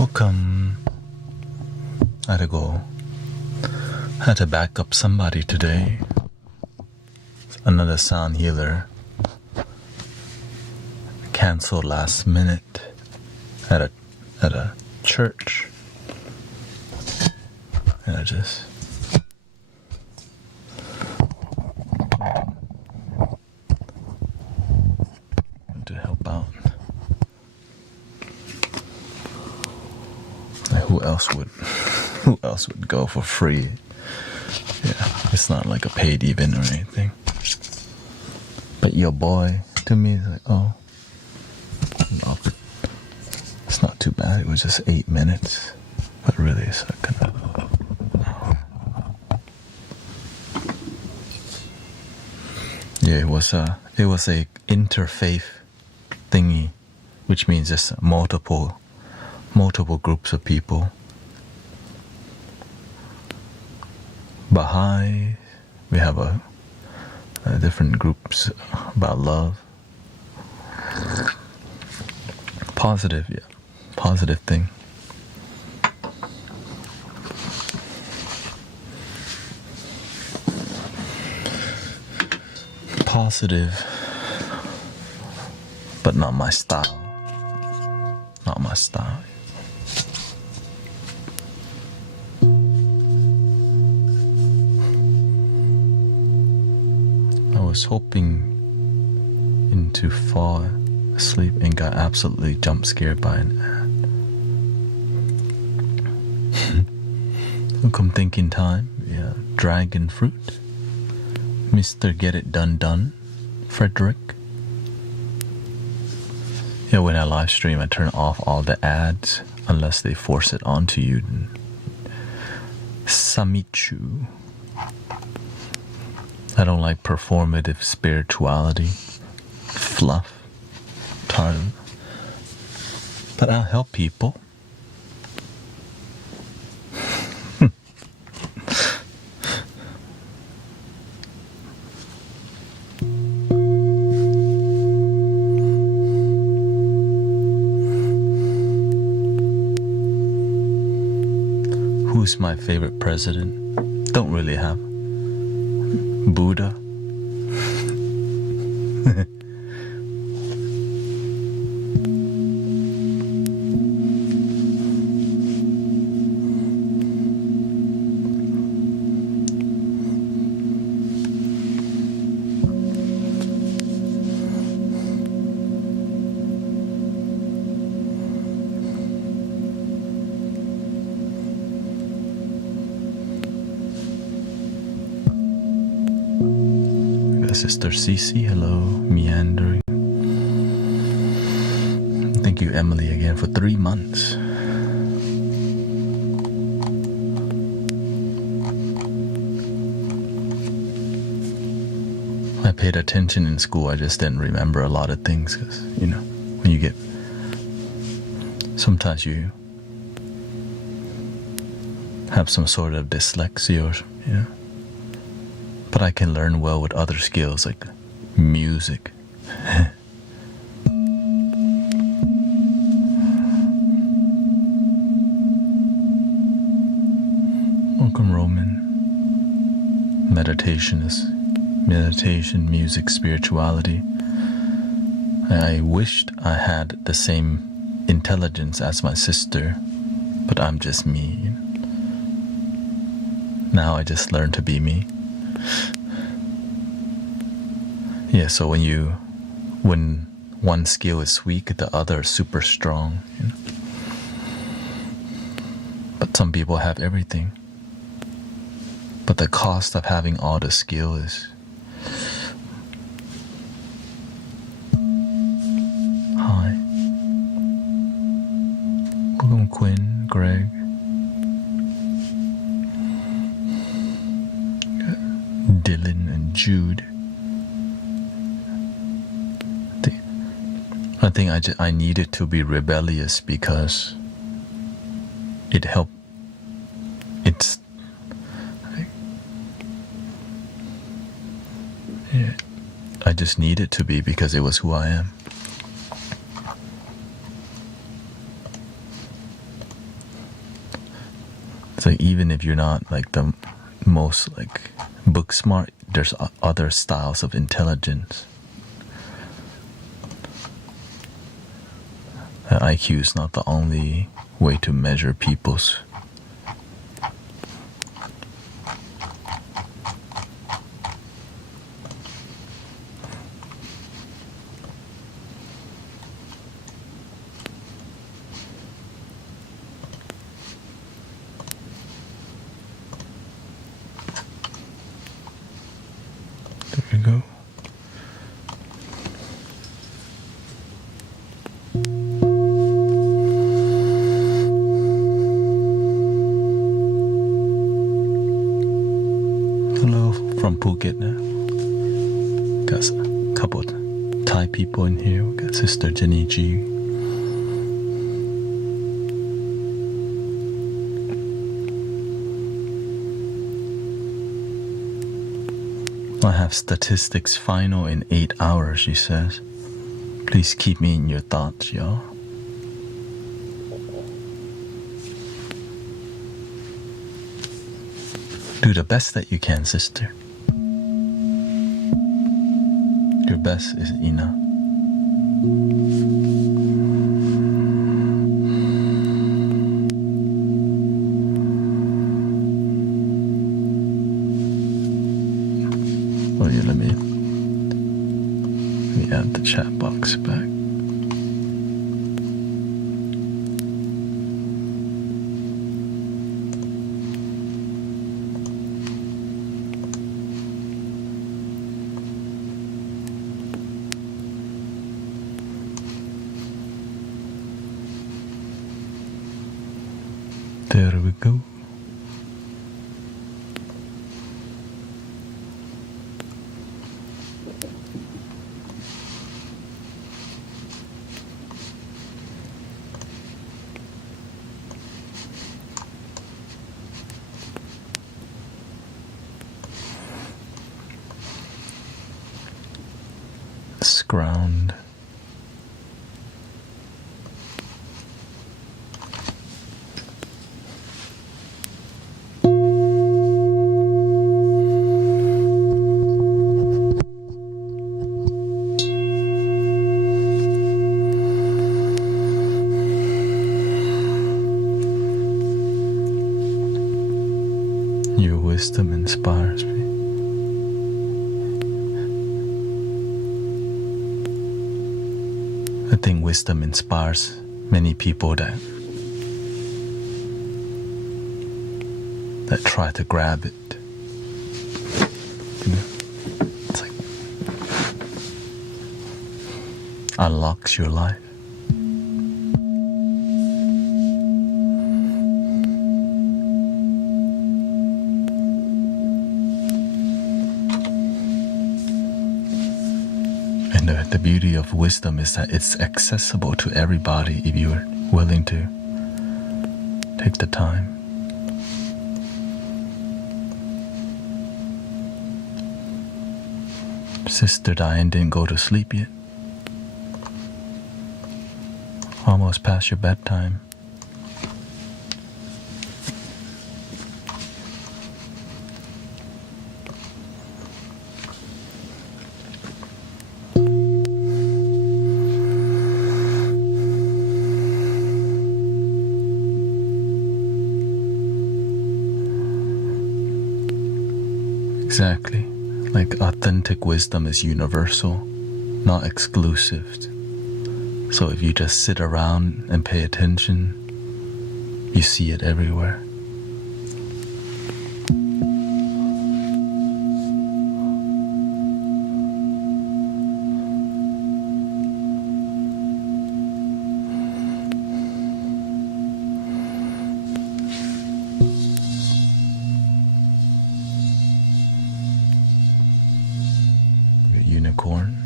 Welcome. I had to back up somebody today. Another sound healer canceled last minute at a church, and I just went to help out. Who else would go for free? Yeah, it's not like a paid event or anything. But your boy, to me, is like, oh, it's not too bad. It was just 8 minutes, but really, it's like kind of. Yeah, it was a interfaith thingy, which means just multiple groups of people. Baha'i, we have a different groups about love. Positive thing. Positive, but not my style. Not my style. I was hoping to fall asleep and got absolutely jump scared by an ad. Welcome thinking time. Yeah, Dragon Fruit. Mr. Get It Done, Frederick. Yeah, when I live stream, I turn off all the ads unless they force it onto you. Samichu. I don't like performative spirituality, fluff, tartan. But I'll help people. Who's my favorite president? Don't really have. Buddha. Sister Cece, hello, meandering. Thank you, Emily, again for 3 months. I paid attention in school, I just didn't remember a lot of things because, when you get, sometimes you have some sort of dyslexia or, But I can learn well with other skills like music. Welcome, Roman. Meditation, music, spirituality. I wished I had the same intelligence as my sister, but I'm just me. Now I just learn to be me. Yeah, so when one skill is weak, the other is super strong. But some people have everything. But the cost of having all the skill is high. Welcome, Quinn, Greg. Dylan and Jude. I think I needed to be rebellious because it helped. I just needed to be because it was who I am. So even if you're not like the most like book smart, there's other styles of intelligence. IQ is not the only way to measure people's. There we go. Hello from Phuket now. Got a couple of Thai people in here. We got Sister Jenny G. I have statistics final in 8 hours, she says. Please keep me in your thoughts, y'all. Do the best that you can, sister. Your best is enough. Oh yeah, let me add the chat box back. There we go. Ground. Your wisdom inspires me. I think wisdom inspires many people that try to grab it. You know, it's like unlocks your life. And the beauty of wisdom is that it's accessible to everybody if you're willing to take the time. Sister Diane didn't go to sleep yet. Almost past your bedtime. Exactly. Like authentic wisdom is universal, not exclusive. So if you just sit around and pay attention, you see it everywhere. Unicorn.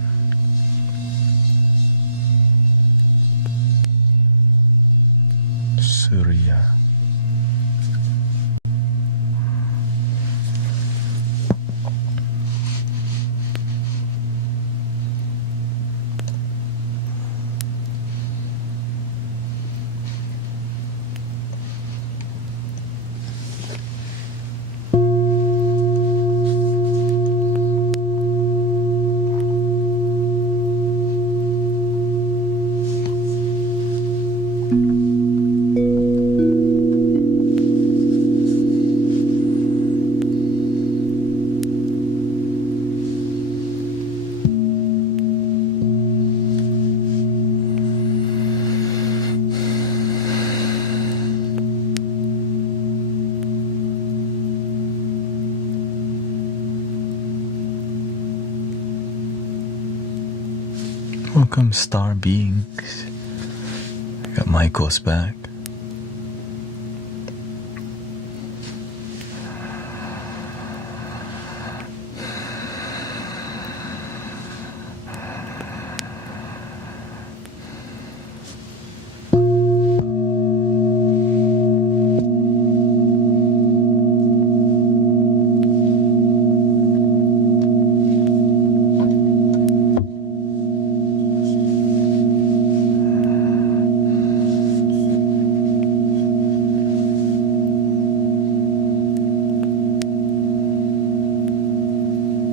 Surya. Welcome, star beings. I got Michael's back.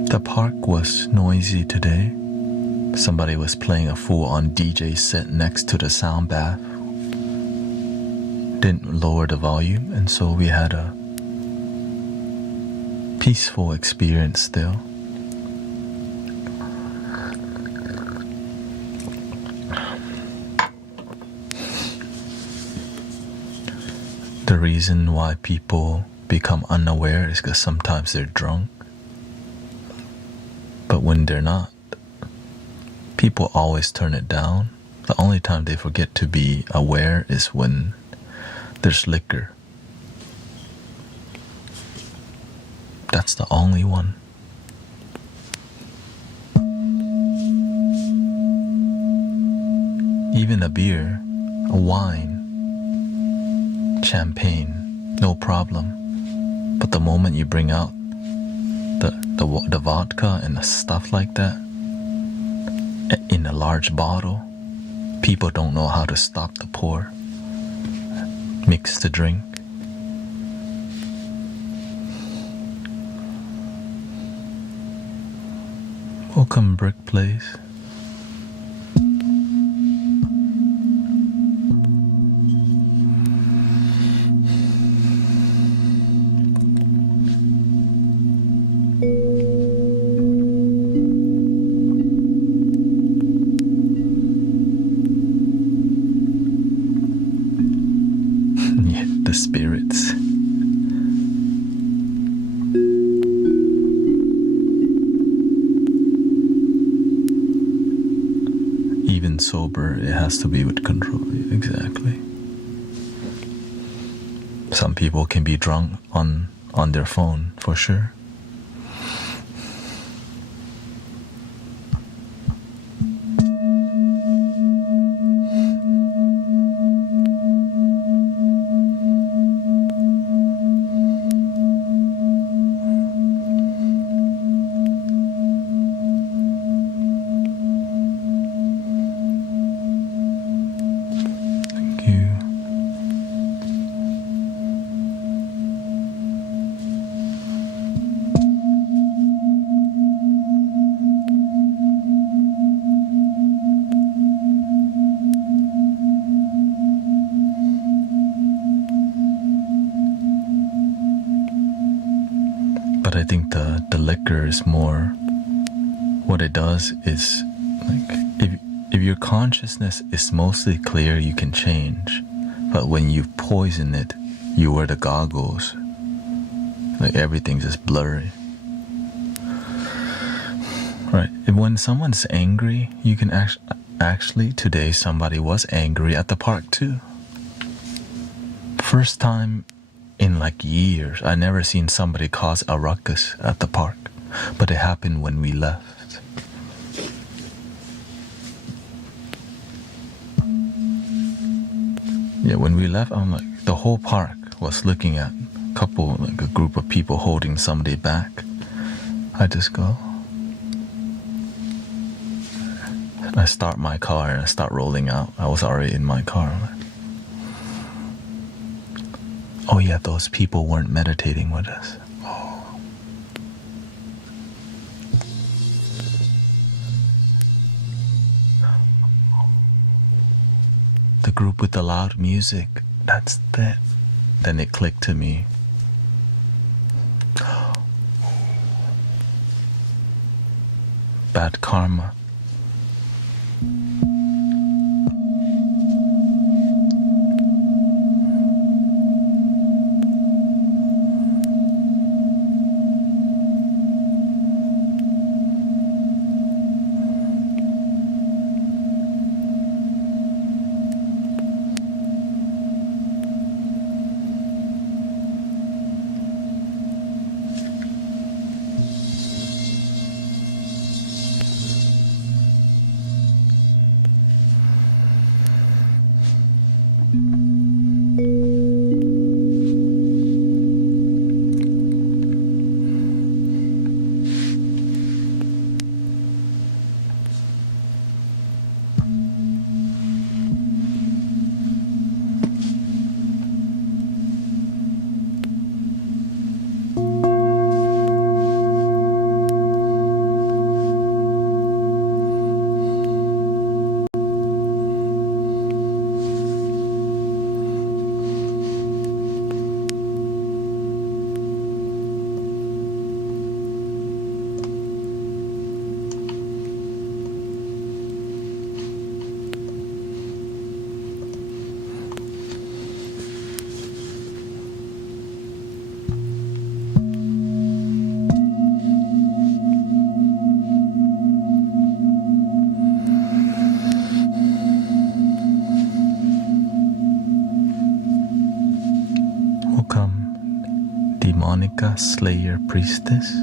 The park was noisy today. Somebody was playing a full-on DJ set next to the sound bath. Didn't lower the volume, and so we had a peaceful experience still. The reason why people become unaware is because sometimes they're drunk. But when they're not, people always turn it down. The only time they forget to be aware is when there's liquor. That's the only one. Even a beer, a wine, champagne, no problem. But the moment you bring out the vodka and the stuff like that in a large bottle, people don't know how to stop the pour, mix the drink. Welcome, Brick Place. The spirits. Even sober, it has to be with control. Exactly. Some people can be drunk on their phone, for sure. But I think the liquor is more, what it does is, like, if your consciousness is mostly clear, you can change. But when you poison it, you wear the goggles, like everything's just blurry. Right. When someone's angry, you can actually today somebody was angry at the park too. First time in like years, I never seen somebody cause a ruckus at the park, but it happened when we left. Yeah, when we left, I'm like, the whole park was looking at a group of people holding somebody back. I just go. I start my car and I start rolling out. I was already in my car. Oh yeah, those people weren't meditating with us. Oh. The group with the loud music, that's that. Then it clicked to me. Bad karma. Welcome, Demonica Slayer Priestess.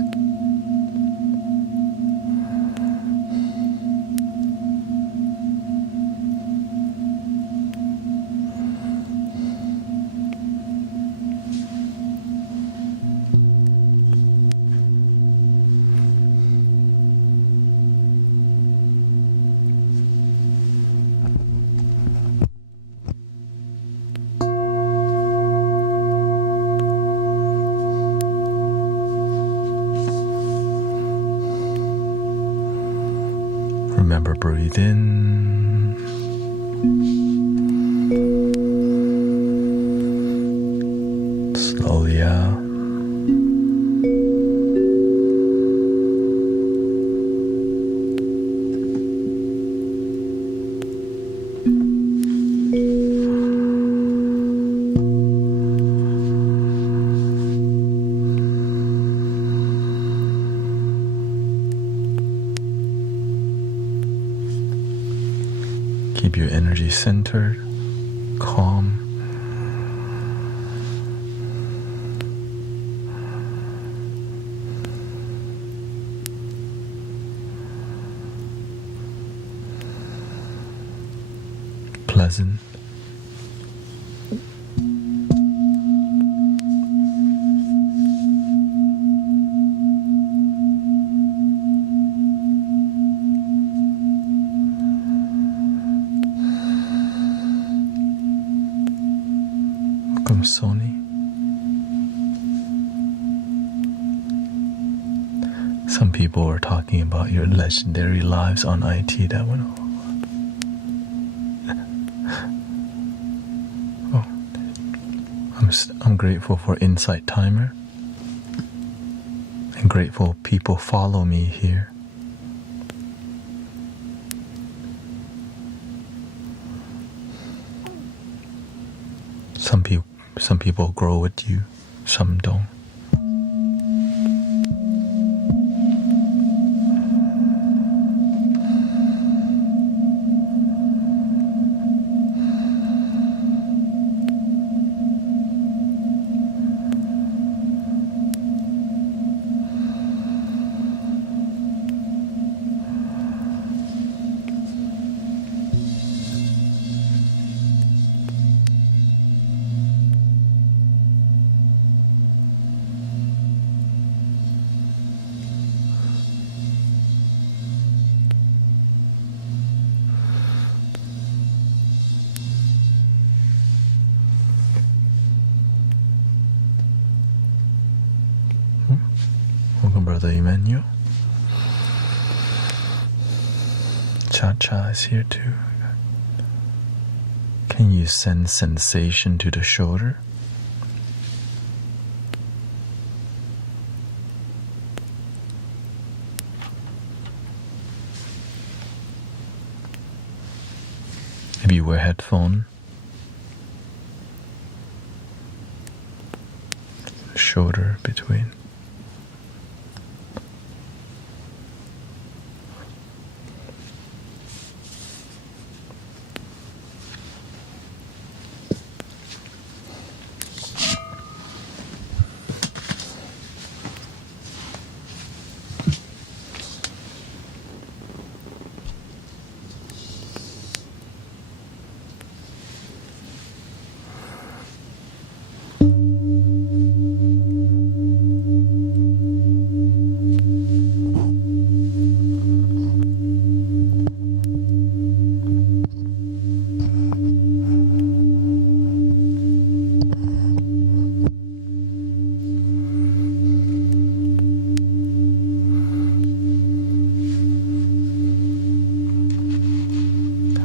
Remember, breathe in. Slowly out. Keep your energy centered, calm. Pleasant. Welcome, Sony. Some people were talking about your legendary lives on IT that went on. Oh, I'm grateful for Insight Timer, and grateful people follow me here. Some people grow with you, some don't. Welcome, Brother Emmanuel. Cha-Cha is here too. Can you send sensation to the shoulder? If you wear headphone, shoulder between.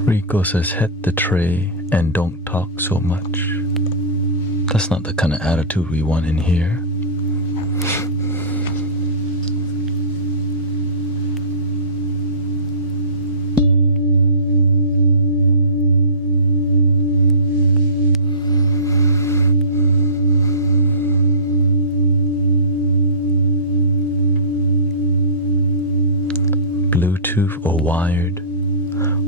Rico says, hit the tray and don't talk so much. That's not the kind of attitude we want in here. Bluetooth or wired?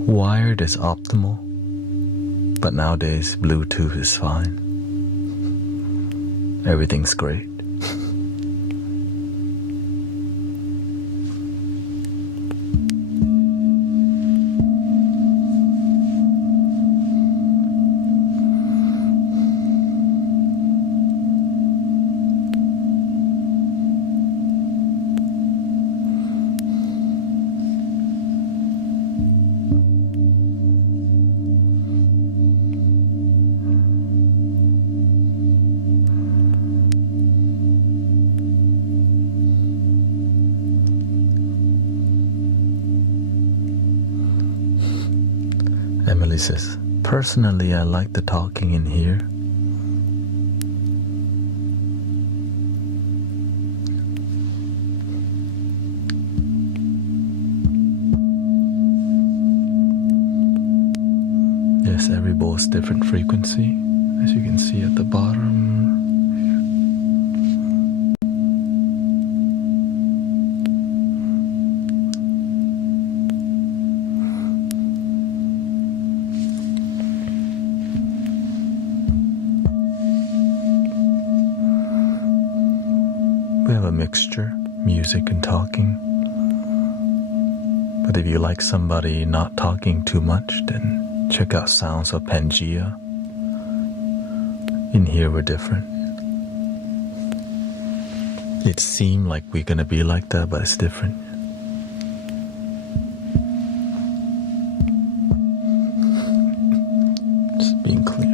Wired is optimal, but nowadays Bluetooth is fine. everything's great. Emily says, personally, I like the talking in here. Yes, every bowl is different frequency, as you can see at the bottom. We have a mixture, music and talking. But if you like somebody not talking too much, then check out Sounds of Pangea. In here we're different. It seemed like we're gonna be like that, but it's different. Just being clear.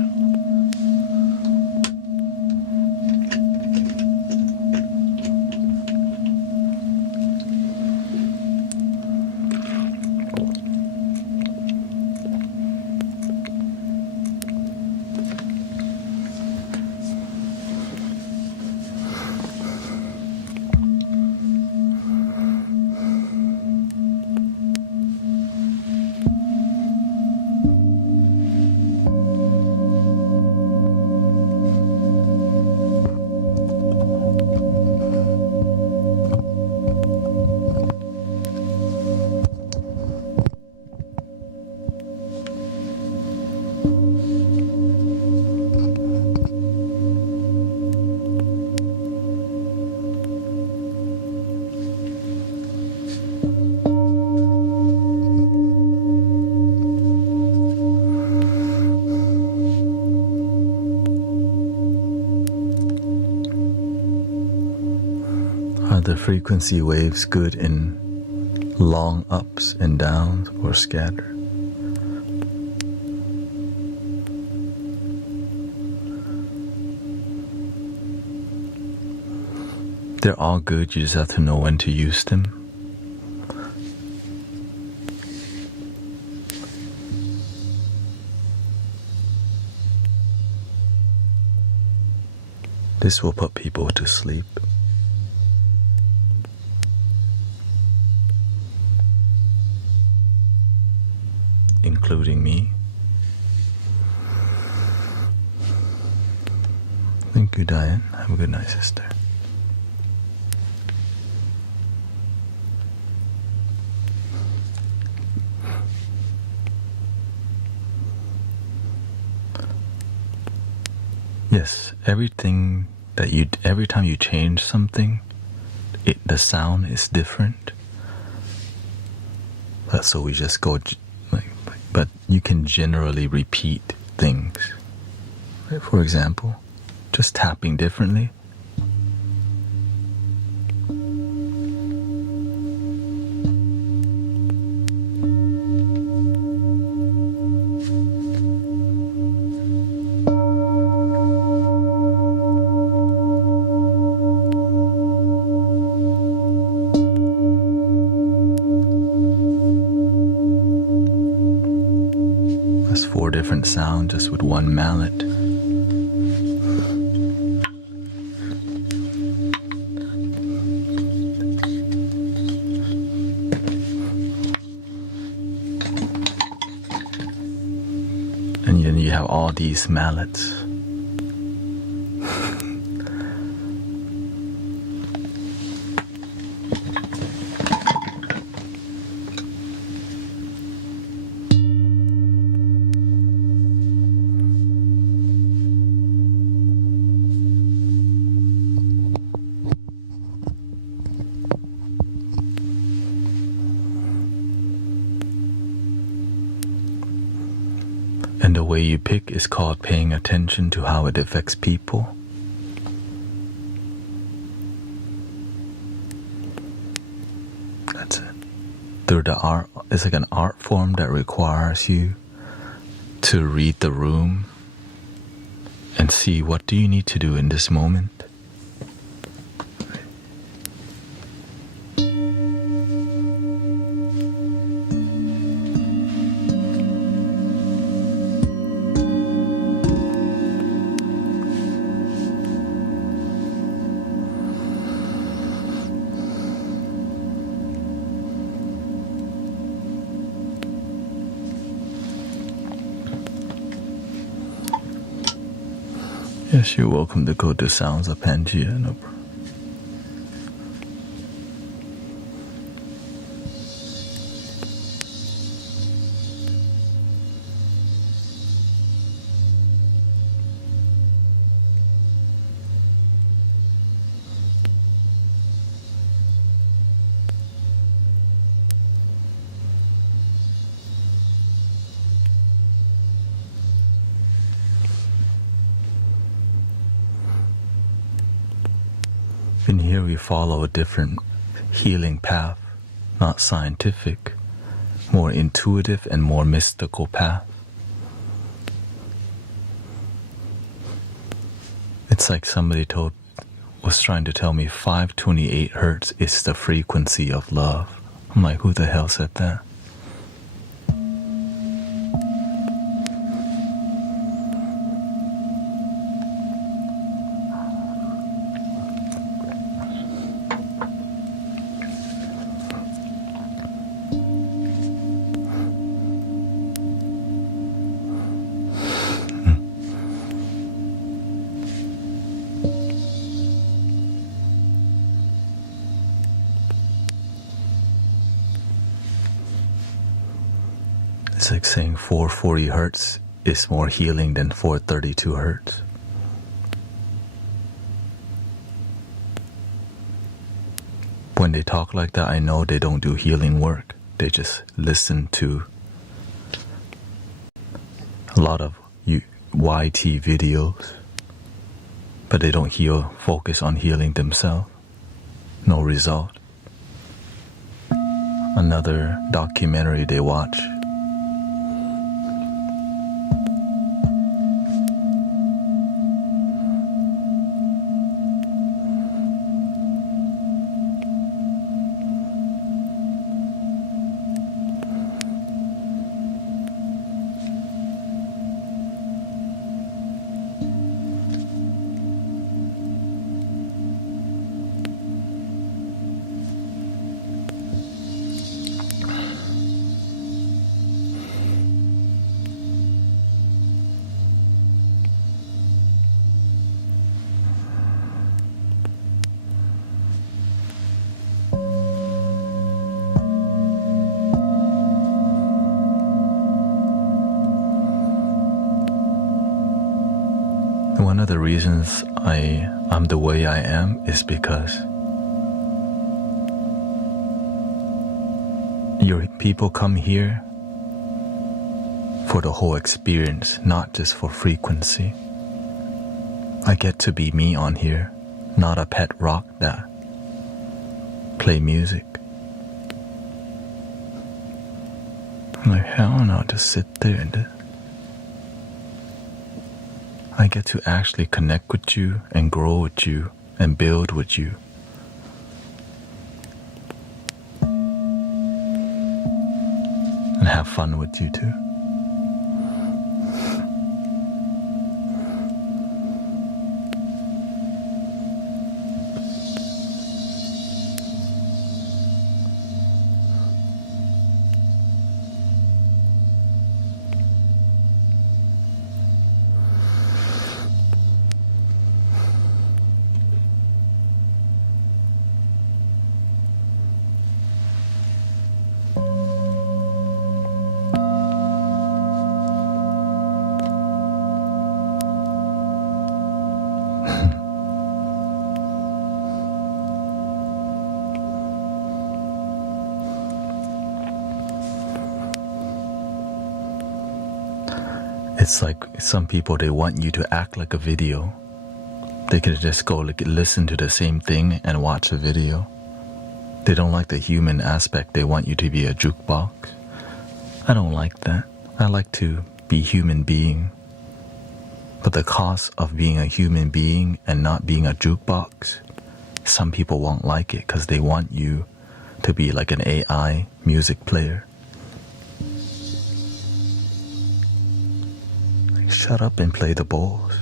Are the frequency waves good in long ups and downs or scattered? They're all good, you just have to know when to use them. This will put people to sleep. Including me. Thank you, Diane. Have a good night, sister. Yes, every time you change something, the sound is different. So we just go, but you can generally repeat things. For example, just tapping differently. That's 4 different sounds just with one mallet. And then you have all these mallets. way you pick is called paying attention to how it affects people. That's it. Through the art, it's like an art form that requires you to read the room and see what do you need to do in this moment. Yes, you're welcome to go to Sounds of Pangea. No problem. In here we follow a different healing path, not scientific, more intuitive and more mystical path. It's like somebody was trying to tell me 528 hertz is the frequency of love. I'm like, who the hell said that? It's like saying 440 hertz is more healing than 432 hertz. When they talk like that, I know they don't do healing work. They just listen to a lot of YT videos, but they don't focus on healing themselves. No result. Another documentary they watch. One of the reasons I'm the way I am is because your people come here for the whole experience, not just for frequency. I get to be me on here, not a pet rock that play music. I'm like, hell no, just sit there and I get to actually connect with you and grow with you and build with you. And have fun with you too. It's like some people, they want you to act like a video. They could just go listen to the same thing and watch a video. They don't like the human aspect. They want you to be a jukebox. I don't like that. I like to be human being. But the cost of being a human being and not being a jukebox, some people won't like it because they want you to be like an AI music player. Shut up and play the bowls.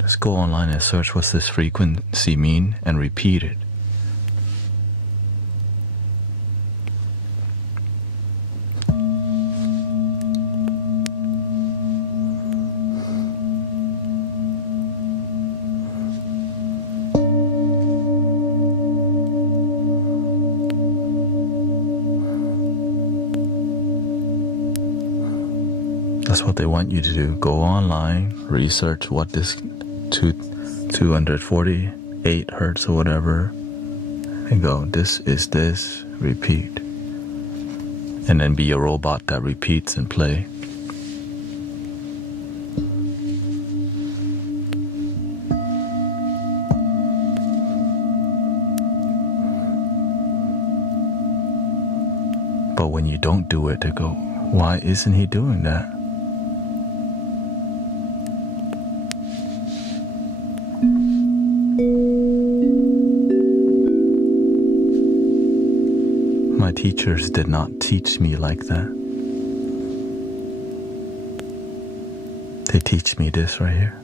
Just go online and search what's this frequency mean and repeat it. That's what they want you to do. Go online, research what this 248 hertz or whatever, and go, this is this, repeat. And then be a robot that repeats and play. But when you don't do it, they go, why isn't he doing that? My teachers did not teach me like that. They teach me this right here.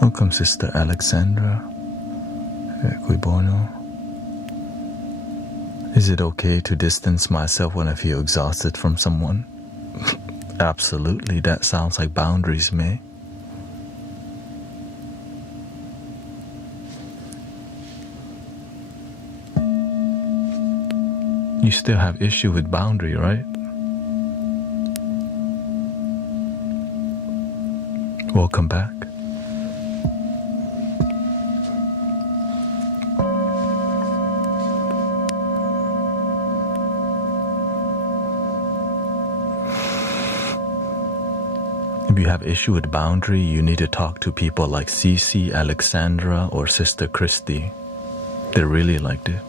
Welcome, Sister Alexandra. Cui bono. Is it okay to distance myself when I feel exhausted from someone? Absolutely, that sounds like boundaries, May. You still have issue with boundary, right? Welcome back. If you have issue with boundary, you need to talk to people like Cece, Alexandra, or Sister Christy. They really liked it.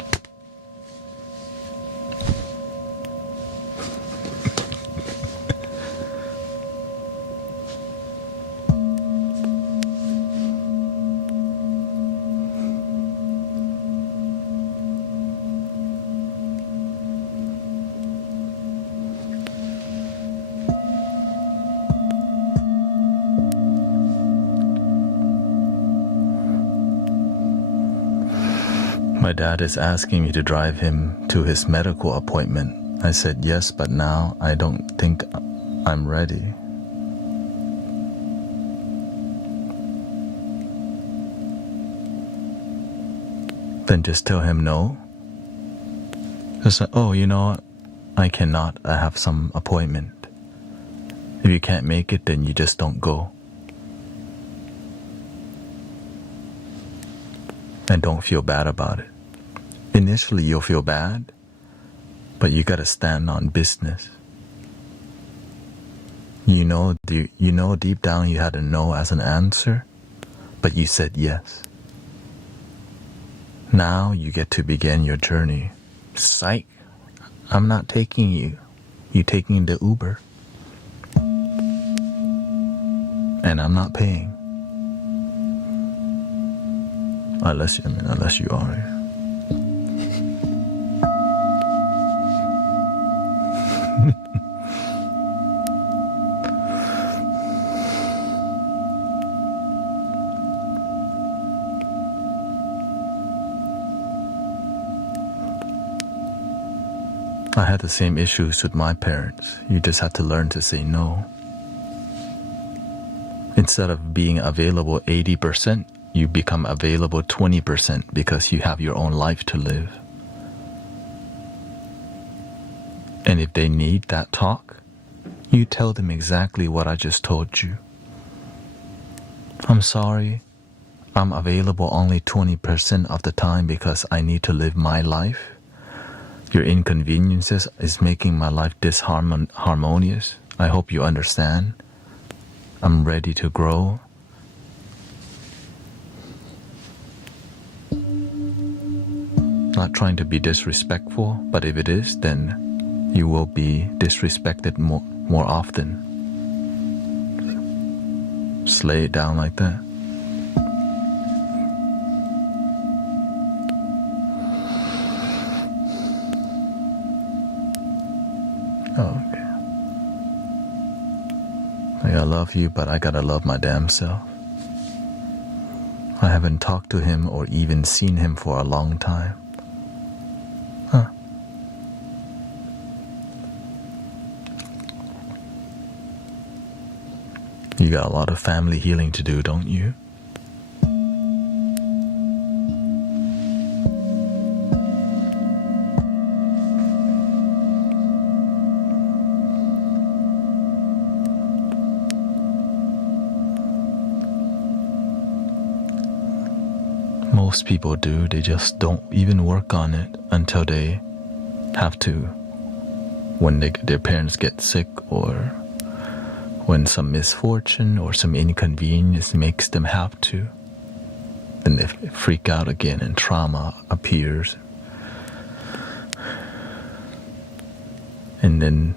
My dad is asking me to drive him to his medical appointment. I said yes, but now I don't think I'm ready. Then just tell him no. Just say, oh, you know what? I cannot. I have some appointment. If you can't make it, then you just don't go. And don't feel bad about it. Initially, you'll feel bad, but you gotta stand on business. You know deep down you had a no as an answer, but you said yes. Now you get to begin your journey. Psych, I'm not taking you. You're taking the Uber. And I'm not paying. Unless you are. I had the same issues with my parents. You just have to learn to say no. Instead of being available 80%, you become available 20% because you have your own life to live. And if they need that talk, you tell them exactly what I just told you. I'm sorry, I'm available only 20% of the time because I need to live my life. Your inconveniences is making my life disharmonious. I hope you understand. I'm ready to grow. Not trying to be disrespectful, but if it is, then you will be disrespected more often. Just lay it down like that. Oh, okay. I love you, but I gotta love my damn self. I haven't talked to him or even seen him for a long time. Huh. You got a lot of family healing to do, don't you? Most people do, they just don't even work on it until they have to. When their parents get sick or when some misfortune or some inconvenience makes them have to, then they freak out again and trauma appears. And then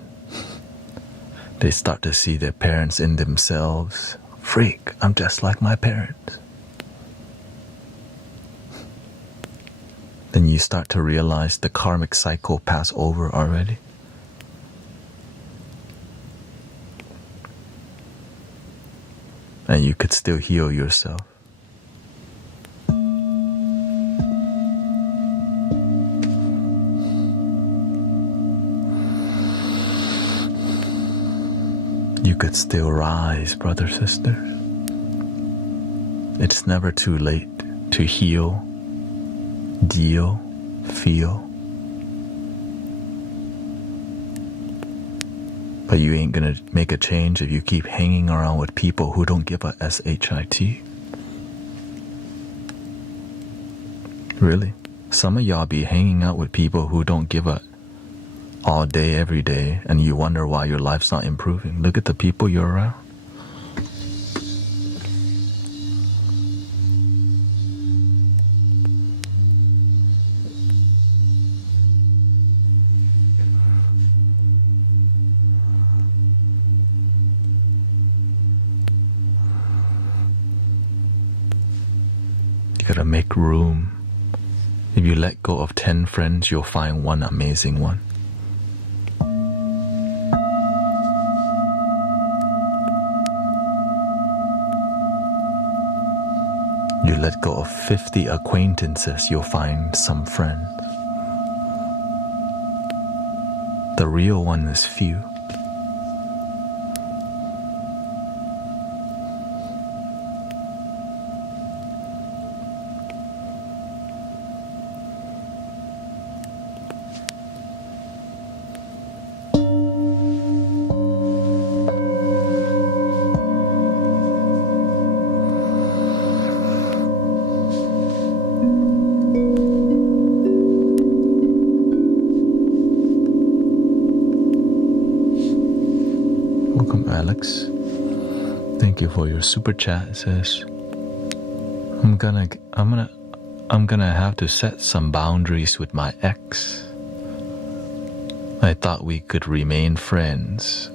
they start to see their parents in themselves. Freak, I'm just like my parents. Then you start to realize the karmic cycle passed over already. And you could still heal yourself. You could still rise, brothers, sisters. It's never too late to heal, deal, feel. But you ain't gonna make a change if you keep hanging around with people who don't give a shit. Really? Some of y'all be hanging out with people who don't give a all day, every day, and you wonder why your life's not improving. Look at the people you're around. You gotta make room. If you let go of 10 friends, you'll find one amazing one. You let go of 50 acquaintances, you'll find some friends. The real one is few. Welcome, Alex. Thank you for your super chat. It says, I'm gonna have to set some boundaries with my ex. I thought we could remain friends.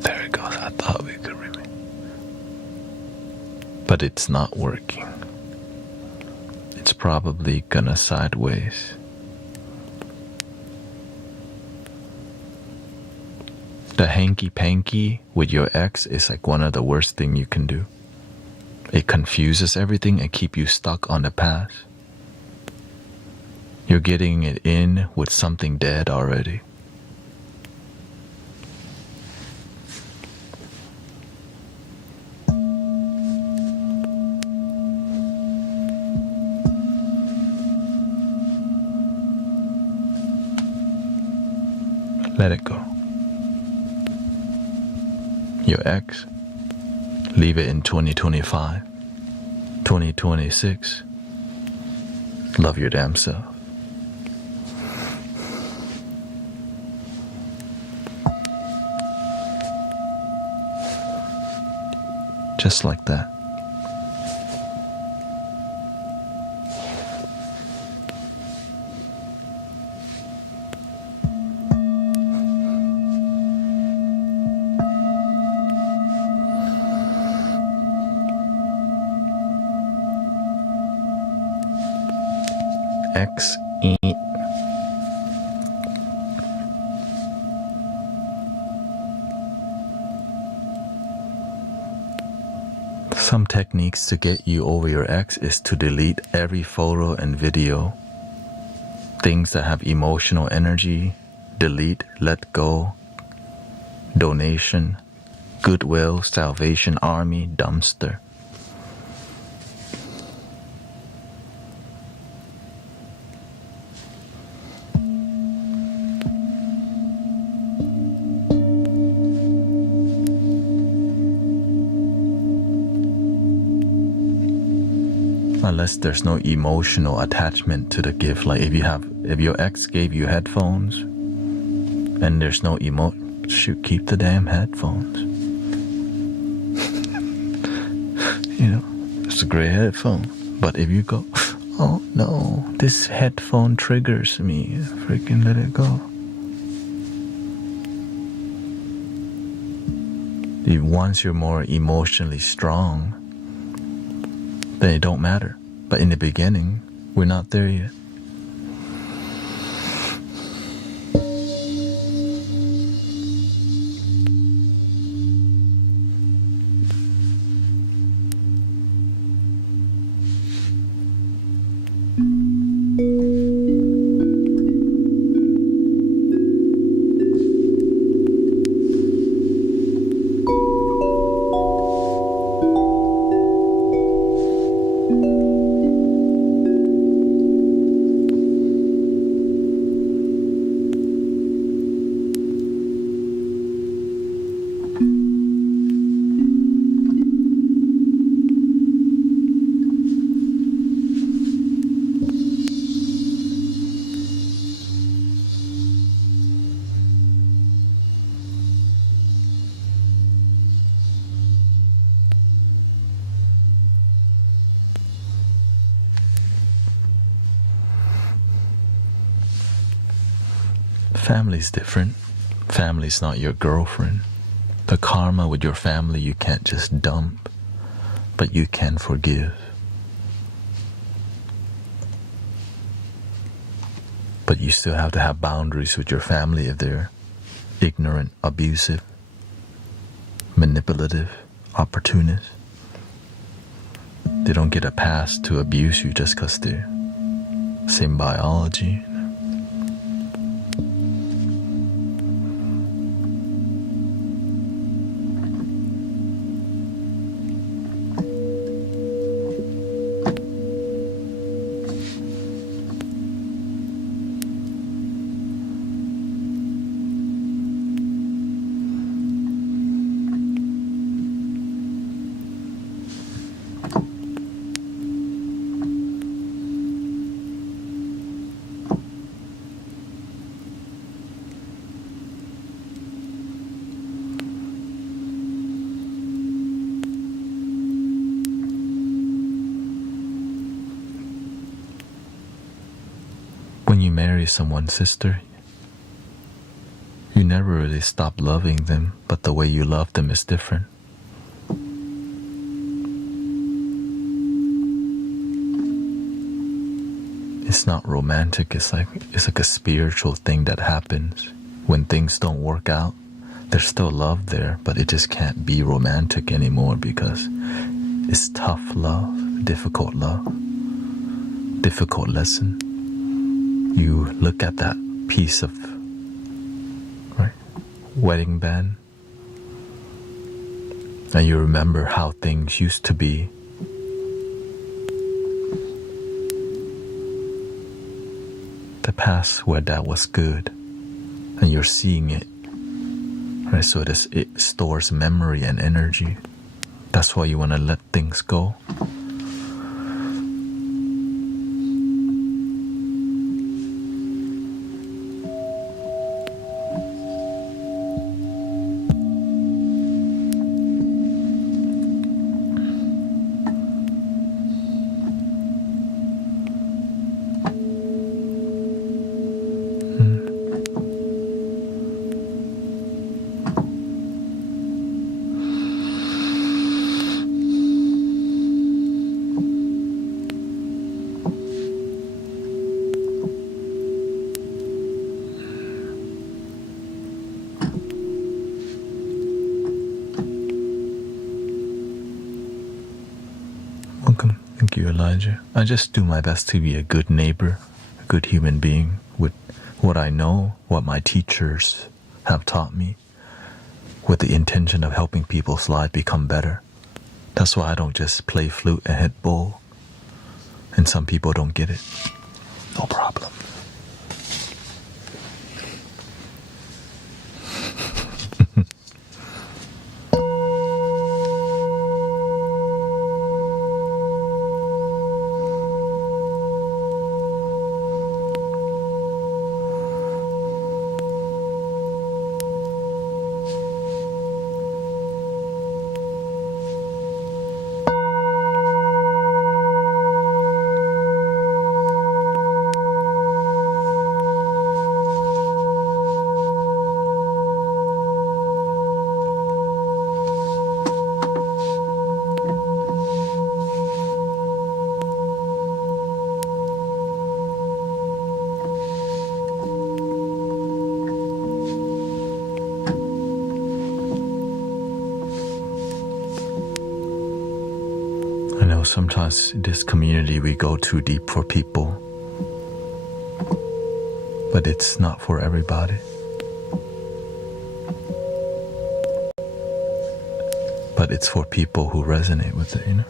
There it goes. I thought we could remain. But it's not working. It's probably gonna sideways. The hanky-panky with your ex is like one of the worst things you can do. It confuses everything and keep you stuck on the past. You're getting it in with something dead already. Let it go. Your ex, leave it in 2025. 2026, love your damn self. Just like that. X E. Some techniques to get you over your ex is to delete every photo and video. Things that have emotional energy, delete, let go. Donation, Goodwill, Salvation Army, dumpster. Unless there's no emotional attachment to the gift. Like if your ex gave you headphones and there's no shoot, keep the damn headphones. It's a great headphone. But if you go, oh no, this headphone triggers me, freaking let it go. Once you're more emotionally strong, then it don't matter. But in the beginning, we're not there yet. Family's different. Family's not your girlfriend. The karma with your family you can't just dump, but you can forgive. But you still have to have boundaries with your family if they're ignorant, abusive, manipulative, opportunist. They don't get a pass to abuse you just because they're same biology. When you marry someone's sister, you never really stop loving them, but the way you love them is different. It's not romantic, it's like a spiritual thing that happens. When things don't work out, there's still love there, but it just can't be romantic anymore because it's tough love, difficult lesson. You look at that piece of wedding band and you remember how things used to be. The past where that was good, and you're seeing it, right? So it stores memory and energy. That's why you want to let things go. Welcome. Thank you, Elijah. I just do my best to be a good neighbor, a good human being with what I know, what my teachers have taught me, with the intention of helping people's lives become better. That's why I don't just play flute and hit bowl. And some people don't get it. No problem. I know sometimes in this community we go too deep for people, but it's not for everybody. But it's for people who resonate with it, you know?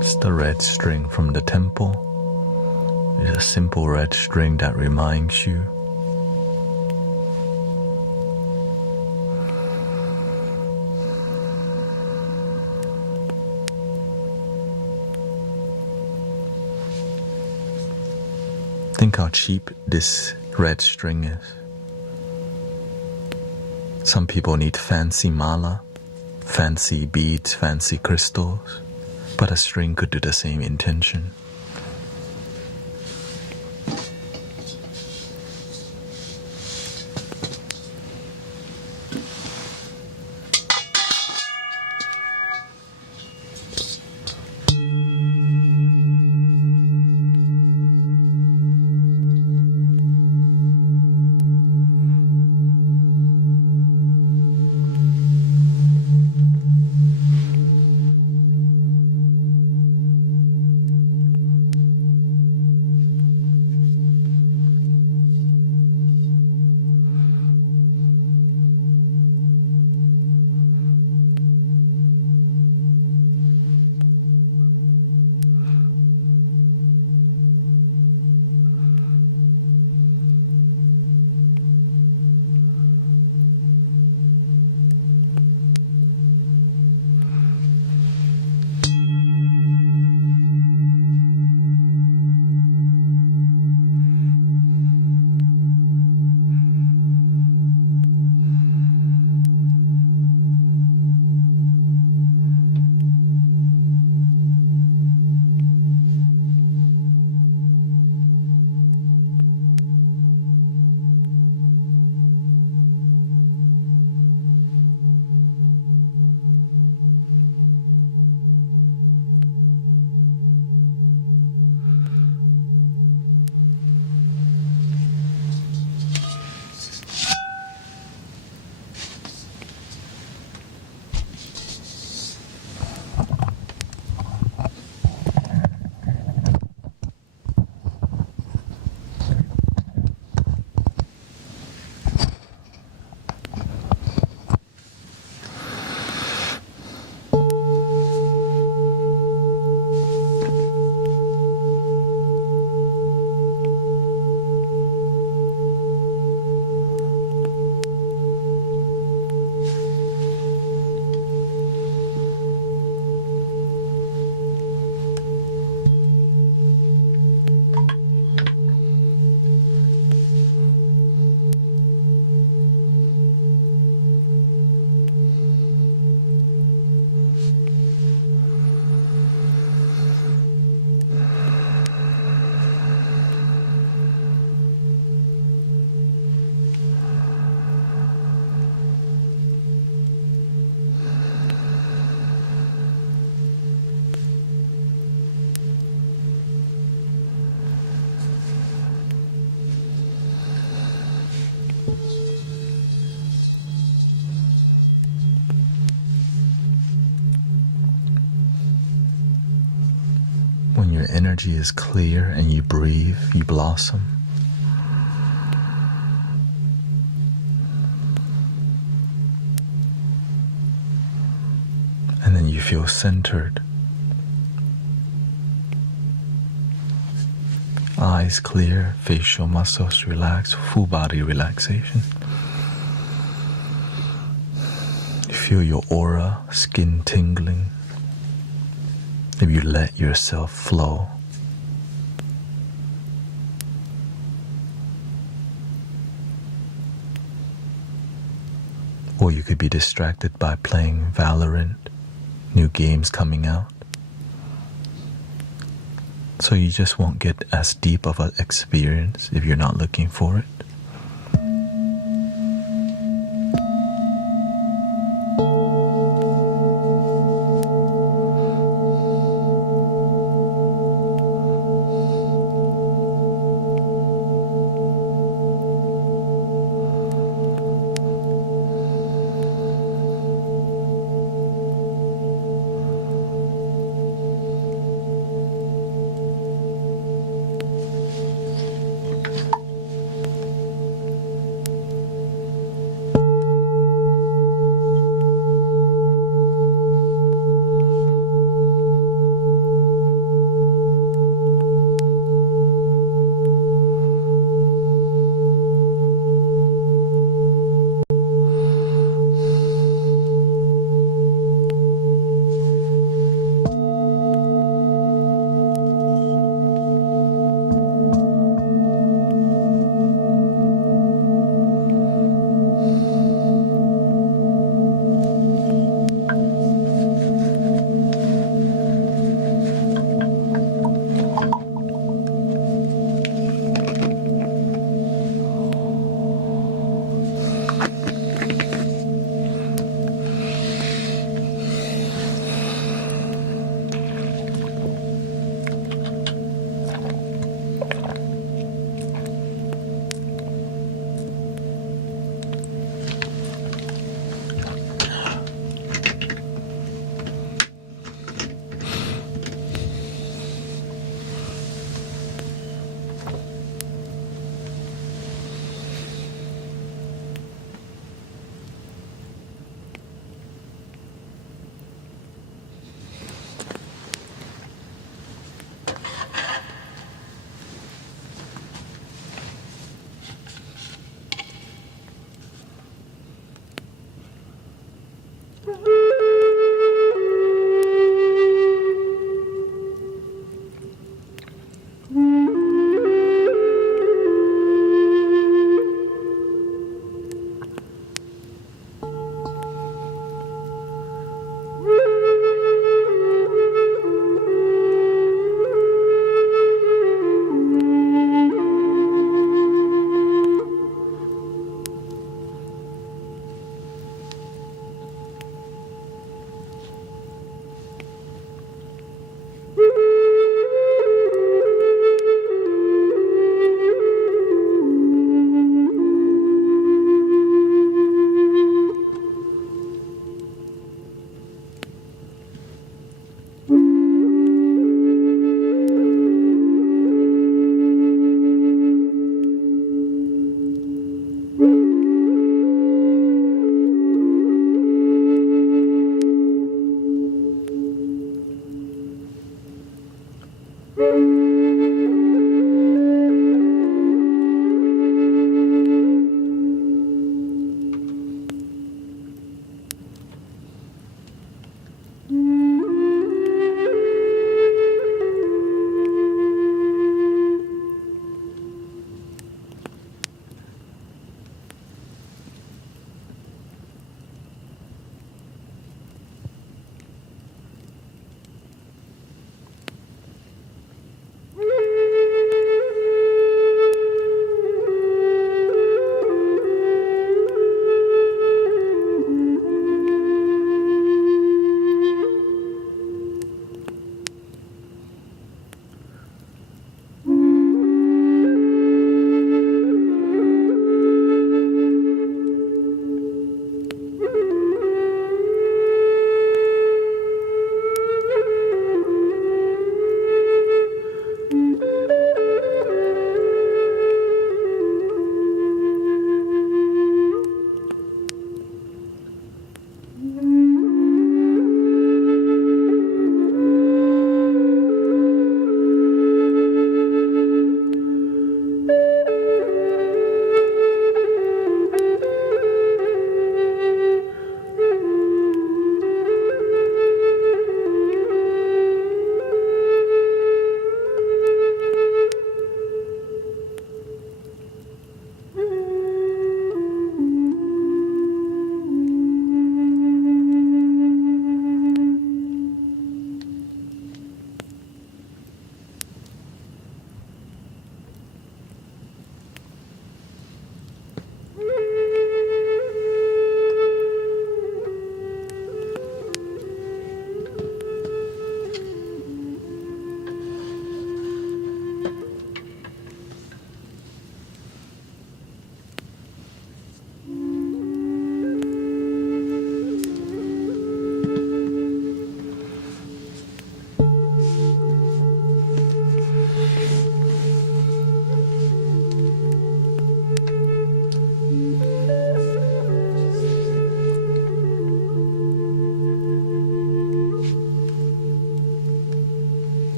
It's the red string from the temple. It's a simple red string that reminds you. Think how cheap this red string is. Some people need fancy mala, fancy beads, fancy crystals, but a string could do the same intention. the energy is clear and you breathe, you blossom. And then you feel centered. Eyes clear, facial muscles relaxed, full body relaxation. You feel your aura, skin tingling. If you let yourself flow. Or you could be distracted by playing Valorant, new games coming out. So you just won't get as deep of an experience if you're not looking for it.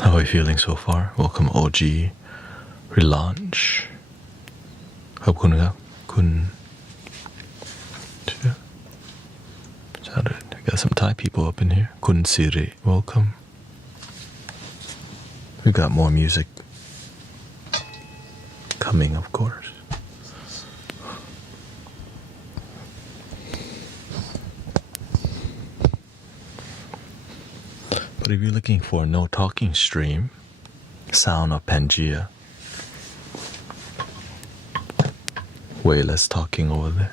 How are you feeling so far? Welcome OG Relaunch ขอบคุณครับคุณI got some Thai people up in here คุณสิริ welcome we got more music coming of course but if you're looking for a no talking stream sound of Pangea way less talking over there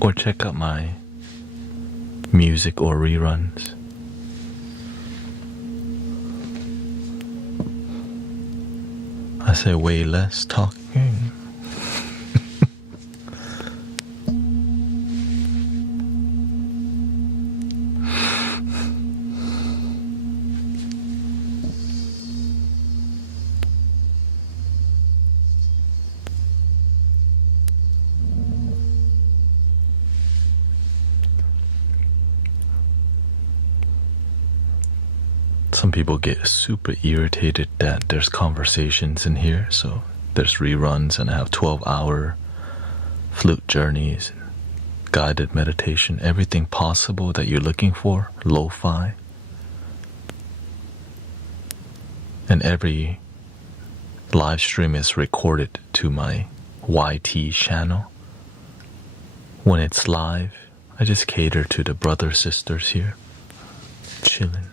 or check out my music or reruns I say way less talking Some people get super irritated that there's conversations in here, so there's reruns and I have 12-hour flute journeys, guided meditation, everything possible that you're looking for, lo-fi. And every live stream is recorded to my YT channel. When it's live, I just cater to the brothers, sisters here, chilling.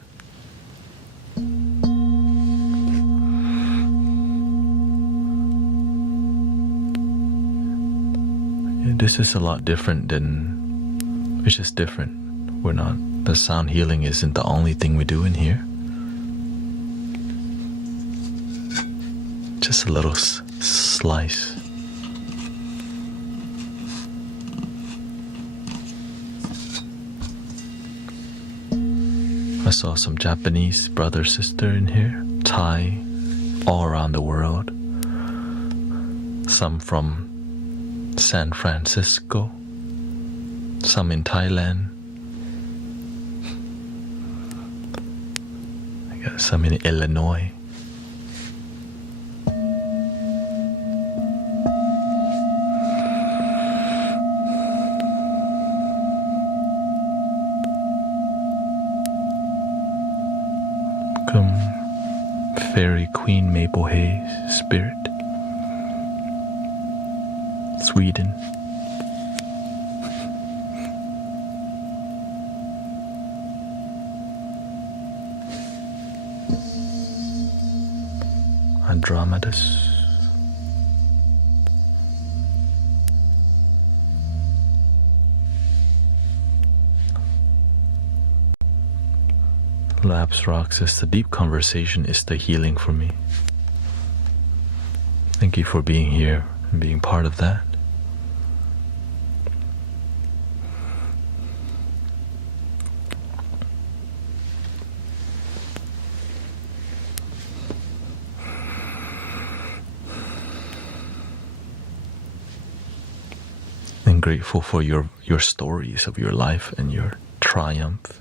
This is a lot different than, it's just different. We're not, the sound healing isn't the only thing we do in here. Just a little slice. I saw some Japanese brother, sister in here, Thai, all around the world. Some from San Francisco, some in Thailand. I got some in Illinois. Come, Fairy Queen Maple Haze Spirit. Sweden. Andromedas. Labs Rock says the deep conversation is the healing for me. Thank you for being here and being part of that. And grateful for your stories of your life and your triumph.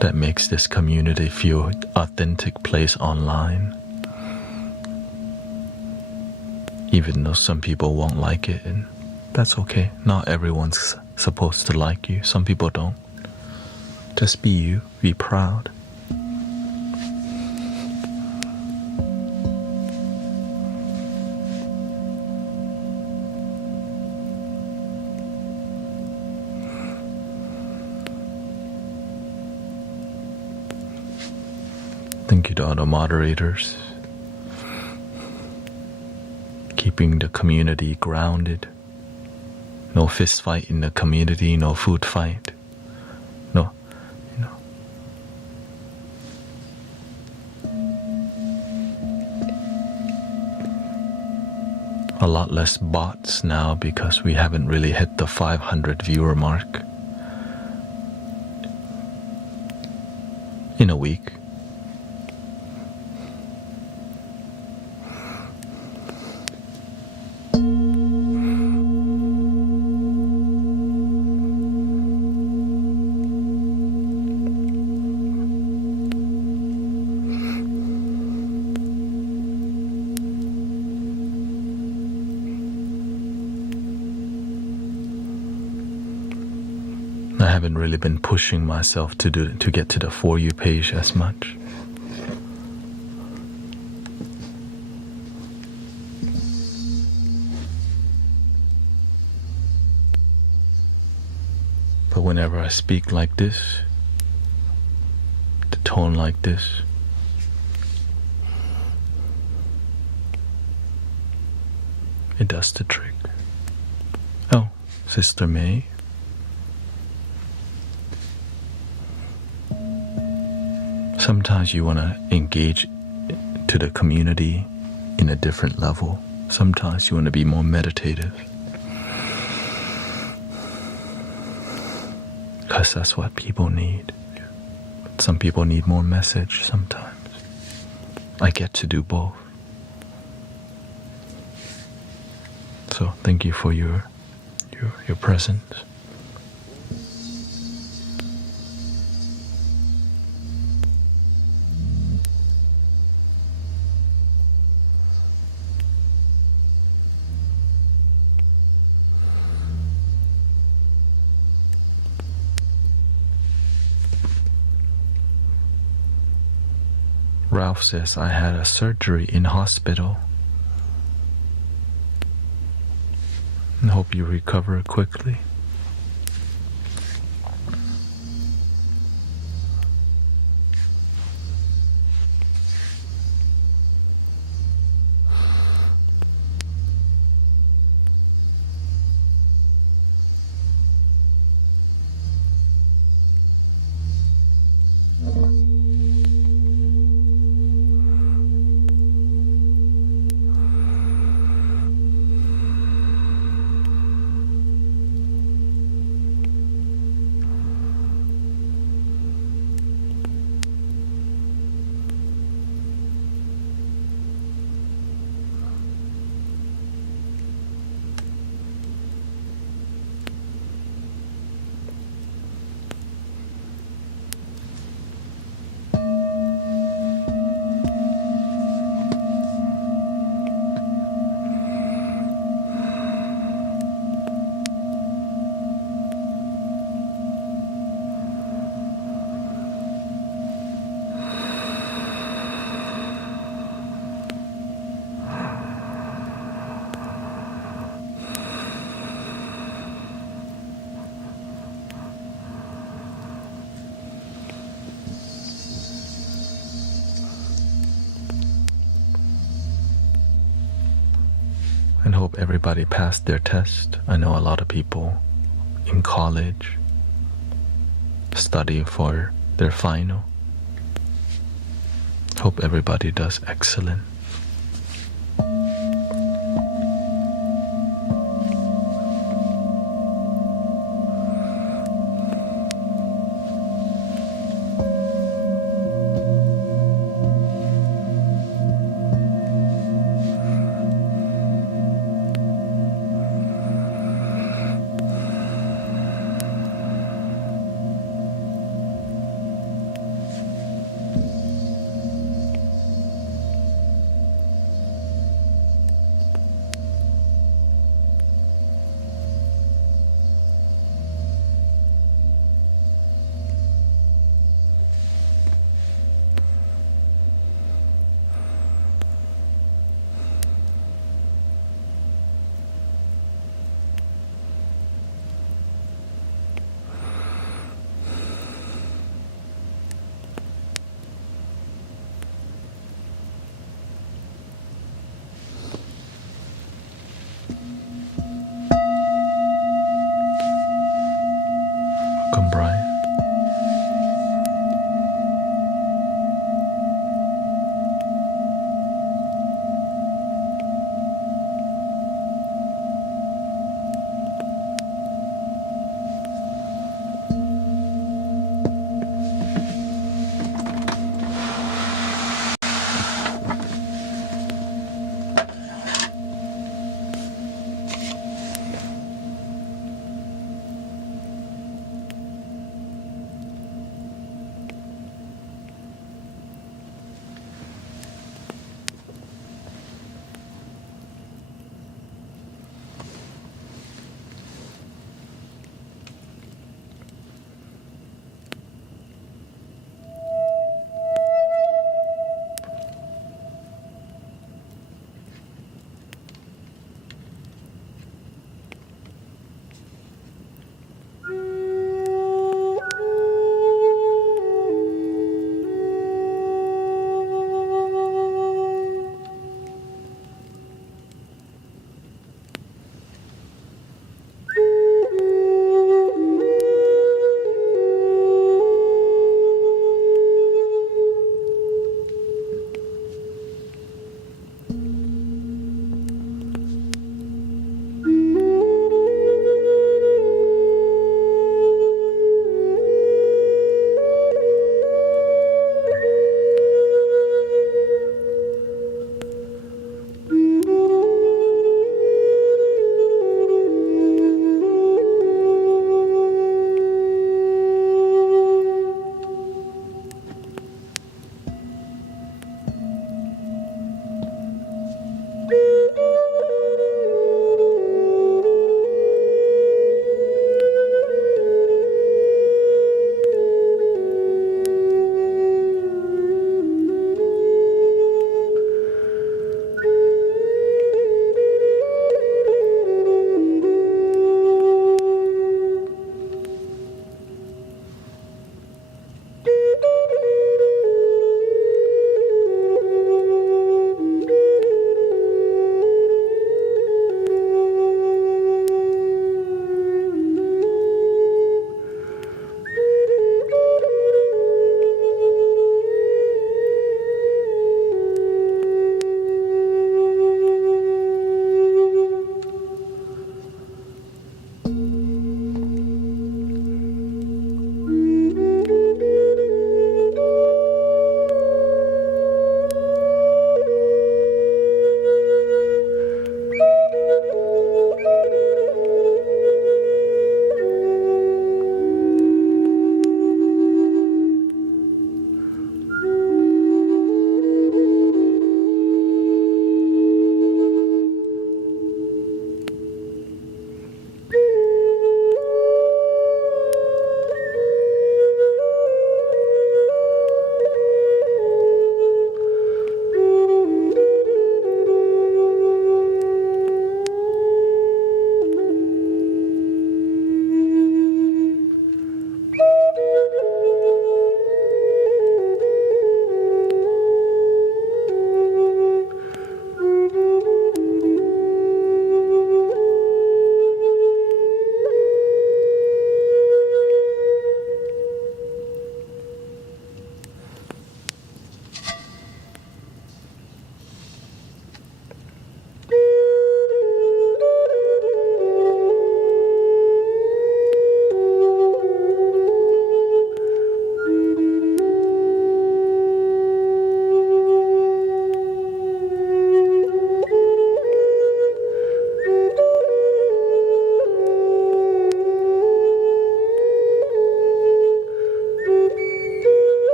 That makes this community feel authentic place online. Even though some people won't like it, and that's okay. Not everyone's supposed to like you. Some people don't. Just be you. Be proud. Thank you to all the moderators, keeping the community grounded. No fist fight in the community, no food fight. No, a lot less bots now because we haven't really hit the 500 viewer mark in a week. I haven't really been pushing myself to get to the For You page as much. But whenever I speak like this, the tone like this, it does the trick. Oh, Sister May. Sometimes you want to engage to the community in a different level. Sometimes you want to be more meditative. Because that's what people need. Some people need more message sometimes. I get to do both. So thank you for your presence. Ralph says, I had a surgery in hospital. I hope you recover quickly. And hope everybody passed their test. I know a lot of people in college studying for their final. Hope everybody does excellent. Welcome, Brian.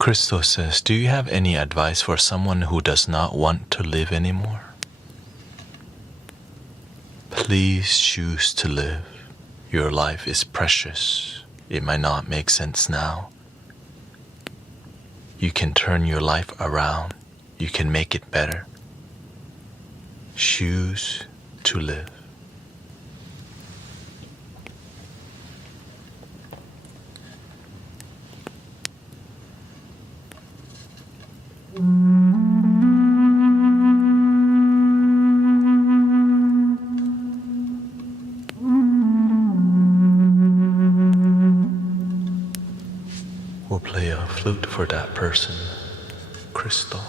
Crystal says, do you have any advice for someone who does not want to live anymore? Please choose to live. Your life is precious. It might not make sense now. You can turn your life around. You can make it better. Choose to live. We'll play a flute for that person, Crystal.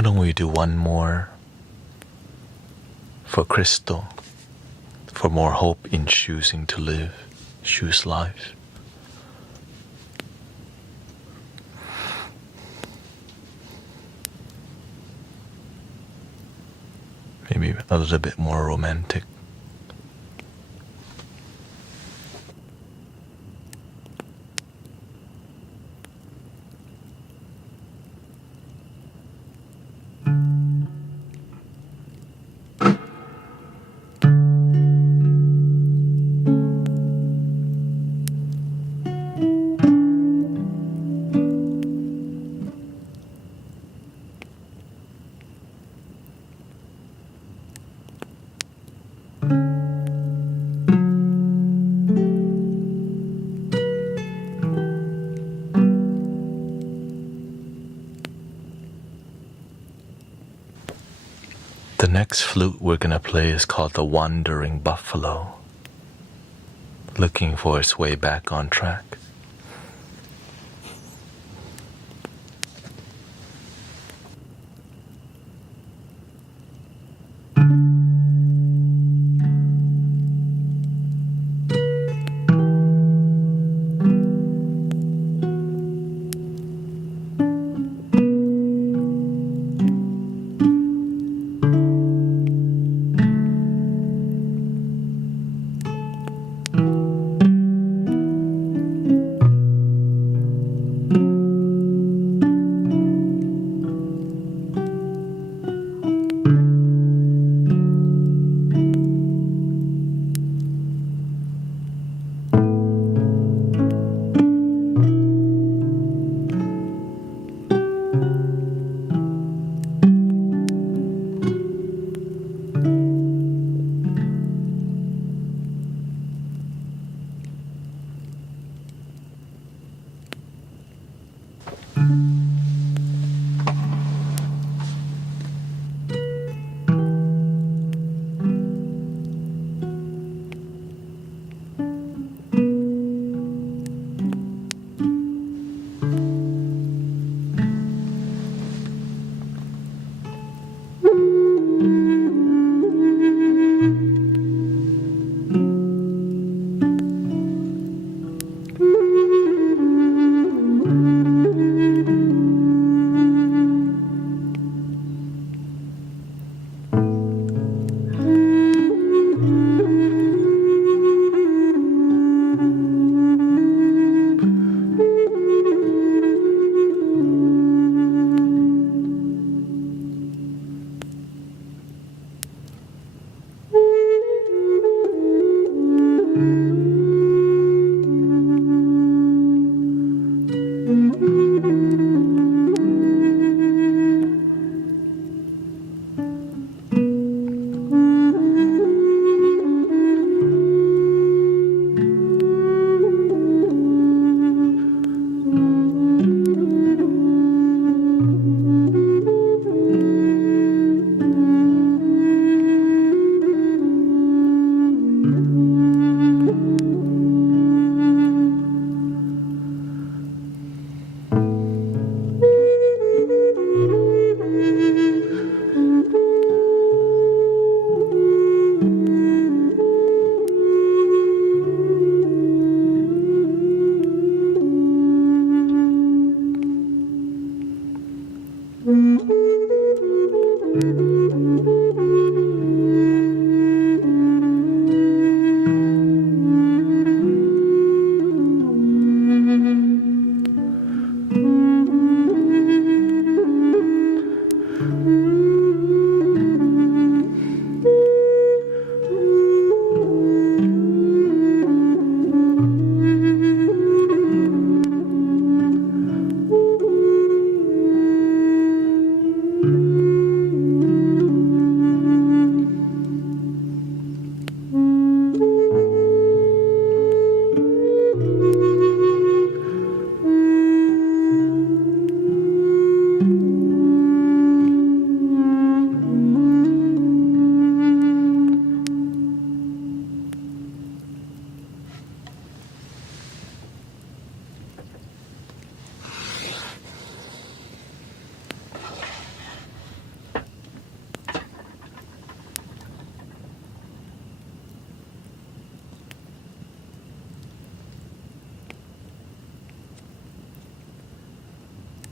Why don't we do one more for Crystal, for more hope in choosing to live, choose life? Maybe a little bit more romantic. The next flute we're gonna play is called the Wandering Buffalo, looking for its way back on track.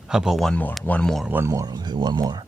How about one more? Okay, one more.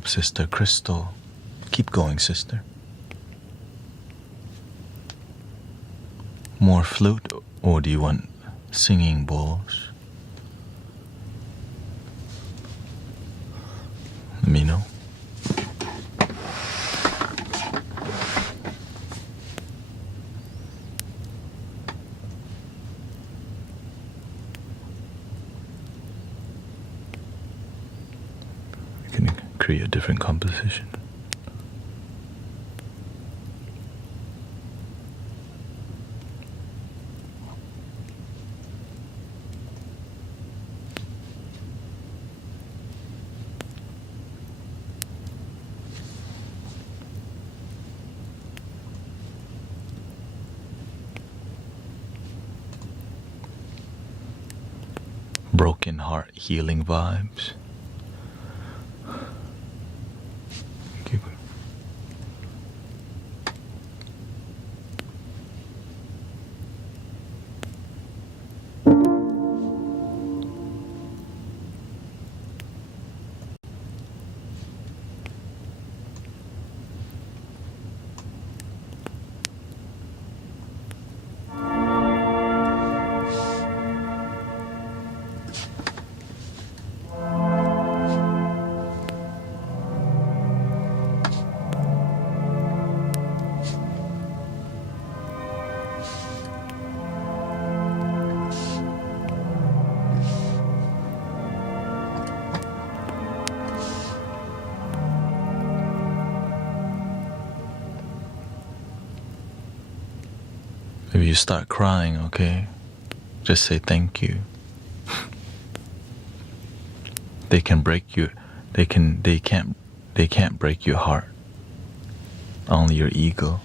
hope Sister Crystal. Keep going, sister. More flute, or do you want singing bowls? Let me know. We can create a different composition. Broken heart healing vibes. Keep it. Maybe you start crying, okay? Just say thank you. They can break you. They can't break your heart. Only your ego.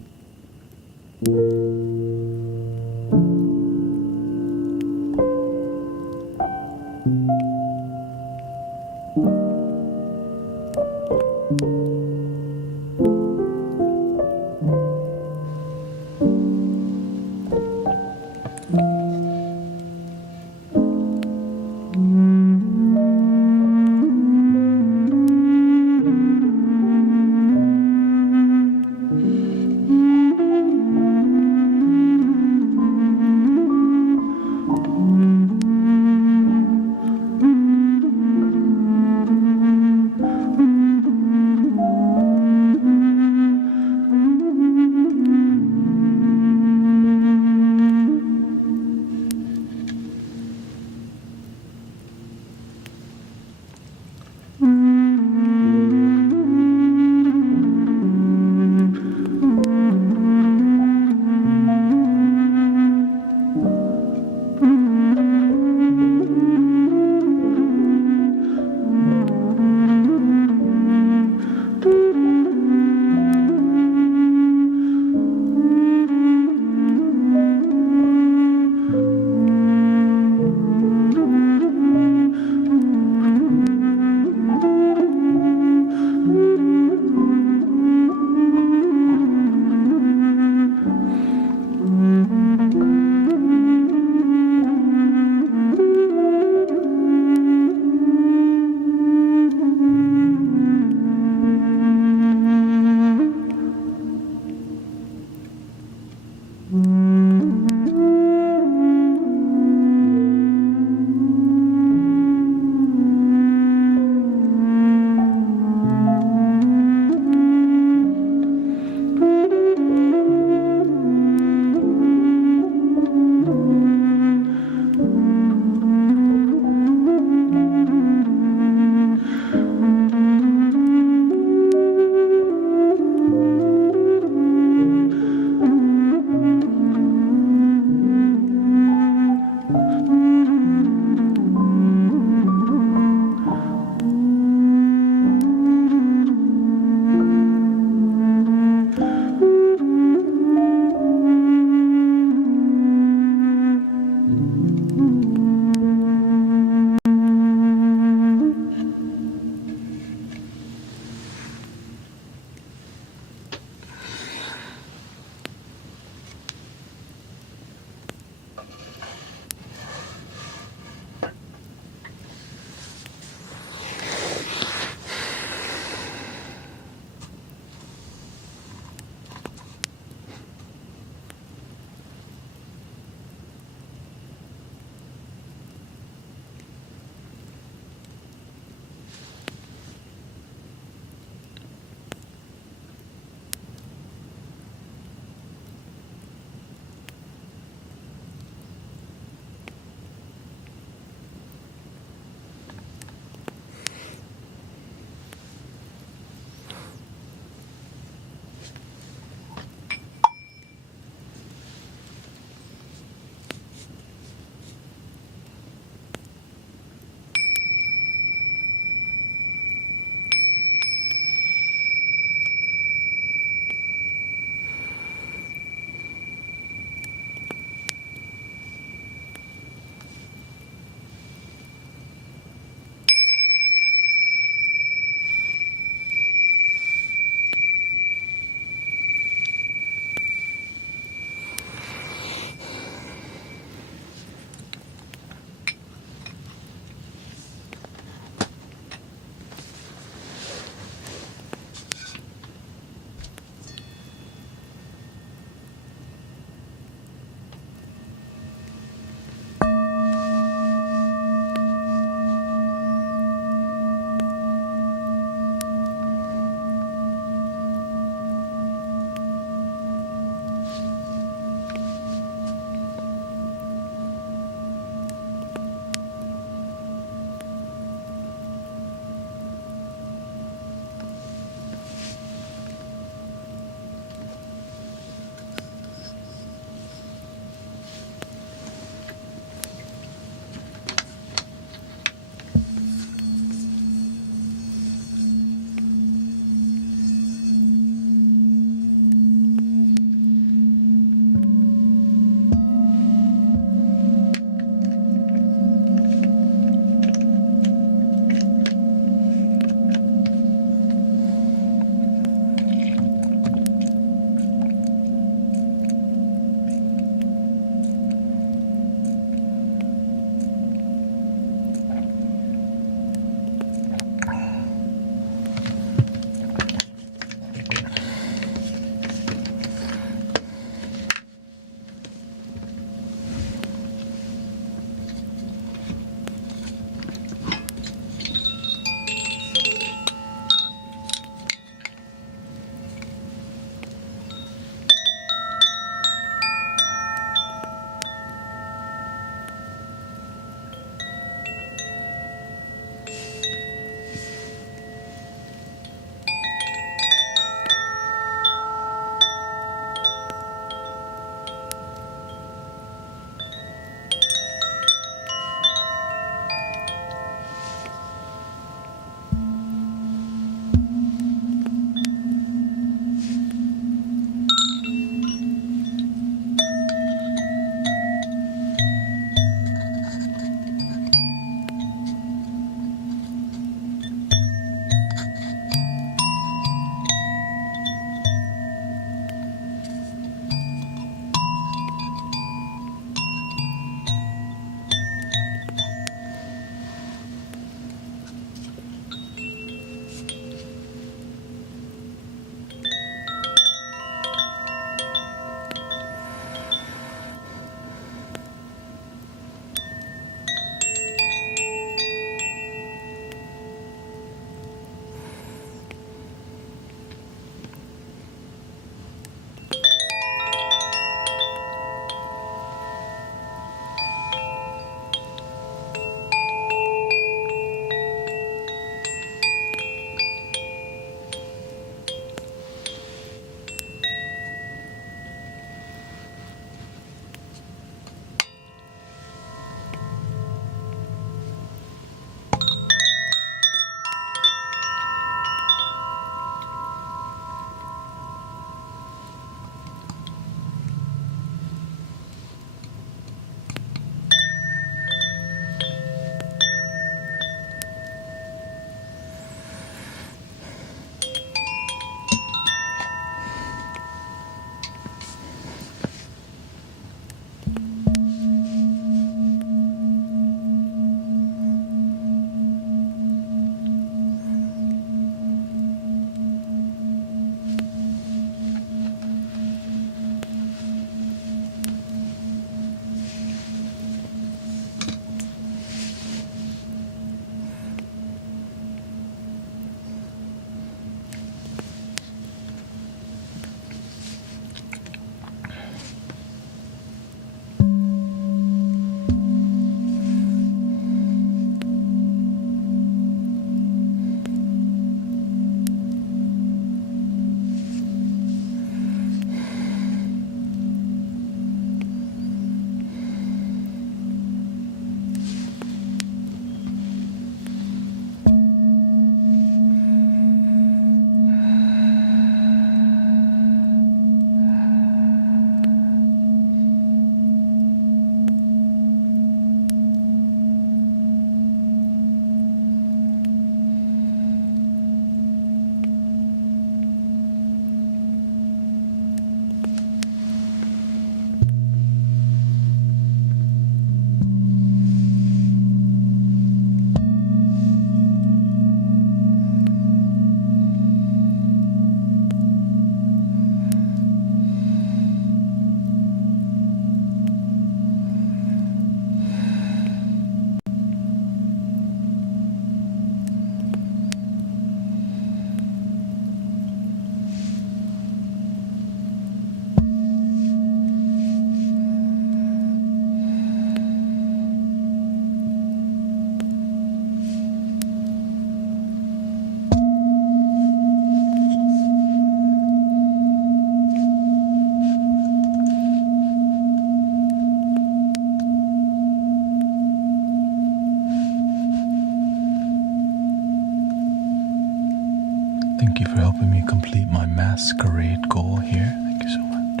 Thank you for helping me complete my masquerade goal here. Thank you so much.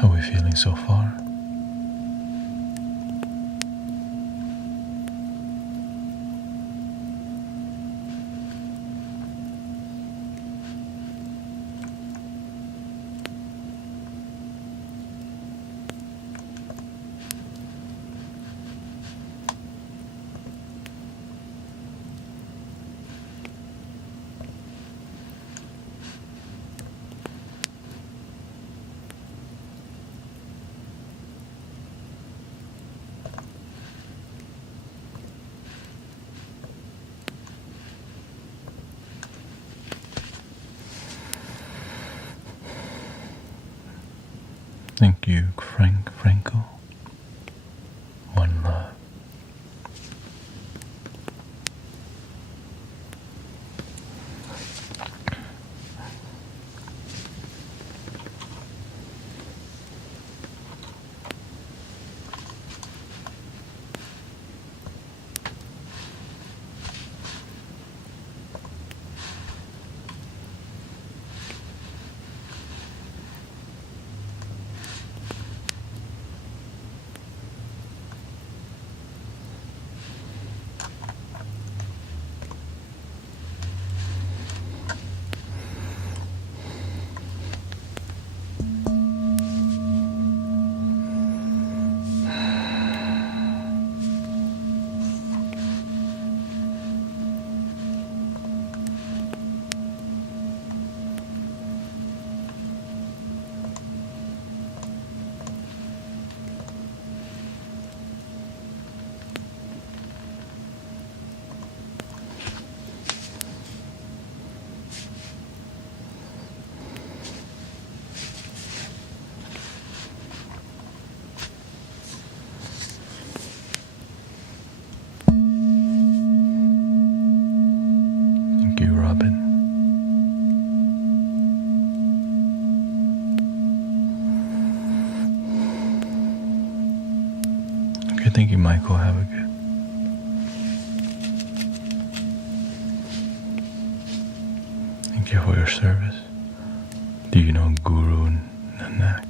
How are we feeling so far? Thank you, Franco. One love. Thank you, Robin. Okay, thank you, Michael. Have a good. Thank you for your service. Do you know Guru Nanak?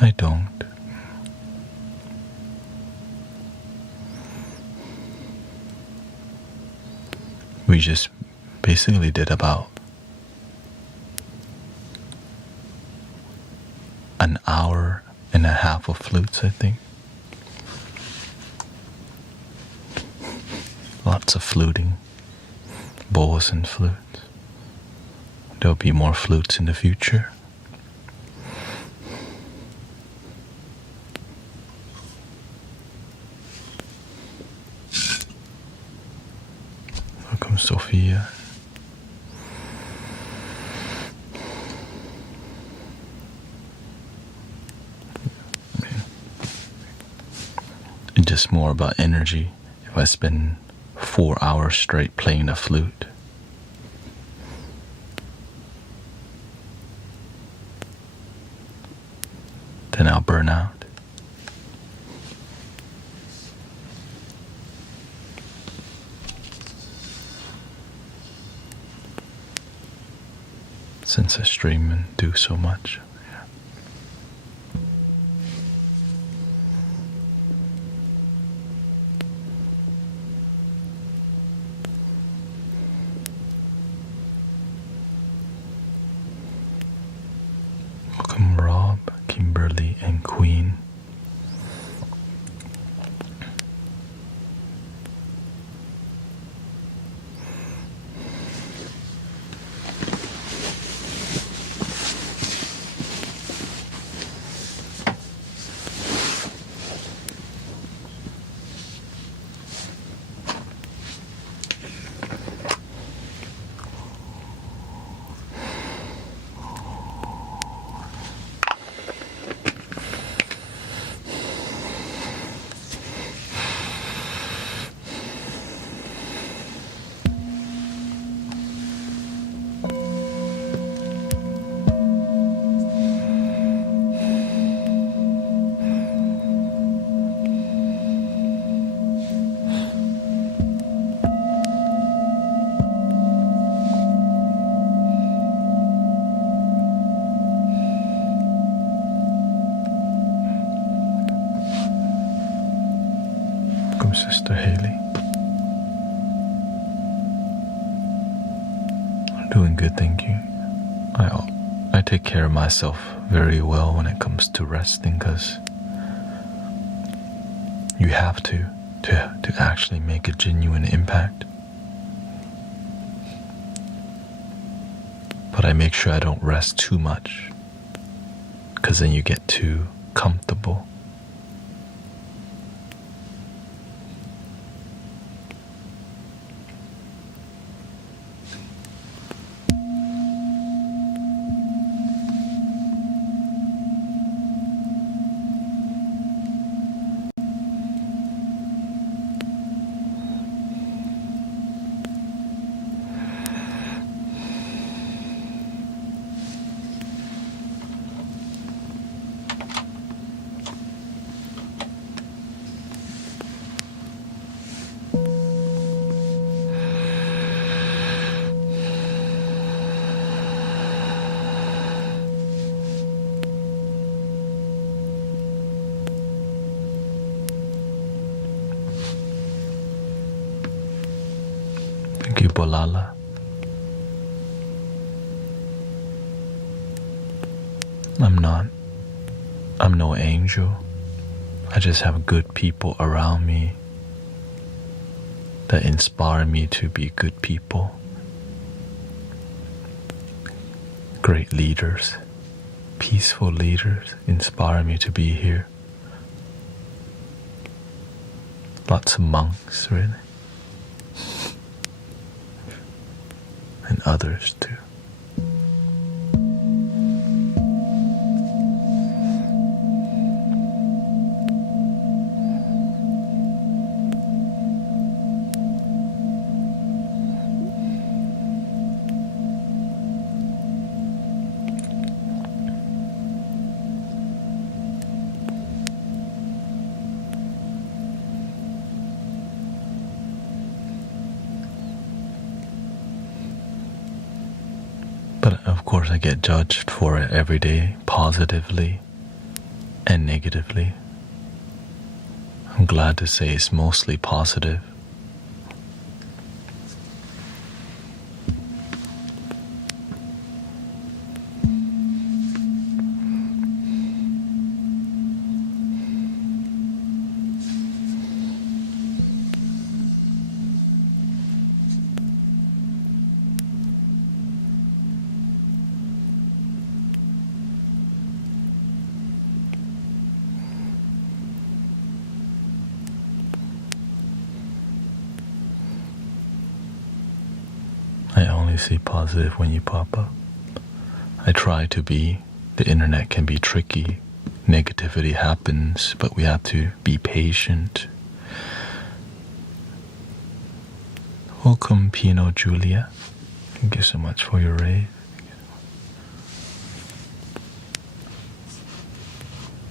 I don't. We just basically did about an hour and a half of flutes, I think. Lots of fluting, bowls and flutes. There'll be more flutes in the future. Welcome, Sophia. It's just more about energy. If I spend 4 hours straight playing the flute, then I'll burn out. Since I stream and do so much. Welcome, Rob, Kimberly, and Queen. Doing good, thank you. I take care of myself very well when it comes to resting, because you have to actually make a genuine impact. But I make sure I don't rest too much, because then you get too comfortable. Thank you, Bolala. I'm no angel. I just have good people around me that inspire me to be good people. Great leaders, peaceful leaders inspire me to be here. Lots of monks, really. And others too. But of course I get judged for it every day, positively and negatively. I'm glad to say it's mostly positive. I only see positive when you pop up. I try to be. The internet can be tricky. Negativity happens, but we have to be patient. Welcome, Pinot Julia. Thank you so much for your raid.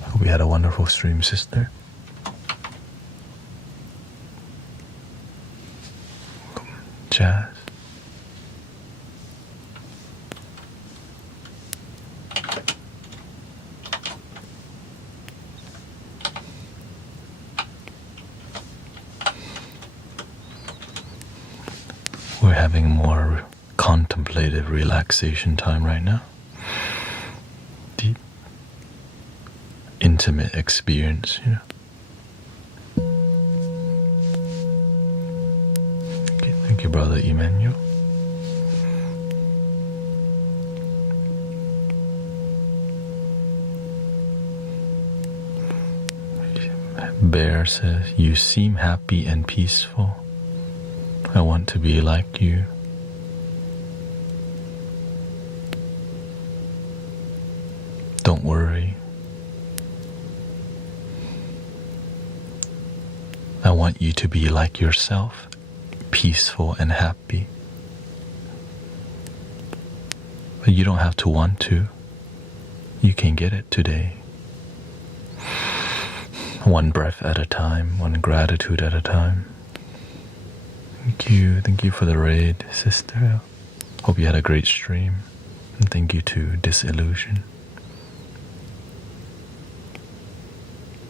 Hope we had a wonderful stream, sister. Welcome, Jazz. We're having more contemplative relaxation time right now. Deep, intimate experience, you know. Thank you, brother Emmanuel. Bear says, you seem happy and peaceful. I want to be like you. Don't worry. I want you to be like yourself, peaceful and happy. But you don't have to want to. You can get it today. One breath at a time, one gratitude at a time. Thank you for the raid, sister. Hope you had a great stream. And thank you to Disillusion.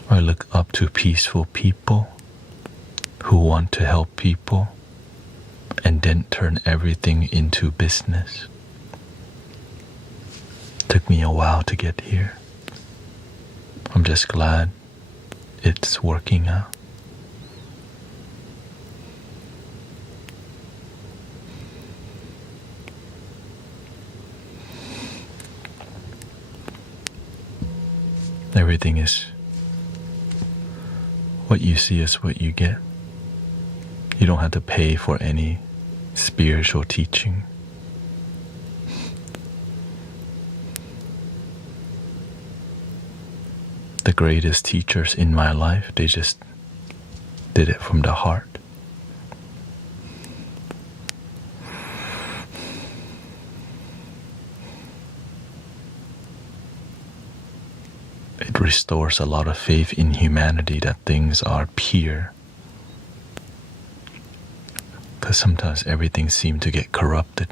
I look up to peaceful people who want to help people and didn't turn everything into business. Took me a while to get here. I'm just glad it's working out. Everything is what you see is what you get. You don't have to pay for any spiritual teaching. The greatest teachers in my life, they just did it from the heart. It restores a lot of faith in humanity that things are pure. Because sometimes everything seems to get corrupted.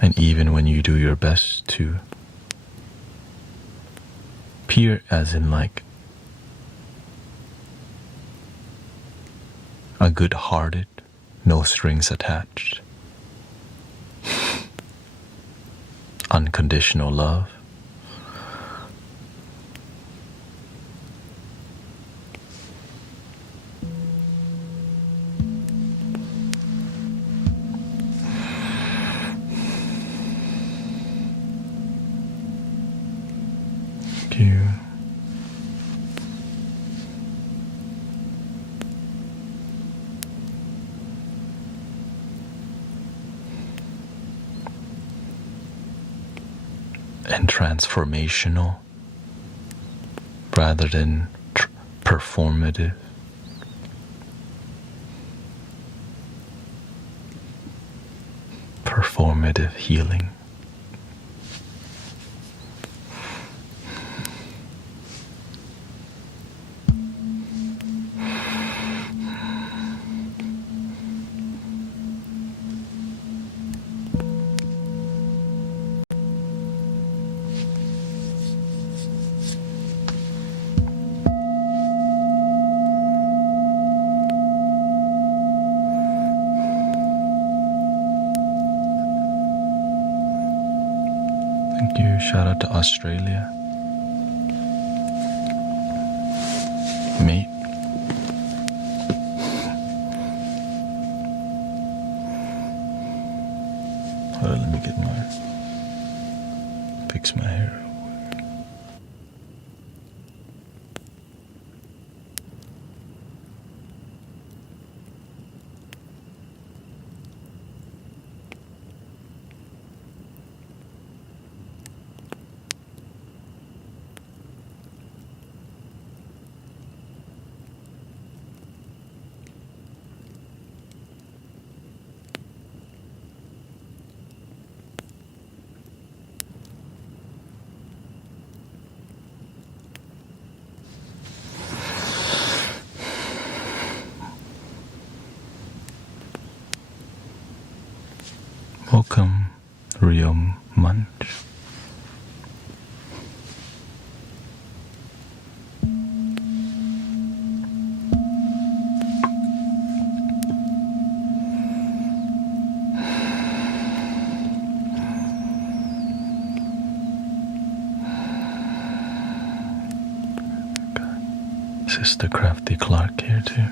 And even when you do your best to pure as in like a good-hearted, no strings attached, unconditional love. Thank you. And transformational rather than performative. Performative healing. Thank you. Shout out to Australia. Mate. Hold on, let me get fix my hair. Welcome, Rio Munch. Sister Crafty Clark here too.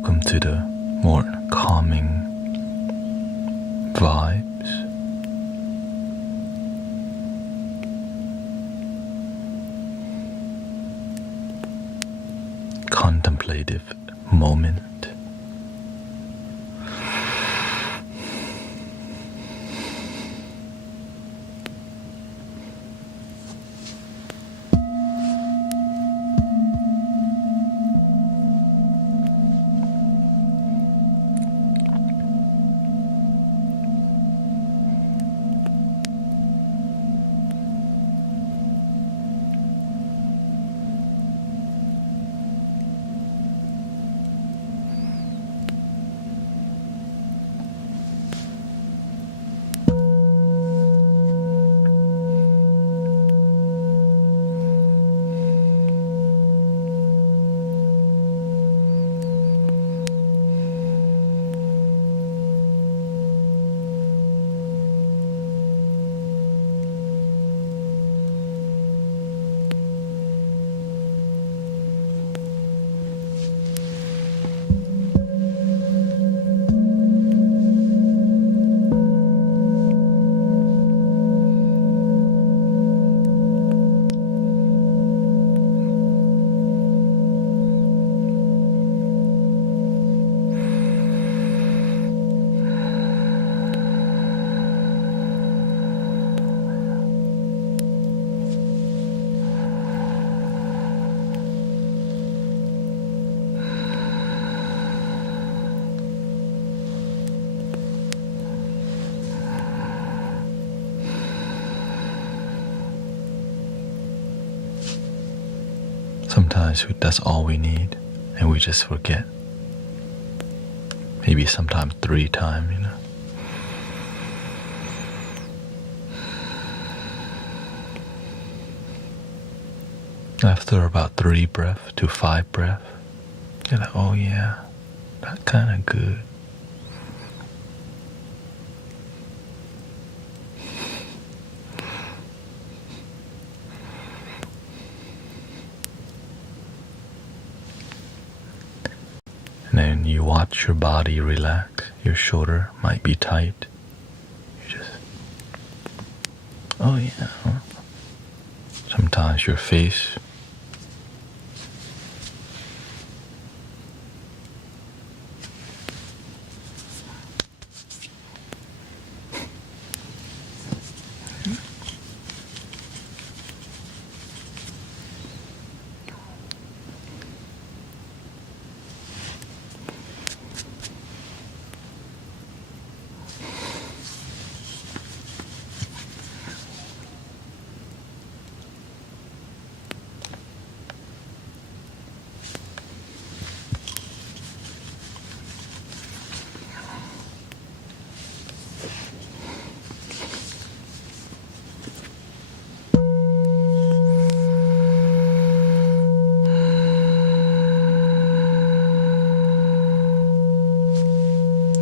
welcome to the more calming vibes. Contemplative moment. Sometimes that's all we need, and we just forget. Maybe sometimes 3 times, After about 3 breaths to 5 breaths, you're like, oh yeah, that's kind of good. And then you watch your body relax. Your shoulder might be tight. You just, oh yeah. Sometimes your face.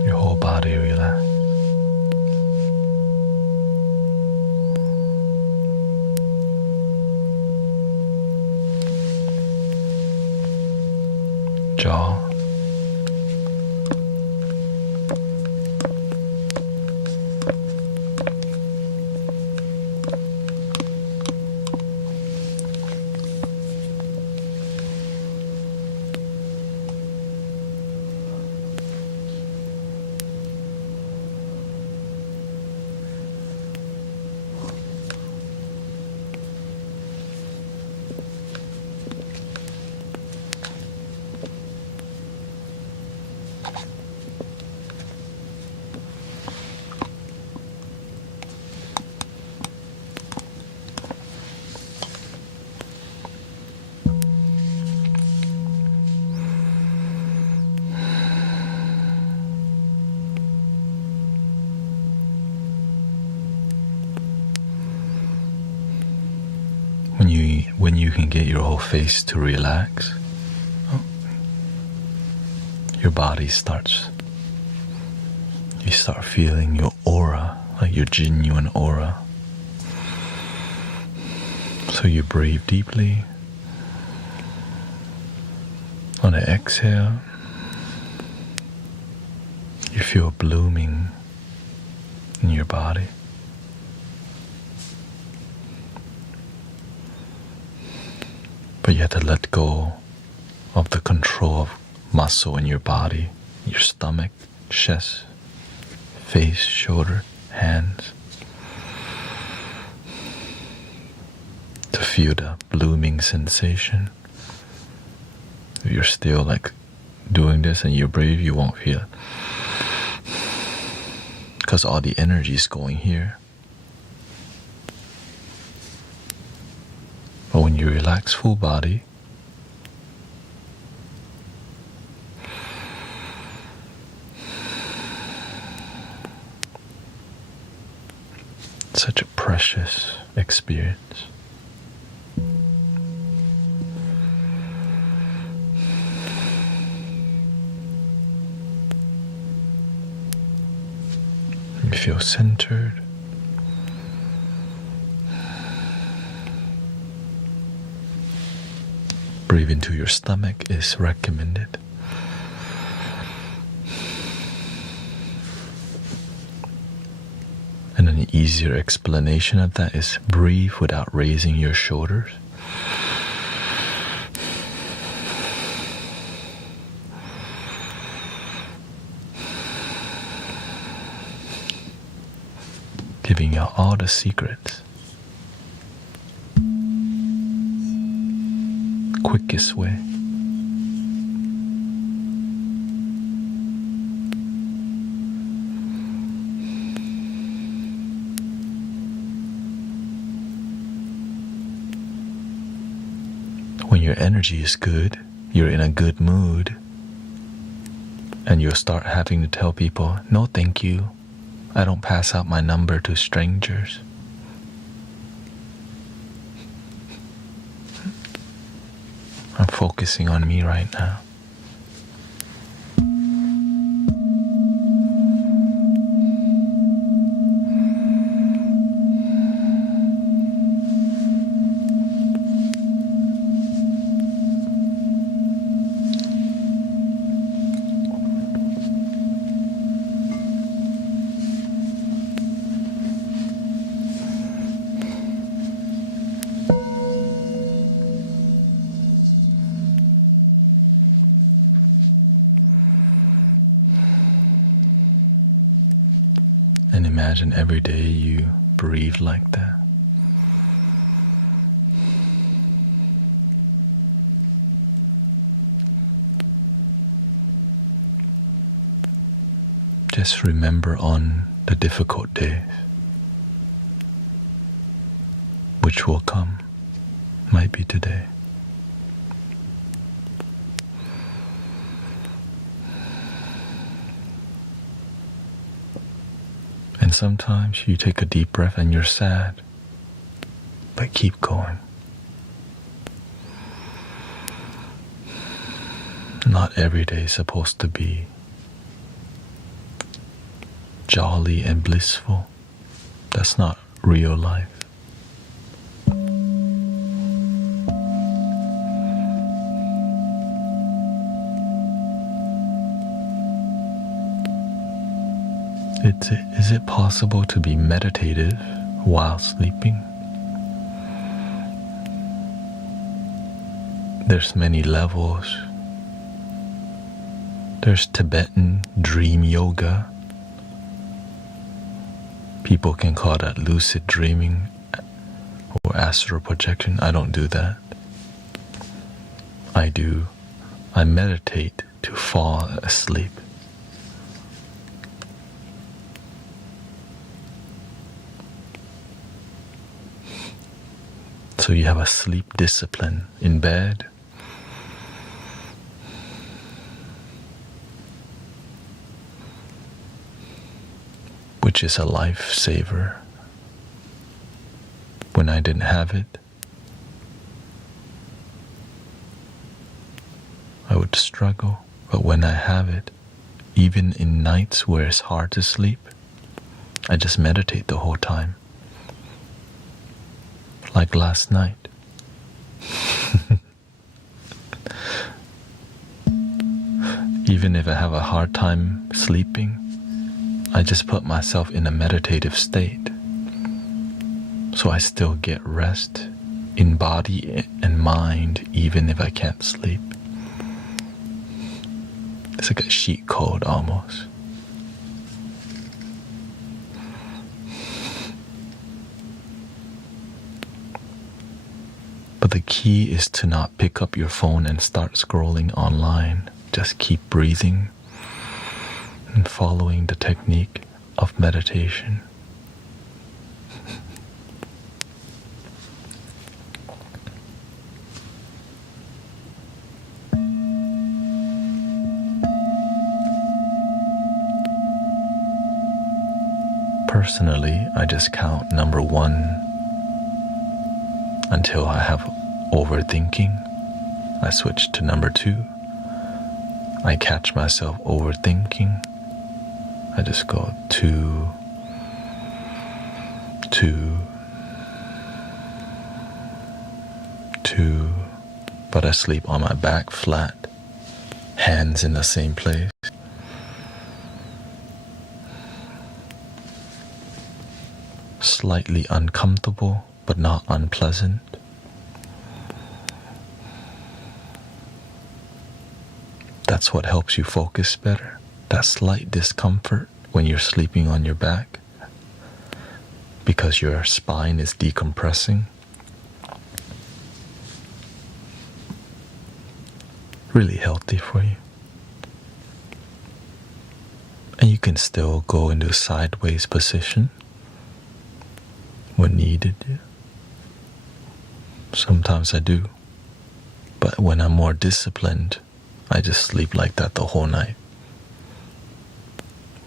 Your whole body relax. Jaw. When you can get your whole face to relax, your body starts, you start feeling your aura, like your genuine aura. So you breathe deeply. On the exhale, You feel blooming in your body. But you have to let go of the control of muscle in your body, your stomach, chest, face, shoulder, hands, to feel the blooming sensation. If you're still like doing this and you're brave, you won't feel it, because all the energy is going here. But when you relax full body, it's such a precious experience. You feel centered. Breathe into your stomach is recommended. And an easier explanation of that is breathe without raising your shoulders. Giving you all the secrets. Quickest way. When your energy is good, you're in a good mood, and you'll start having to tell people, no thank you, I don't pass out my number to strangers. I'm focusing on me right now. And imagine every day you breathe like that. Just remember on the difficult days, which will come, might be today. And sometimes you take a deep breath and you're sad, but keep going. Not every day is supposed to be jolly and blissful. That's not real life. Is it possible to be meditative while sleeping? There's many levels. There's Tibetan dream yoga. People can call that lucid dreaming or astral projection. I don't do that. I meditate to fall asleep. So you have a sleep discipline in bed. Which is a lifesaver. When I didn't have it, I would struggle. But when I have it, even in nights where it's hard to sleep, I just meditate the whole time. Like last night. Even if I have a hard time sleeping, I just put myself in a meditative state, so I still get rest in body and mind even if I can't sleep. It's like a cheat code almost. But the key is to not pick up your phone and start scrolling online. Just keep breathing and following the technique of meditation. Personally, I just count number 1 until I have overthinking. I switch to number 2. I catch myself overthinking. I just go 2, 2, 2, but I sleep on my back flat, hands in the same place. Slightly uncomfortable, but not unpleasant. That's what helps you focus better. That slight discomfort when you're sleeping on your back, because your spine is decompressing. Really healthy for you. And you can still go into a sideways position when needed. Sometimes I do. But when I'm more disciplined, I just sleep like that the whole night.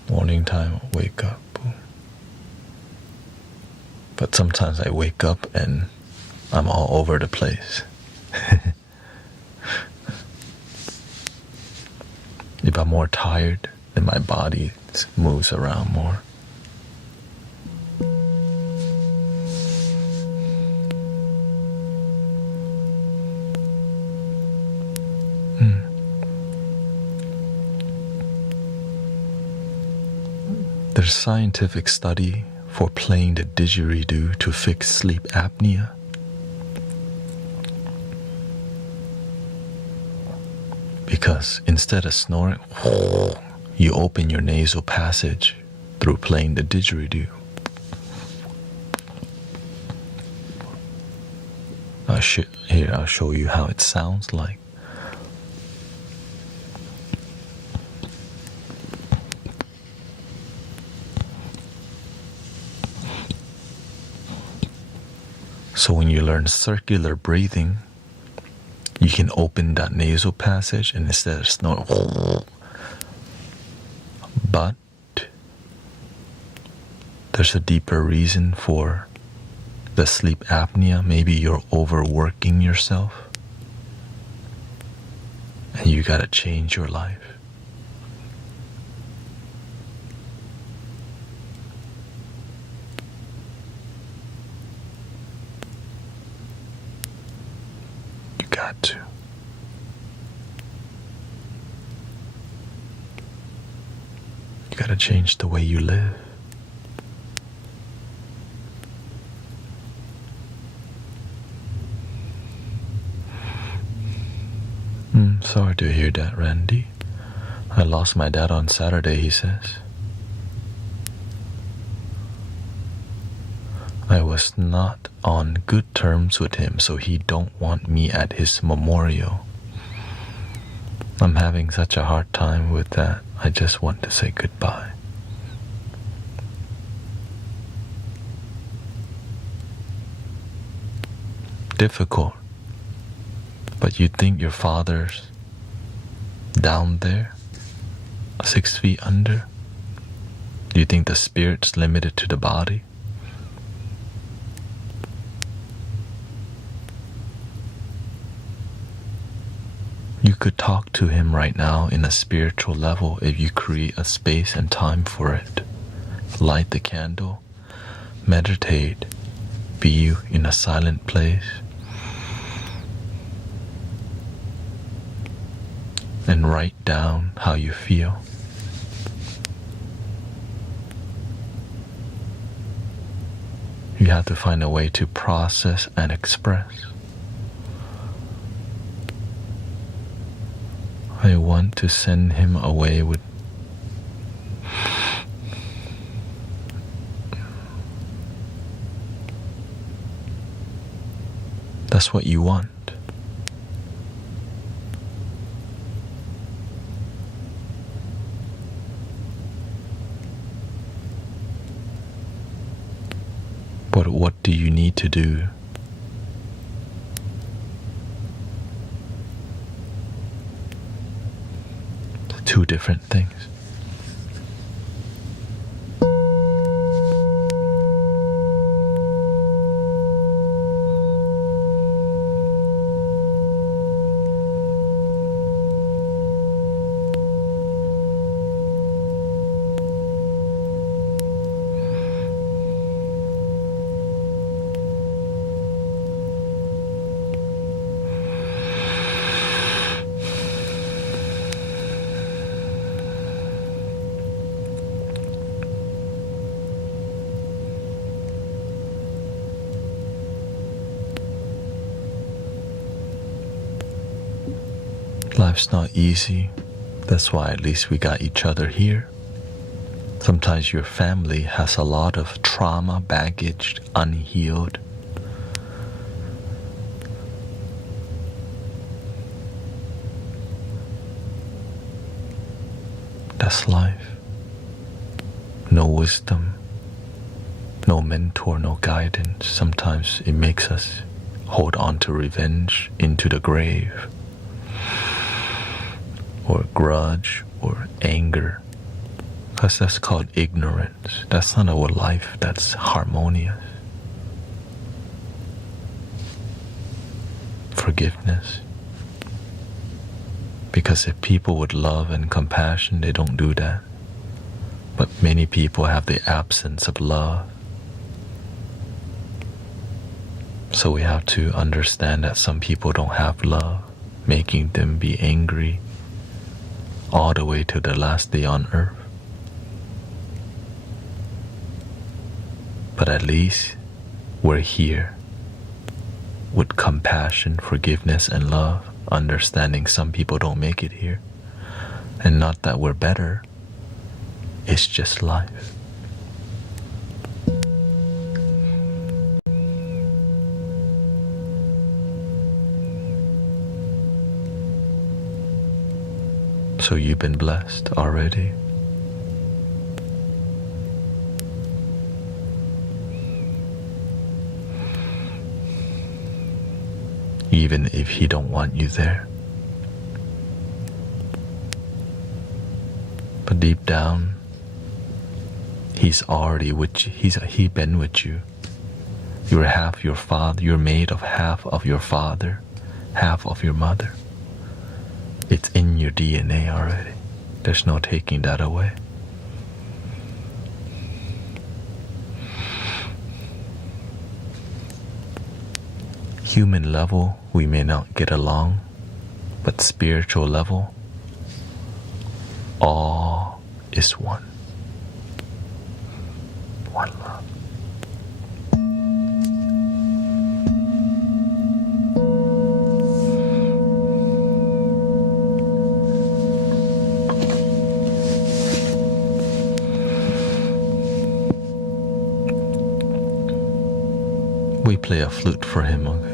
Morning time, wake up. Boom. But sometimes I wake up and I'm all over the place. If I'm more tired, then my body moves around more. There's scientific study for playing the didgeridoo to fix sleep apnea. Because instead of snoring, you open your nasal passage through playing the didgeridoo. I'll show you how it sounds like. So when you learn circular breathing, you can open that nasal passage and instead of snoring. But there's a deeper reason for the sleep apnea. Maybe you're overworking yourself and you gotta change your life. Got to. You gotta change the way you live. Sorry to hear that, Randy. I lost my dad on Saturday, he says. I was not on good terms with him, so he don't want me at his memorial. I'm having such a hard time with that. I just want to say goodbye. Difficult. But you think your father's down there, 6 feet under? Do you think the spirit's limited to the body? You could talk to him right now in a spiritual level if you create a space and time for it. Light the candle, meditate, be in a silent place, and write down how you feel. have to find a way to process and express. I want to send him away with that's what you want. But what do you need to do? Two different things. Life's not easy. That's why at least we got each other here. Sometimes your family has a lot of trauma, baggage, unhealed. That's life. No wisdom, no mentor, no guidance. Sometimes it makes us hold on to revenge into the grave, or grudge, or anger, because that's called ignorance. That's not our life that's harmonious. Forgiveness. Because if people would love and compassion, they don't do that. But many people have the absence of love. So we have to understand that some people don't have love, making them be angry all the way to the last day on earth. But at least we're here with compassion, forgiveness, and love, understanding some people don't make it here. And not that we're better, it's just life. So you've been blessed already. Even if he don't want you there. But deep down, he's already with you. He been with you. You're half your father. You're made of half of your father, half of your mother. It's in your DNA already. There's no taking that away. Human level, we may not get along, but spiritual level, all is one. One love. We play a flute for him, okay?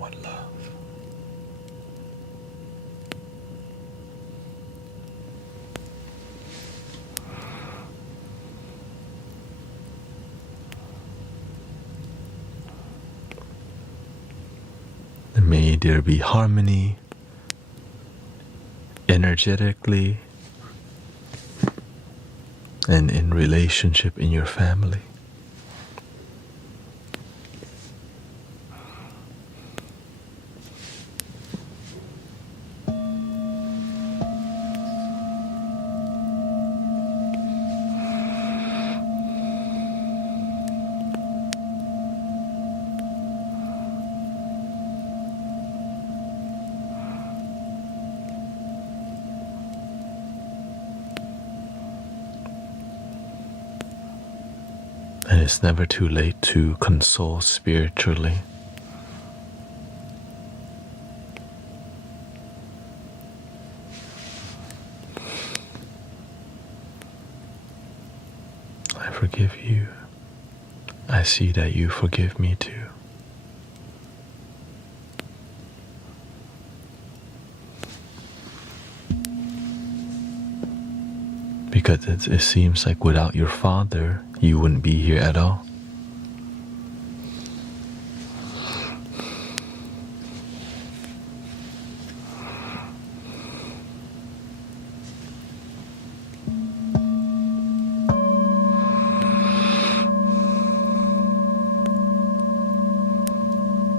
What love? And may there be harmony energetically and in relationship in your family. And it's never too late to console spiritually. I forgive you. I see that you forgive me too. Because it seems like without your father, you wouldn't be here at all.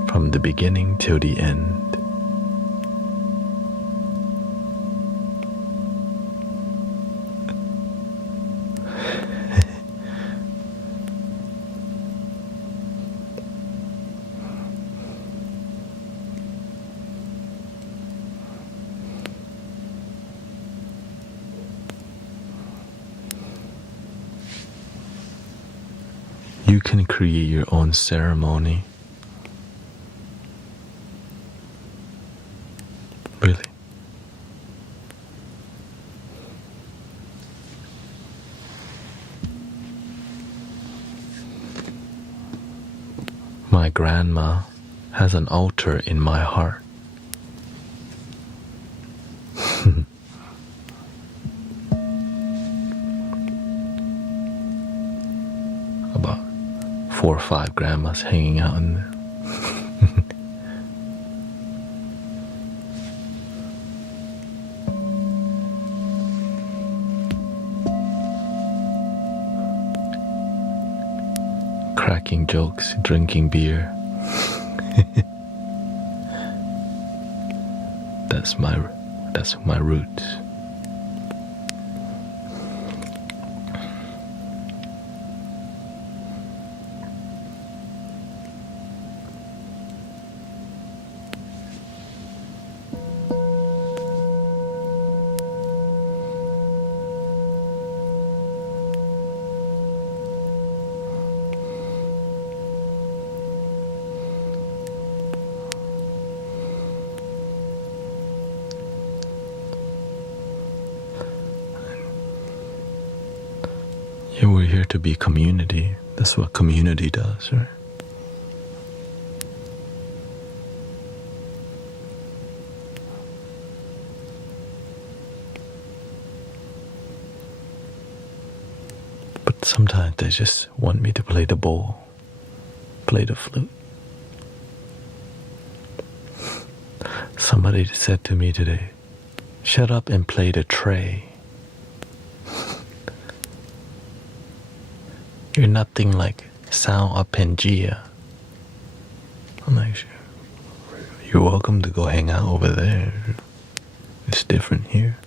From the beginning till the end. You can create your own ceremony. Really. My grandma has an altar in my heart. About 4 or 5 grandmas hanging out in there. Cracking jokes, drinking beer. That's my roots. Yeah, we're here to be community. That's what community does, right? But sometimes they just want me to play the bowl, play the flute. Somebody said to me today, shut up and play the tray. You're nothing like sound up Pangea. I'm like, you're welcome to go hang out over there. It's different here.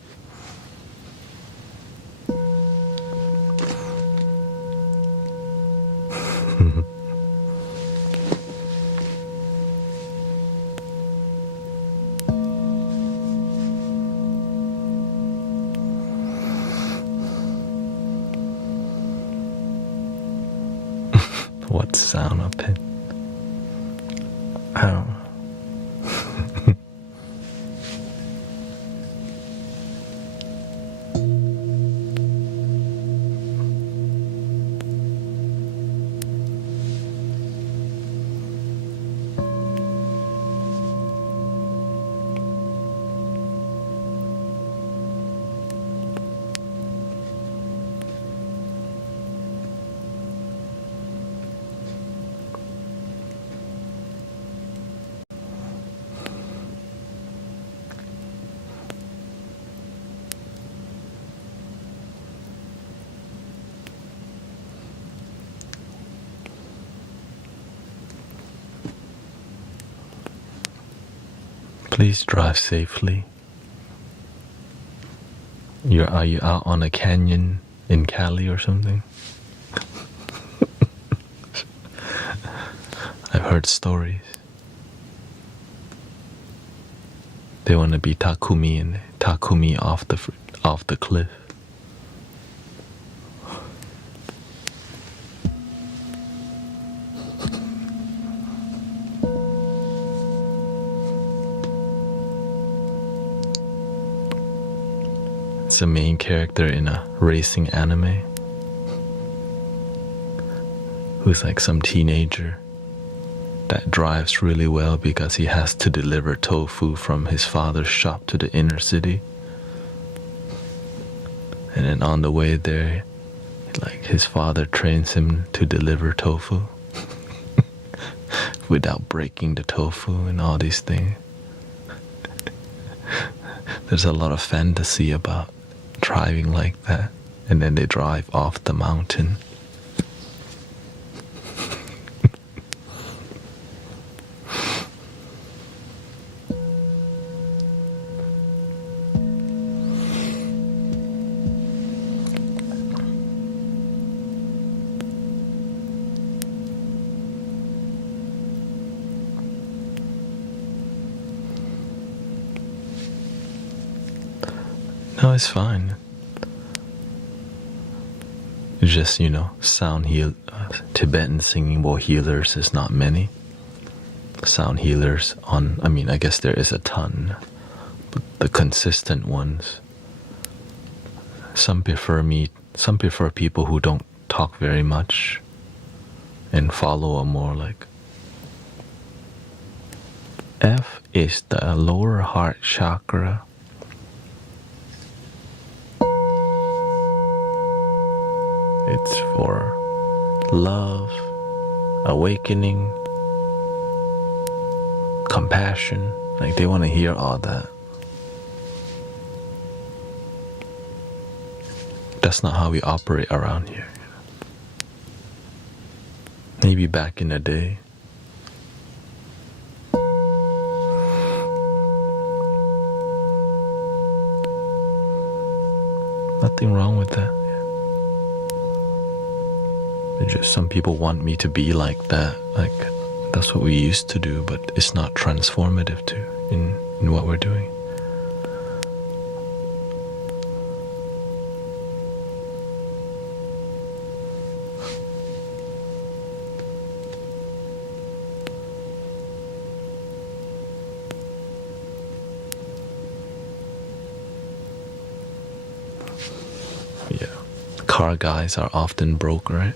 What sound up in? I don't know. Please drive safely. Are you out on a canyon in Cali or something? I've heard stories. They want to be Takumi off the cliff. It's the main character in a racing anime who's like some teenager that drives really well because he has to deliver tofu from his father's shop to the inner city. And then on the way there, like his father trains him to deliver tofu without breaking the tofu and all these things. There's a lot of fantasy about driving like that, and then they drive off the mountain. No, it's fine. It's just, Tibetan singing bowl healers is not many. Sound healers I guess there is a ton, but the consistent ones, some prefer people who don't talk very much and follow a more like F is the lower heart chakra. It's for love, awakening, compassion. Like they want to hear all that. That's not how we operate around here. Maybe back in the day. Nothing wrong with that. It's just some people want me to be like that. Like that's what we used to do, but it's not transformative in what we're doing. Yeah. Car guys are often broke, right?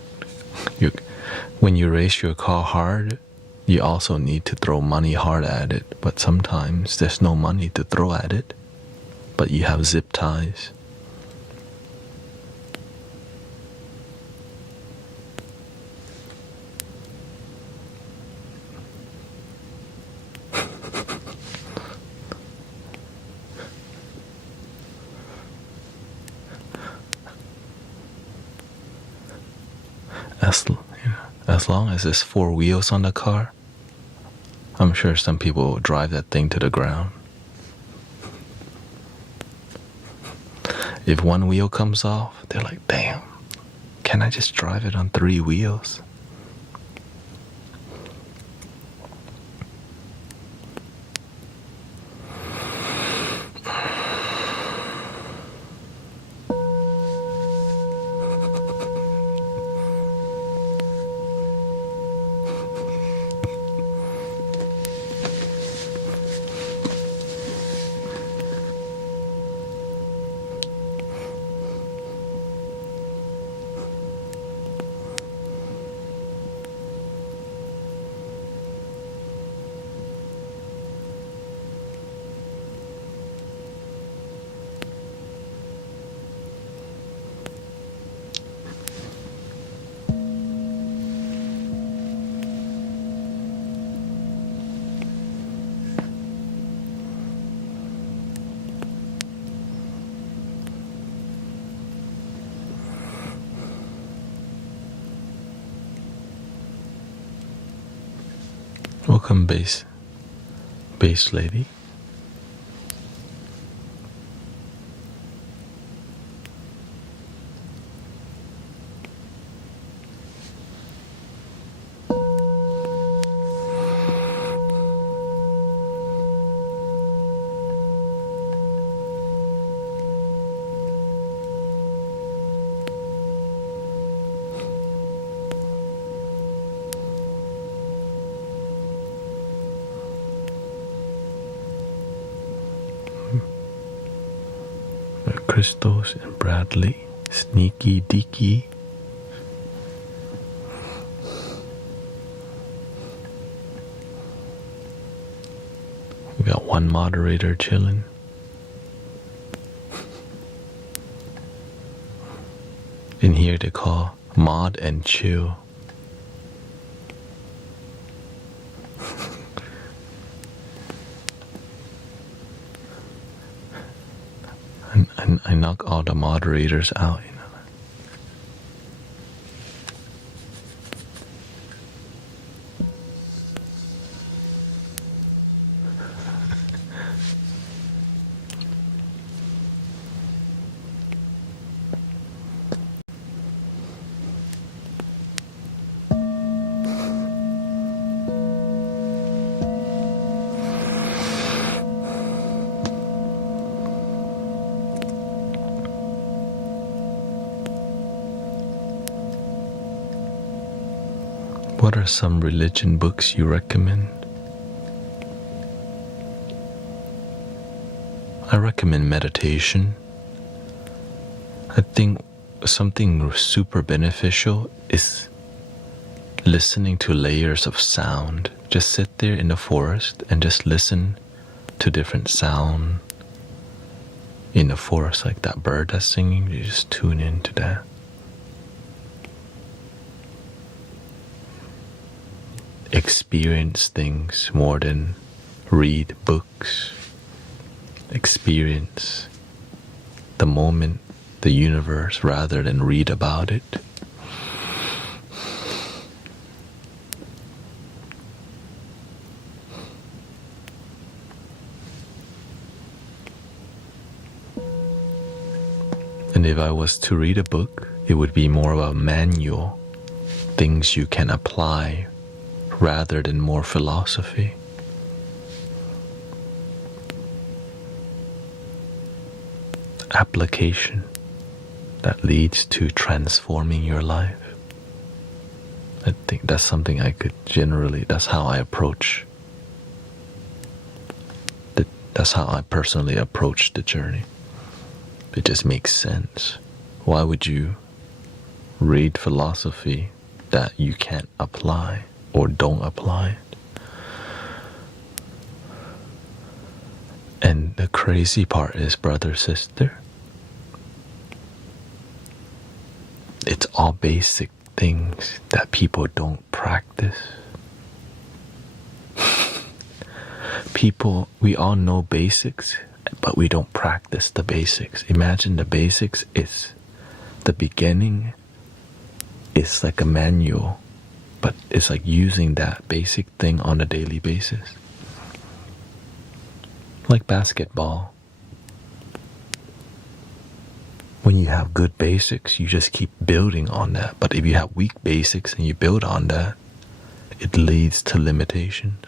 When you race your car hard, you also need to throw money hard at it, but sometimes there's no money to throw at it, but you have zip ties. As long as there's 4 wheels on the car, I'm sure some people will drive that thing to the ground. If one wheel comes off, they're like, damn, can I just drive it on 3 wheels? Welcome, bass lady. Crystals and Bradley. Sneaky Deaky. We got one moderator chilling. In here they call mod and chill. I knock all the moderators out, you know. What are some religion books you recommend? I recommend meditation. I think something super beneficial is listening to layers of sound. Just sit there in the forest and just listen to different sound in the forest, like that bird that's singing. You just tune into that. Experience things more than read books. Experience the moment, the universe, rather than read about it. And if I was to read a book, it would be more of a manual, things you can apply rather than more philosophy. Application that leads to transforming your life. I think that's something I could generally, that's how I approach, that's how I personally approach the journey. It just makes sense. Why would you read philosophy that you can't apply or don't apply it? And the crazy part is, brother, sister, it's all basic things that people don't practice. People, we all know basics, but we don't practice the basics. Imagine the basics is the beginning. It's like a manual, but it's like using that basic thing on a daily basis. Like basketball. When you have good basics, you just keep building on that. But if you have weak basics and you build on that, it leads to limitations.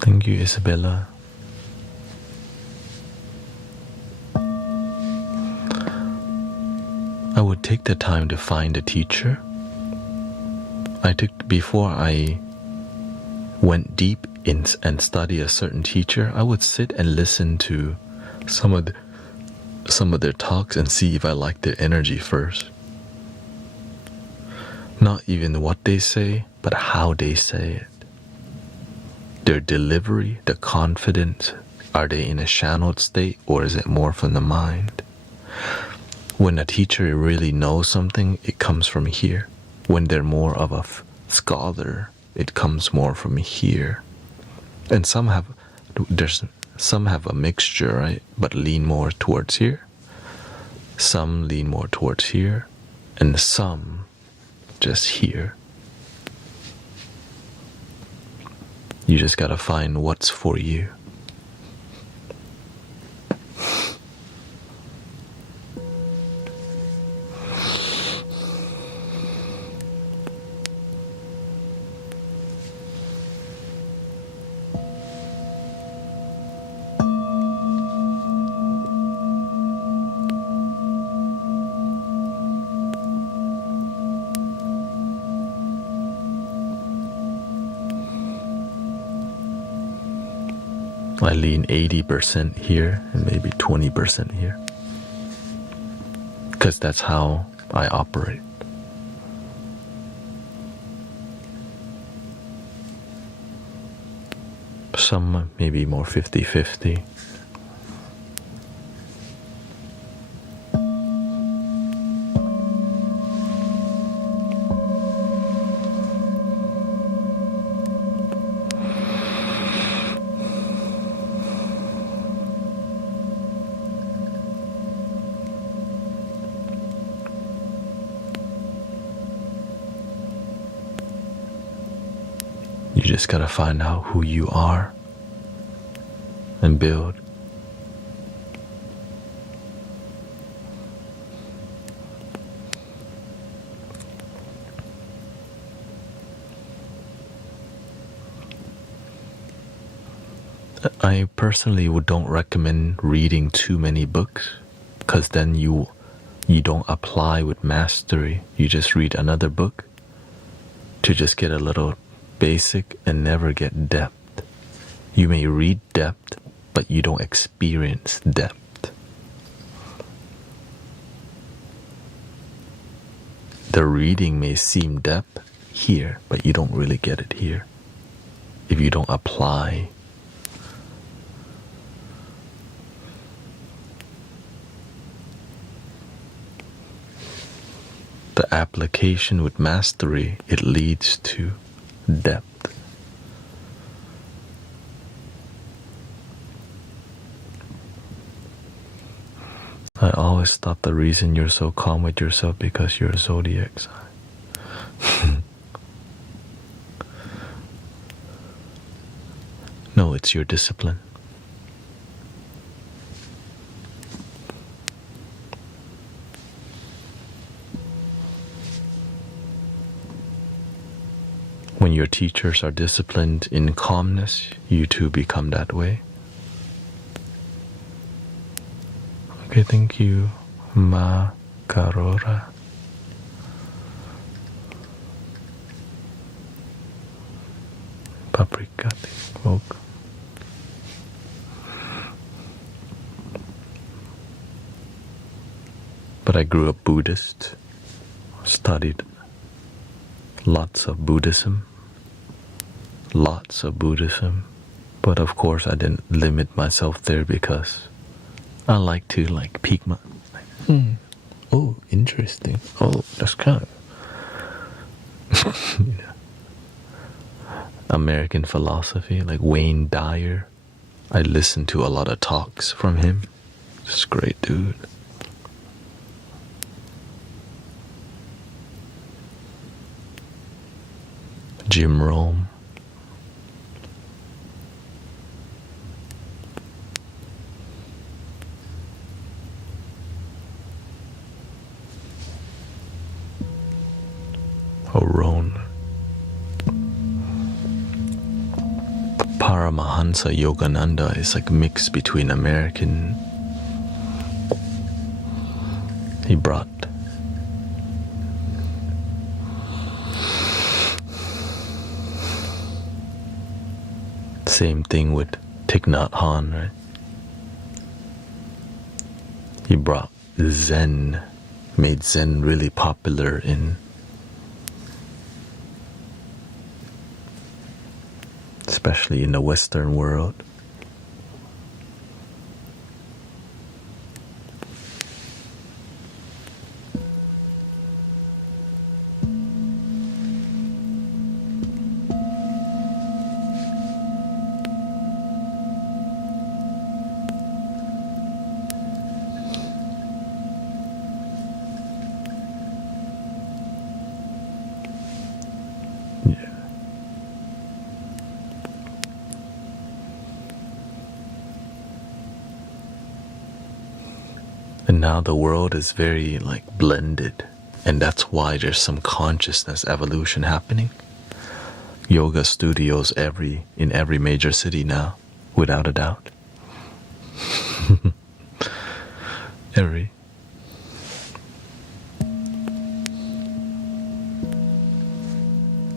Thank you, Isabella. I would take the time to find a teacher. Before I went deep in and study a certain teacher, I would sit and listen to some of their talks and see if I like their energy first. Not even what they say, but how they say it. Their delivery, the confidence, are they in a channeled state or is it more from the mind? When a teacher really knows something, it comes from here. When they're more of a scholar, it comes more from here. And some have a mixture, right? But lean more towards here. Some lean more towards here. And some just here. You just gotta find what's for you. I lean 80% here and maybe 20% here. Because that's how I operate. Some maybe more 50-50. You just gotta find out who you are and build. I personally don't recommend reading too many books, because then you don't apply with mastery. You just read another book to just get a little basic and never get depth. You may read depth, but you don't experience depth. The reading may seem depth here, but you don't really get it here if you don't apply. The application with mastery, it leads to depth. I always thought the reason you're so calm with yourself because you're a zodiac sign. No, it's your discipline. When your teachers are disciplined in calmness, you too become that way. Okay, thank you, Ma Carora. Paprika, smoke. But I grew up Buddhist, studied lots of Buddhism. But of course I didn't limit myself there because I like to peek my oh, interesting. Oh, that's kind of American philosophy, like Wayne Dyer. I listened to a lot of talks from him. Just a great dude. Jim Rome. Oron. Paramahansa Yogananda is like mixed between American. He brought same thing with Thich Nhat Hanh, right? He brought Zen, made Zen really popular especially in the Western world. And now the world is very like blended, and that's why there's some consciousness evolution happening. Yoga studios in every major city now, without a doubt. Every.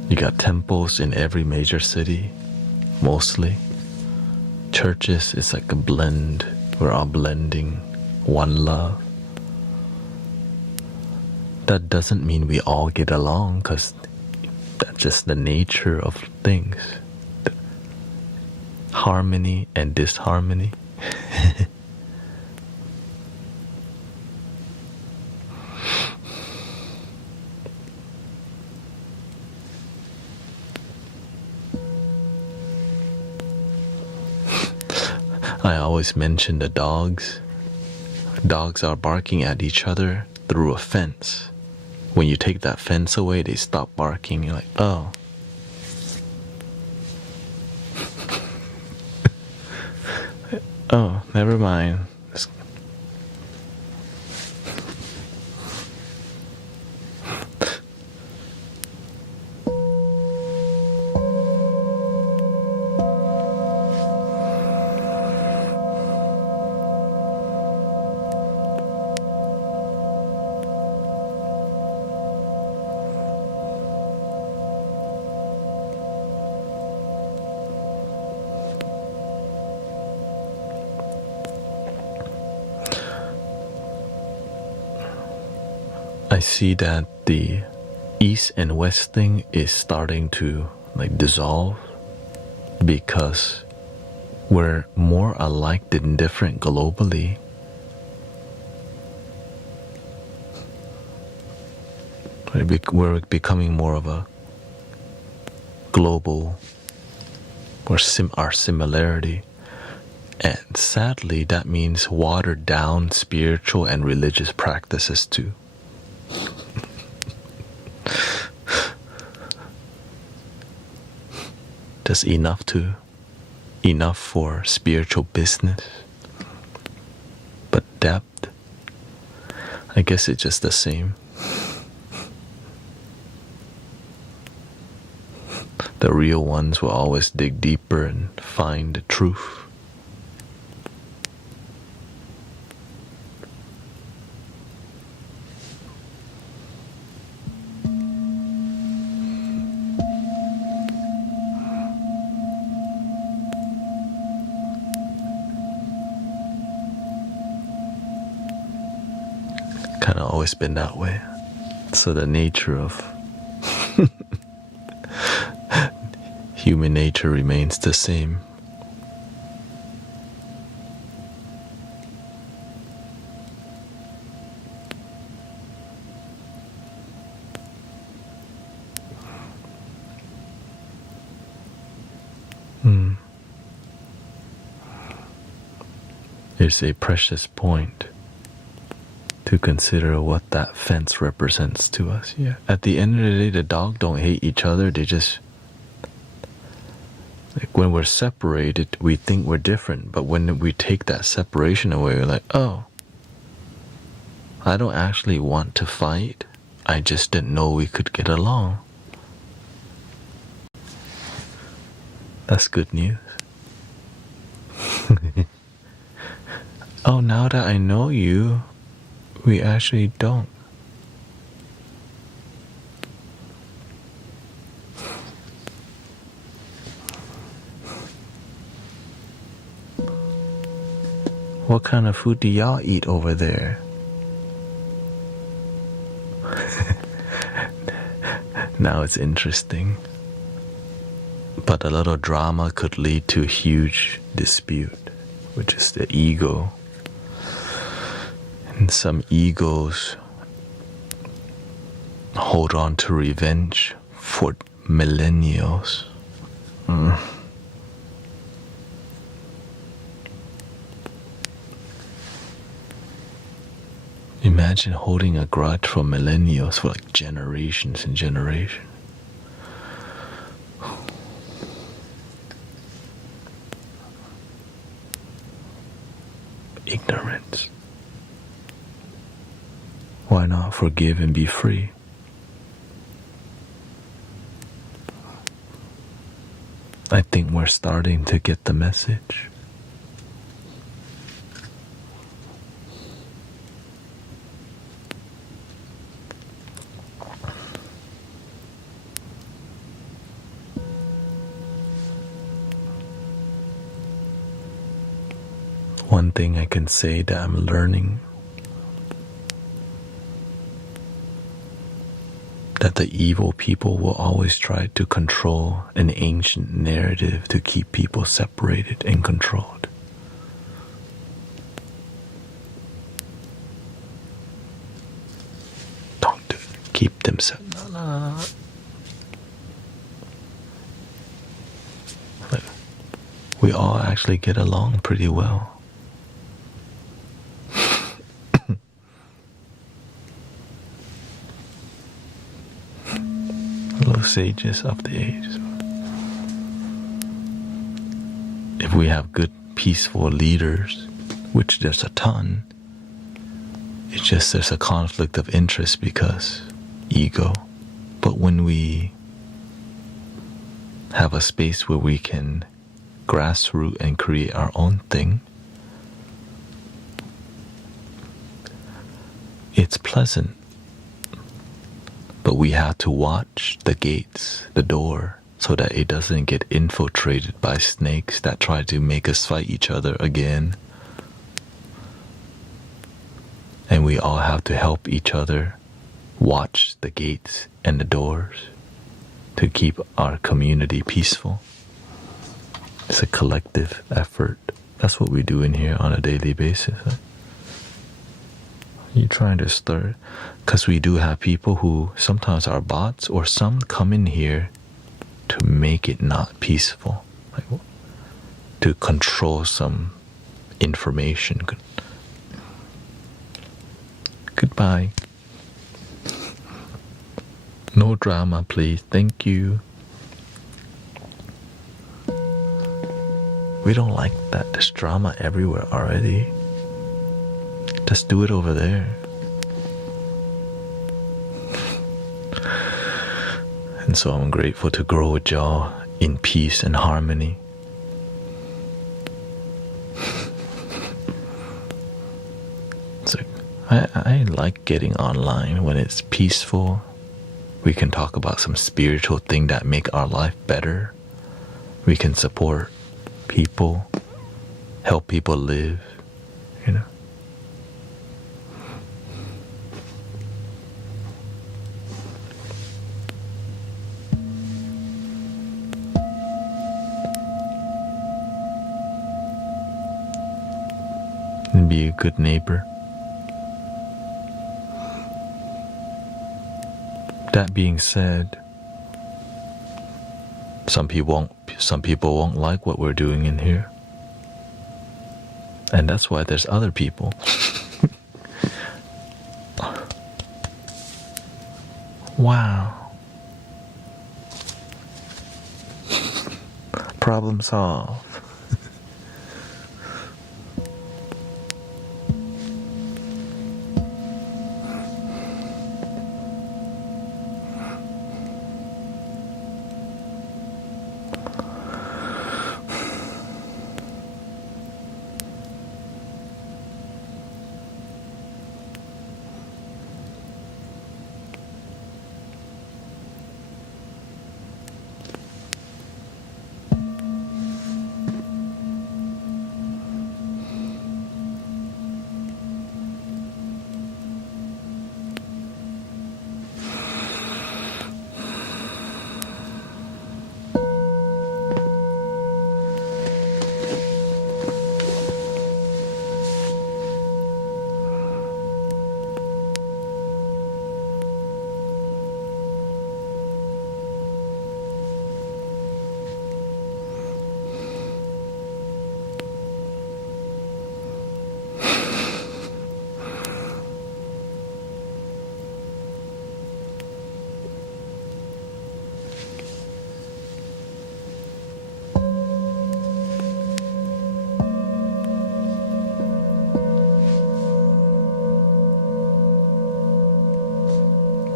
You got temples in every major city, mostly. Churches, it's like a blend. We're all blending one love. That doesn't mean we all get along, because that's just the nature of things. Harmony and disharmony. I always mention the dogs. Dogs are barking at each other through a fence. When you take that fence away, they stop barking. You're like, oh. Oh, never mind. I see that the East and West thing is starting to like dissolve because we're more alike than different globally. We're becoming more of a global, or our similarity. And sadly, that means watered down spiritual and religious practices too. Just enough for spiritual business. But depth, I guess it's just the same. The real ones will always dig deeper and find the truth. Kind of always been that way. So the nature of human nature remains the same. It's a precious point to consider what that fence represents to us. Yeah. At the end of the day, the dog don't hate each other. They just, like, when we're separated, we think we're different. But when we take that separation away, we're like, oh, I don't actually want to fight. I just didn't know we could get along. That's good news. Oh, now that I know you, we actually don't. What kind of food do y'all eat over there? Now it's interesting. But a little drama could lead to a huge dispute, which is the ego. And some egos hold on to revenge for millennials. Imagine holding a grudge for millennials for like generations and generations. Ignorance. Why not forgive and be free? I think we're starting to get the message. One thing I can say that I'm learning, that the evil people will always try to control an ancient narrative to keep people separated and controlled. Don't do it. Keep them separated. No. But we all actually get along pretty well. Little sages of the ages. If we have good, peaceful leaders, which there's a ton, it's just there's a conflict of interest because ego. But when we have a space where we can grassroot and create our own thing, it's pleasant. But we have to watch the gates, the door, so that it doesn't get infiltrated by snakes that try to make us fight each other again. And we all have to help each other watch the gates and the doors to keep our community peaceful. It's a collective effort. That's what we do in here on a daily basis. Right? You're trying to stir, because we do have people who sometimes are bots, or some come in here to make it not peaceful, like to control some information. Goodbye. No drama, please. Thank you. We don't like that. There's drama everywhere already. Just do it over there. And so I'm grateful to grow with y'all in peace and harmony. So I like getting online when it's peaceful. We can talk about some spiritual thing that make our life better. We can support people, help people live, you know. And be a good neighbor. That being said, some people won't like what we're doing in here. And that's why there's other people. Wow. Problem solved.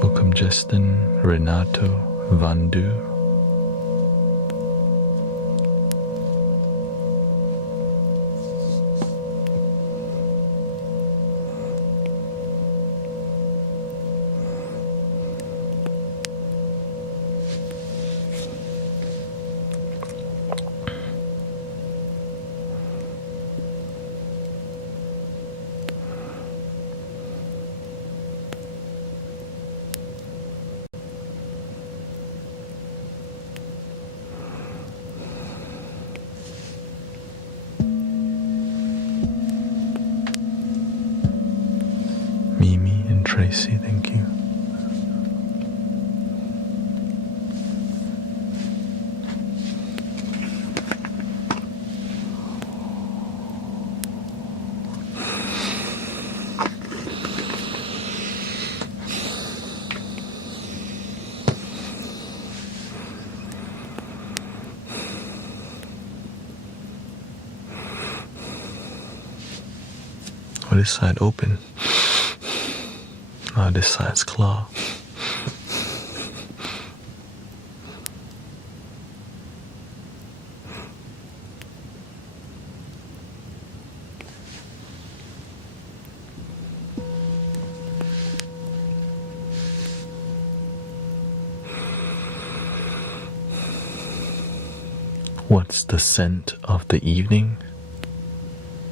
Welcome, Justin, Renato, Vandu. Mimi and Tracy, thank you. Oh, this side open. Oh, this side's claw. What's the scent of the evening?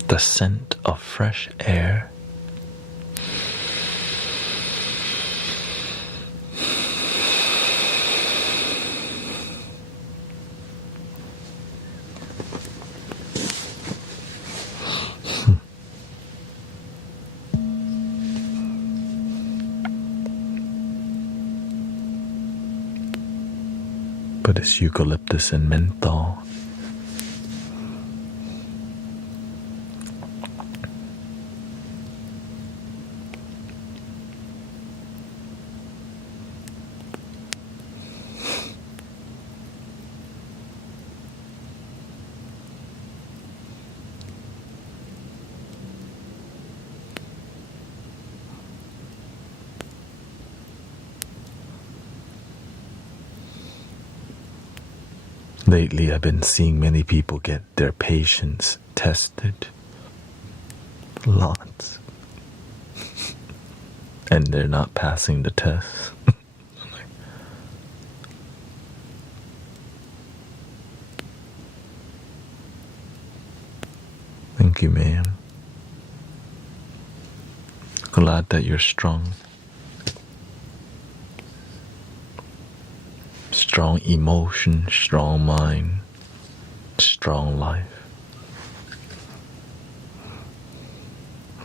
The scent of fresh air. But it's eucalyptus and menthol. Lately, I've been seeing many people get their patience tested. Lots. And they're not passing the test. Thank you, ma'am. Glad that you're strong. Strong emotion, strong mind, strong life.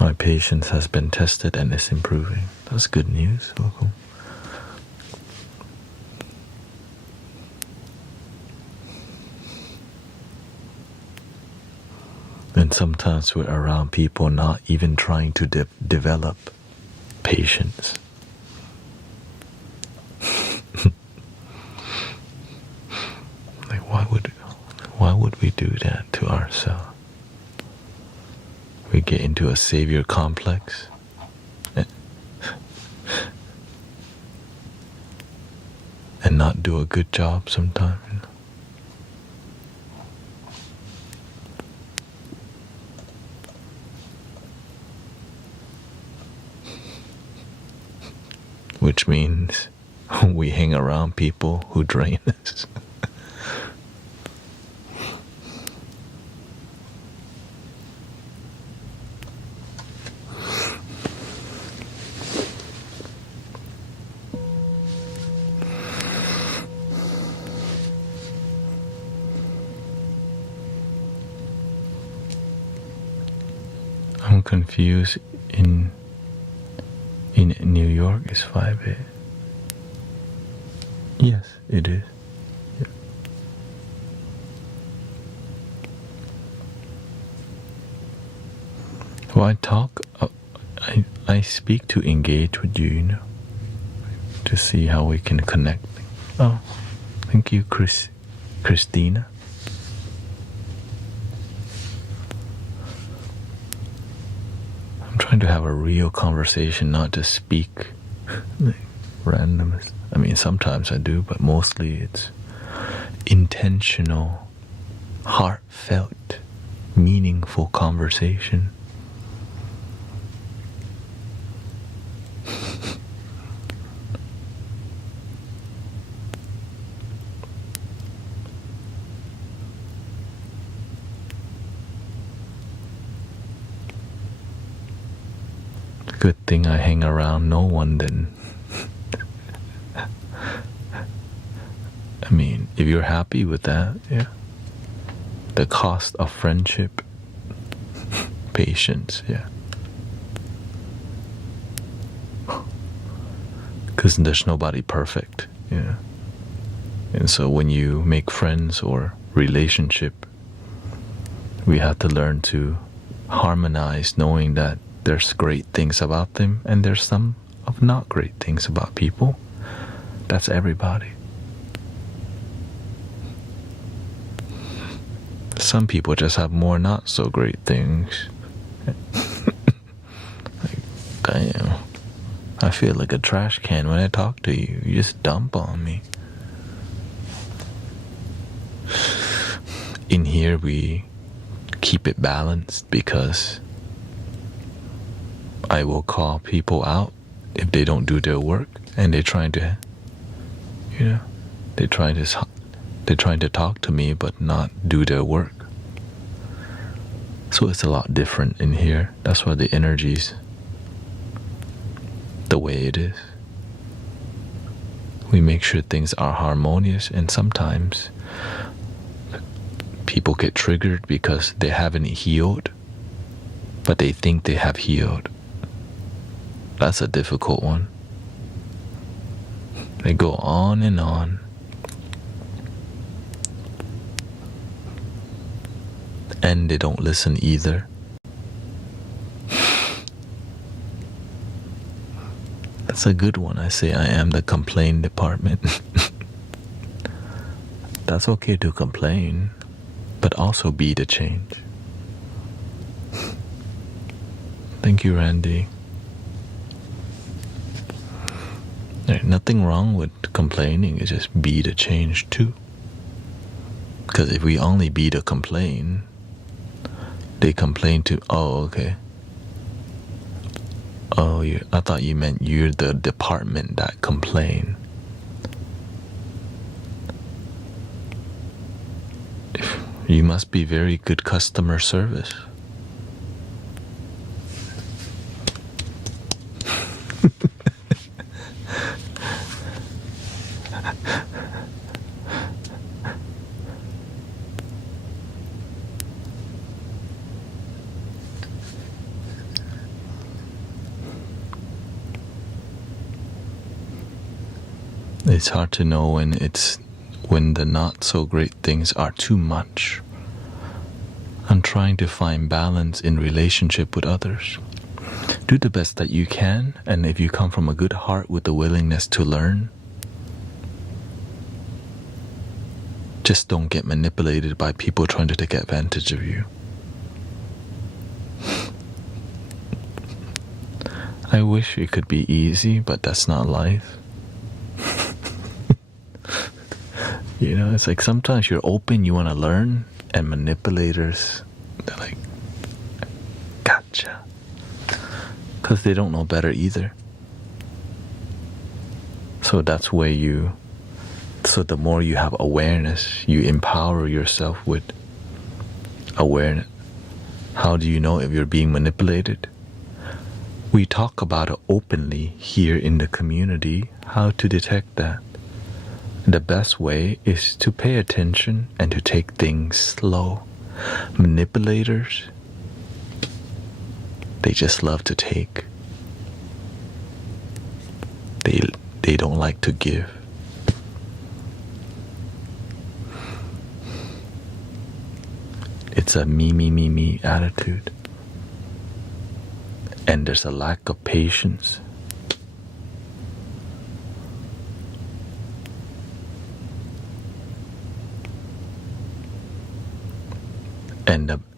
My patience has been tested and is improving. That's good news. Welcome. And sometimes we're around people not even trying to develop patience. Why would we do that to ourselves? We get into a savior complex and not do a good job sometimes. Which means we hang around people who drain us. I'm confused. In New York is 5 a.m. Yes, it is. Yeah. Well, I talk. I speak to engage with you, you know, to see how we can connect. Oh, thank you, Christina. I'm trying to have a real conversation, not just speak. randomness. I mean, sometimes I do, but mostly it's intentional, heartfelt, meaningful conversation. Good thing I hang around no one then. I mean, if you're happy with that, yeah. The cost of friendship, patience, yeah. Because there's nobody perfect, yeah. And so when you make friends or relationship, we have to learn to harmonize, knowing that there's great things about them and there's some of not great things about people. That's everybody. Some people just have more not so great things. Like, damn, I feel like a trash can when I talk to you. You just dump on me. In here we keep it balanced because I will call people out if they don't do their work and they're trying to, they're trying to talk to me but not do their work. So it's a lot different in here. That's why the energy's the way it is. We make sure things are harmonious, and sometimes people get triggered because they haven't healed, but they think they have healed. That's a difficult one. They go on and on. And they don't listen either. That's a good one. I say I am the complaint department. That's okay to complain, but also be the change. Thank you, Randy. There's nothing wrong with complaining. It's just be the change too. Because if we only be the complaint, they complain to, oh, okay. Oh, I thought you meant you're the department that complain. You must be very good customer service. It's hard to know when the not so great things are too much. I'm trying to find balance in relationship with others. Do the best that you can, and if you come from a good heart with the willingness to learn, just don't get manipulated by people trying to take advantage of you. I wish it could be easy, but that's not life. It's like sometimes you're open, you want to learn, and manipulators, they're like, gotcha. Because they don't know better either. So that's where so the more you have awareness, you empower yourself with awareness. How do you know if you're being manipulated? We talk about it openly here in the community, how to detect that. The best way is to pay attention and to take things slow. Manipulators, they just love to take. They don't like to give. It's a me attitude. And there's a lack of patience.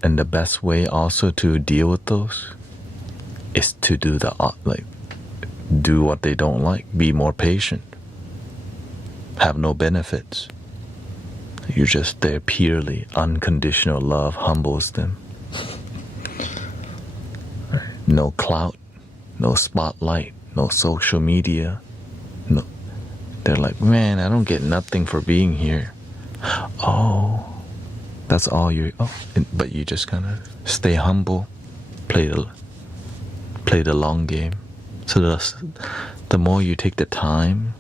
And the best way also to deal with those is to do do what they don't like, be more patient, have no benefits. You're just there purely. Unconditional love humbles them. No clout, no spotlight, no social media. No, they're like, man, I don't get nothing for being here. Oh, that's all you. Oh, but you just kind of stay humble, play the long game. So the more you take the time,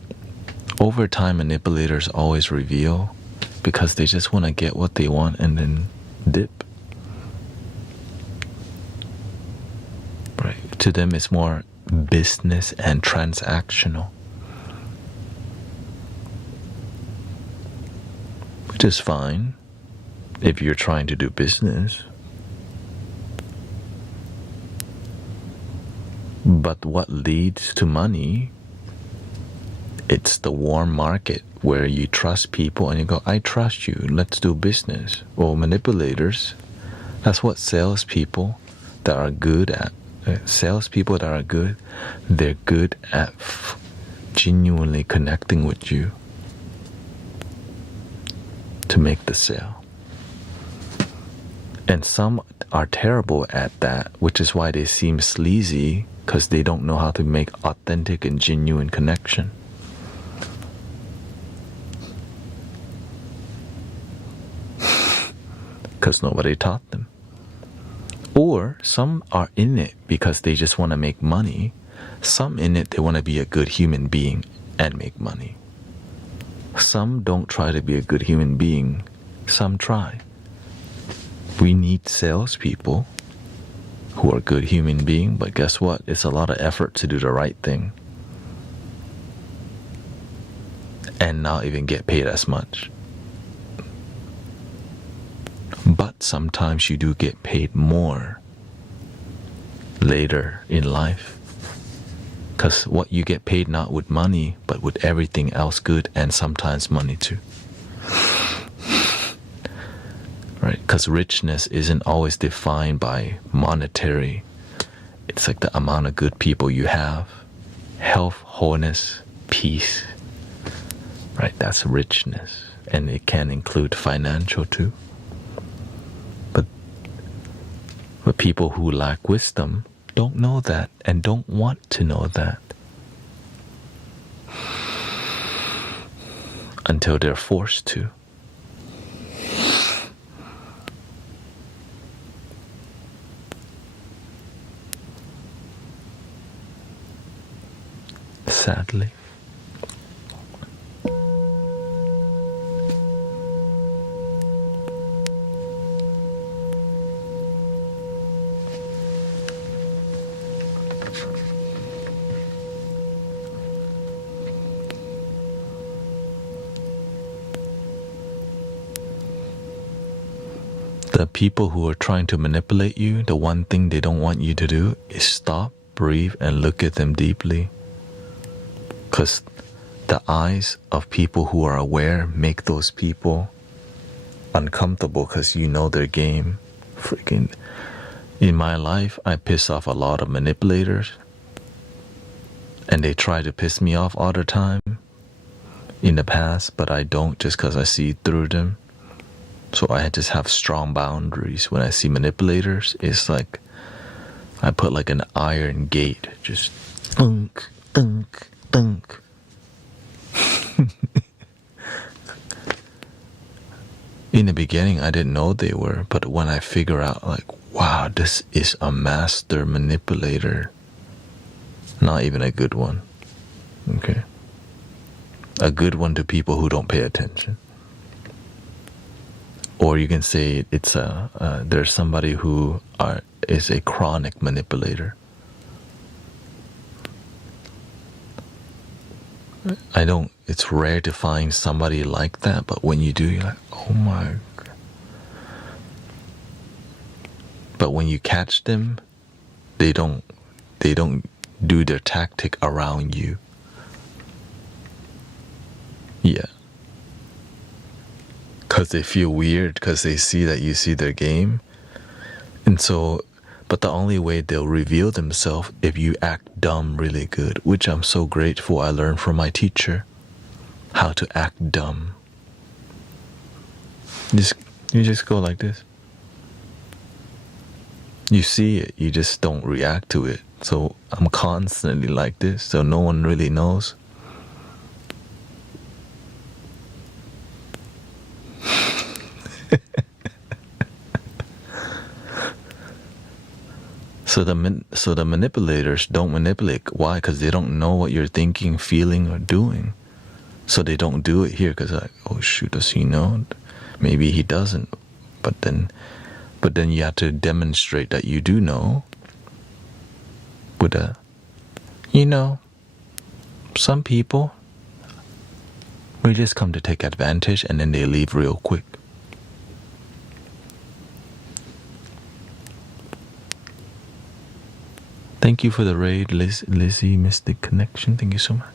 over time, manipulators always reveal, because they just want to get what they want and then dip. Right. To them, it's more business and transactional, which is fine if you're trying to do business. But what leads to money, it's the warm market where you trust people and you go, I trust you, let's do business. Well, manipulators, that's what salespeople that are good at. Salespeople that are good, they're good at genuinely connecting with you to make the sale. And some are terrible at that, which is why they seem sleazy, because they don't know how to make authentic and genuine connection. Because nobody taught them. Or some are in it because they just want to make money. Some in it, they want to be a good human being and make money. Some don't try to be a good human being. Some try. We need salespeople who are good human beings, but guess what? It's a lot of effort to do the right thing and not even get paid as much. But sometimes you do get paid more later in life, because what you get paid not with money but with everything else good, and sometimes money too. Right? Because richness isn't always defined by monetary. It's like the amount of good people you have, health, wholeness, peace. Right? That's richness, and it can include financial too. But people who lack wisdom don't know that and don't want to know that until they're forced to. Sadly. The people who are trying to manipulate you, the one thing they don't want you to do is stop, breathe, and look at them deeply. Because the eyes of people who are aware make those people uncomfortable, because you know their game. Freaking, in my life, I piss off a lot of manipulators, and they try to piss me off all the time in the past, but I don't, just because I see through them. So I just have strong boundaries. When I see manipulators, it's like I put like an iron gate, just thunk, thunk, thunk. In the beginning, I didn't know they were, but when I figure out, like, wow, this is a master manipulator, not even a good one, okay? A good one to people who don't pay attention. Or you can say it's there's somebody who is a chronic manipulator. It's rare to find somebody like that, but when you do, you're like, oh my God. But when you catch them, they don't do their tactic around you. Yeah. Because they feel weird, because they see that you see their game. And so, But the only way they'll reveal themselves if you act dumb really good, which I'm so grateful I learned from my teacher how to act dumb. You just go like this. You see it, you just don't react to it. So I'm constantly like this, so no one really knows. So the manipulators don't manipulate. Why? Because they don't know what you're thinking, feeling, or doing. So they don't do it here because like, oh shoot, does he know? Maybe he doesn't. But then you have to demonstrate that you do know. With a, some people, we just come to take advantage and then they leave real quick. Thank you for the raid, Lizzie Mystic Connection. Thank you so much.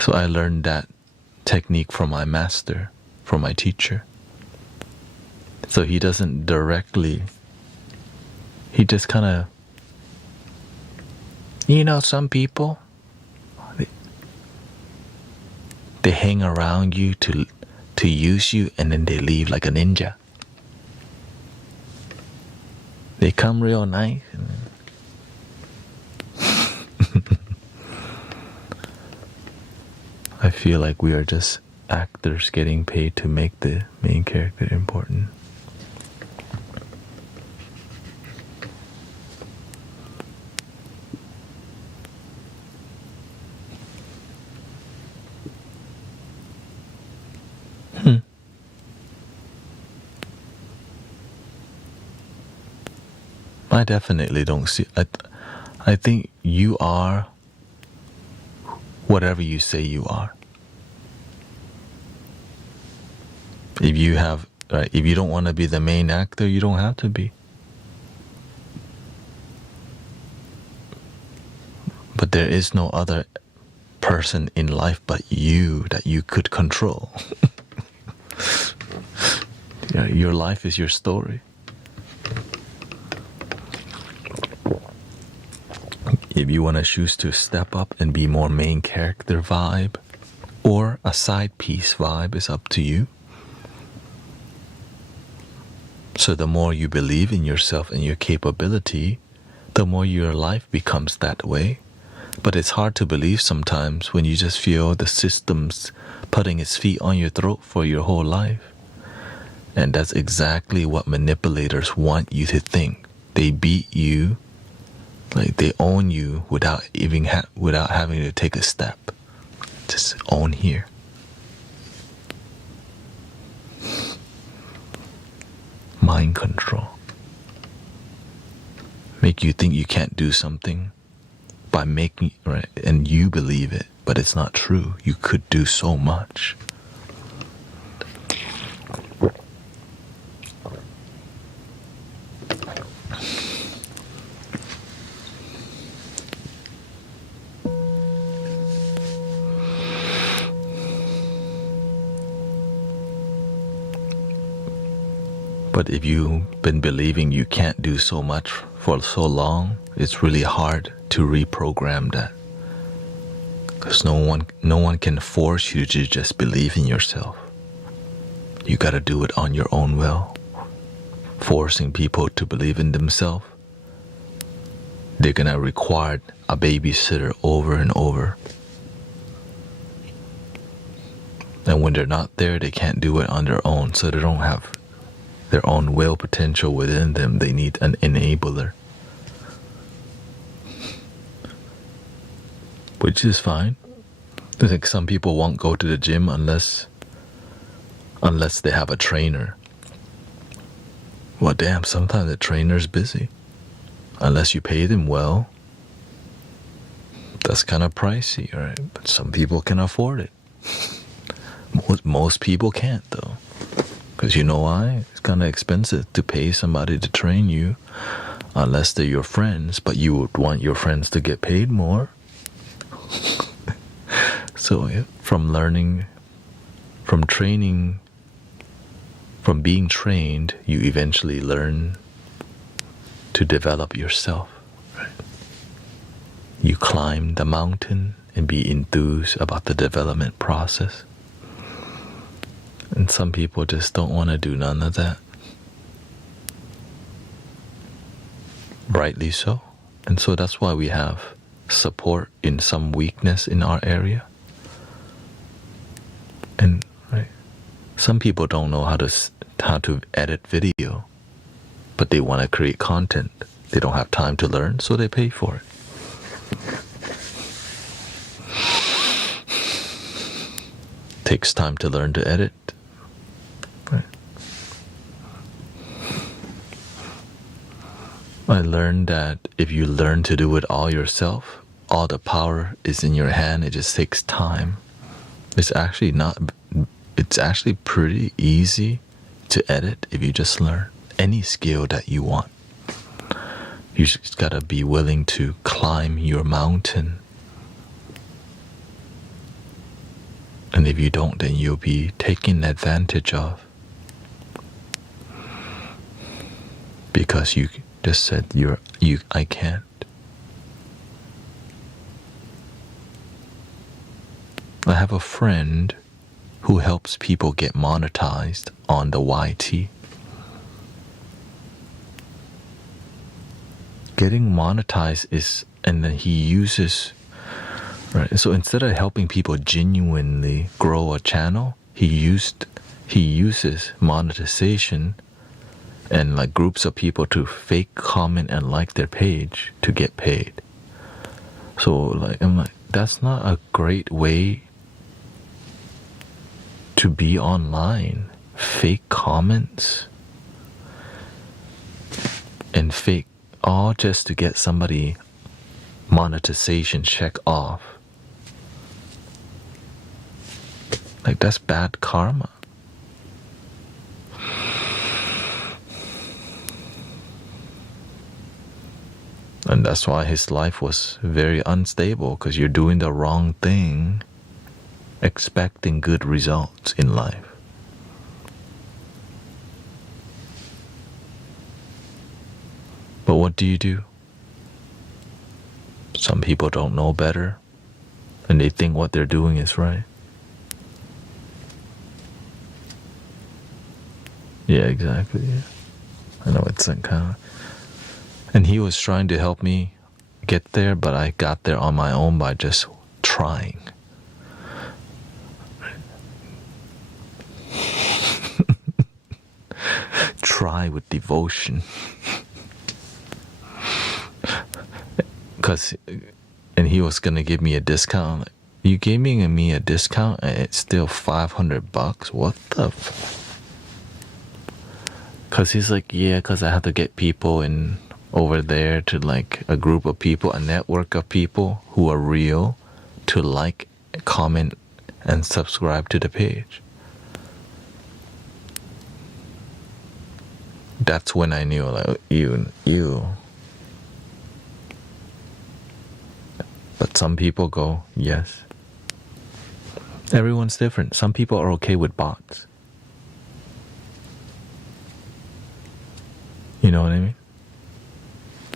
So I learned that technique from my master, from my teacher. So he doesn't directly, he just kind of, some people, they hang around you to use you and then they leave like a ninja. They come real nice. I feel like we are just actors getting paid to make the main character important. I definitely don't see. I think you are whatever you say you are. If you don't want to be the main actor, you don't have to be. But there is no other person in life but you that you could control. Your life is your story. If you want to choose to step up and be more main character vibe or a side piece vibe, is up to you. So the more you believe in yourself and your capability, the more your life becomes that way. But it's hard to believe sometimes when you just feel the system's putting its feet on your throat for your whole life. And that's exactly what manipulators want you to think. They beat you, like they own you without without having to take a step. Just own here. Mind control. Make you think you can't do something by making, right, and you believe it, but it's not true. You could do so much. But if you've been believing you can't do so much for so long, it's really hard to reprogram that. Because no one can force you to just believe in yourself. You gotta do it on your own will. Forcing people to believe in themselves, they're gonna require a babysitter over and over. And when they're not there, they can't do it on their own, so they don't have their own will potential within them. They need an enabler. Which is fine. I think some people won't go to the gym unless they have a trainer. Well, damn, sometimes the trainer's busy. Unless you pay them well. That's kind of pricey, right? But some people can afford it. Most people can't, though. Because you know why? It's kind of expensive to pay somebody to train you. Unless they're your friends, but you would want your friends to get paid more. So yeah, from being trained, you eventually learn to develop yourself. Right? You climb the mountain and be enthused about the development process. And some people just don't want to do none of that. Rightly so. And so that's why we have support in some weakness in our area. And right, some people don't know how to edit video, but they want to create content. They don't have time to learn, so they pay for it. Takes time to learn to edit. Right. I learned that if you learn to do it all yourself, all the power is in your hand. It just takes time. It's actually pretty easy to edit if you just learn any skill that you want. You just gotta be willing to climb your mountain. And if you don't, then you'll be taken advantage of. Because you just said I can't. I have a friend who helps people get monetized on the YT. Getting monetized is, and then he uses, right? So instead of helping people genuinely grow a channel, he uses monetization and like groups of people to fake comment and like their page to get paid. So like I'm like, that's not a great way to be online. Fake comments and fake, all just to get somebody monetization check off. Like that's bad karma. And that's why his life was very unstable, because you're doing the wrong thing, expecting good results in life. But what do? Some people don't know better, and they think what they're doing is right. Yeah, exactly. Yeah. I know it's like kind of... And he was trying to help me get there, but I got there on my own by just trying. Try with devotion. And he was gonna give me a discount. You gave me a discount and it's still $500? What the Because he's like, yeah, because I have to get people in over there to like a group of people, a network of people who are real, to like, comment, and subscribe to the page. That's when I knew, like, you. But some people go, yes. Everyone's different. Some people are okay with bots. You know what I mean?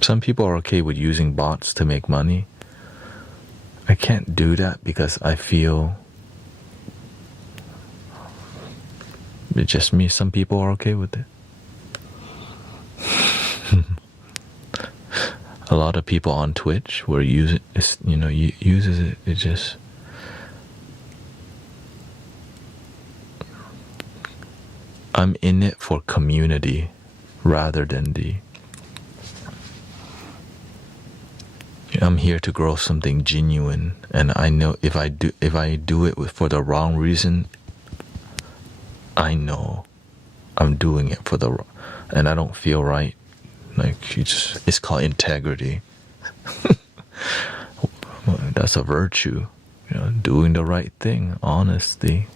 Some people are okay with using bots to make money. I can't do that because I feel it's just me. Some people are okay with it. A lot of people on Twitch were uses it. It just I'm in it for community rather than I'm here to grow something genuine, and I know if I do it for the wrong reason, I know I'm doing it for the wrong, and I don't feel right. Like it's called integrity. That's a virtue, doing the right thing, honesty.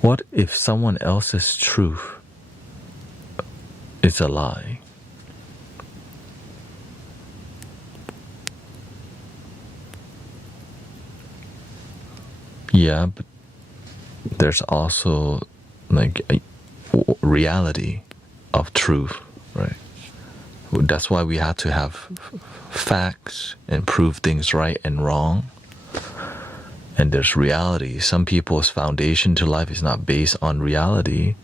What if someone else's truth is a lie? Yeah, but there's also like a reality of truth, right? That's why we have to have facts and prove things right and wrong. And there's reality. Some people's foundation to life is not based on reality.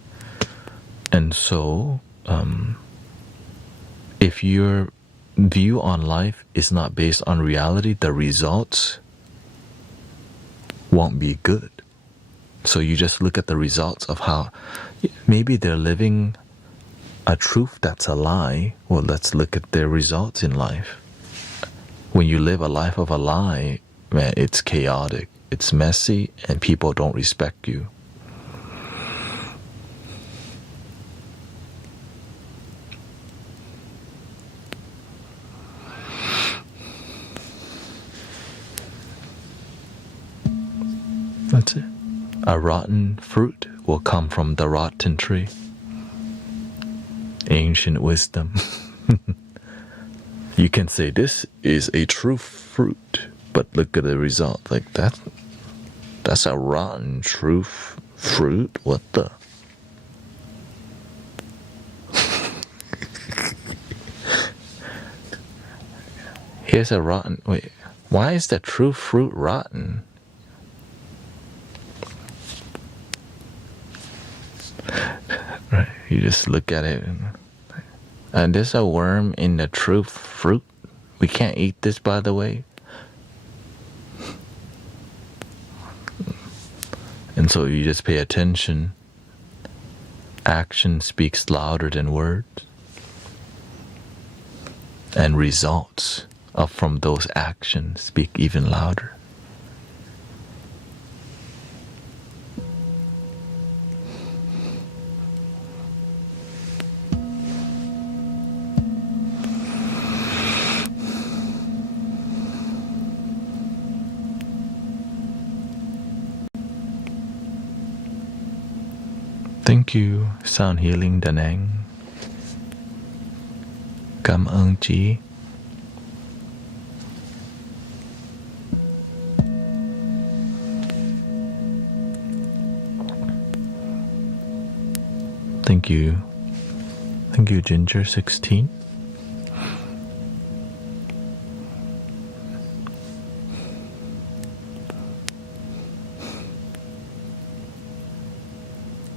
And so, if your view on life is not based on reality, the results won't be good. So you just look at the results of how maybe they're living a truth that's a lie. Well, let's look at their results in life. When you live a life of a lie, man, it's chaotic, it's messy, and people don't respect you. That's it. A rotten fruit will come from the rotten tree. Ancient wisdom. You can say this is a true fruit, but look at the result. Like that's a rotten true fruit. What the? Here's a rotten. Wait, why is the true fruit rotten? Right, you just look at it and there's a worm in the true fruit. We can't eat this, by the way. And so you just pay attention. Action speaks louder than words. And results from those actions speak even louder. Thank you, Sound Healing Da Nang. Cảm ơn chị. Thank you. Thank you, Ginger16.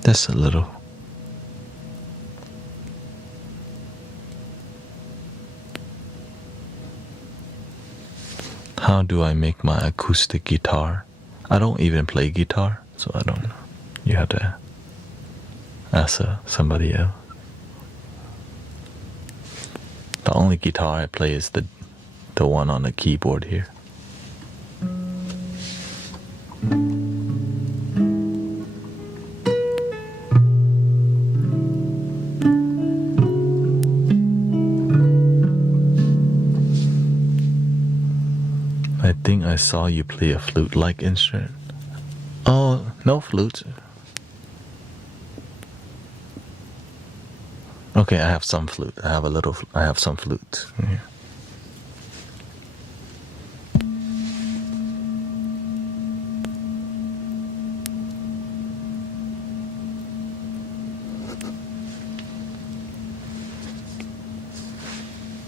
That's a little. How do I make my acoustic guitar? I don't even play guitar, so I don't know. You have to ask somebody else. The only guitar I play is the one on the keyboard here. I think I saw you play a flute-like instrument. Oh, no flute. Okay, I have some flute. I have some flute. Yeah.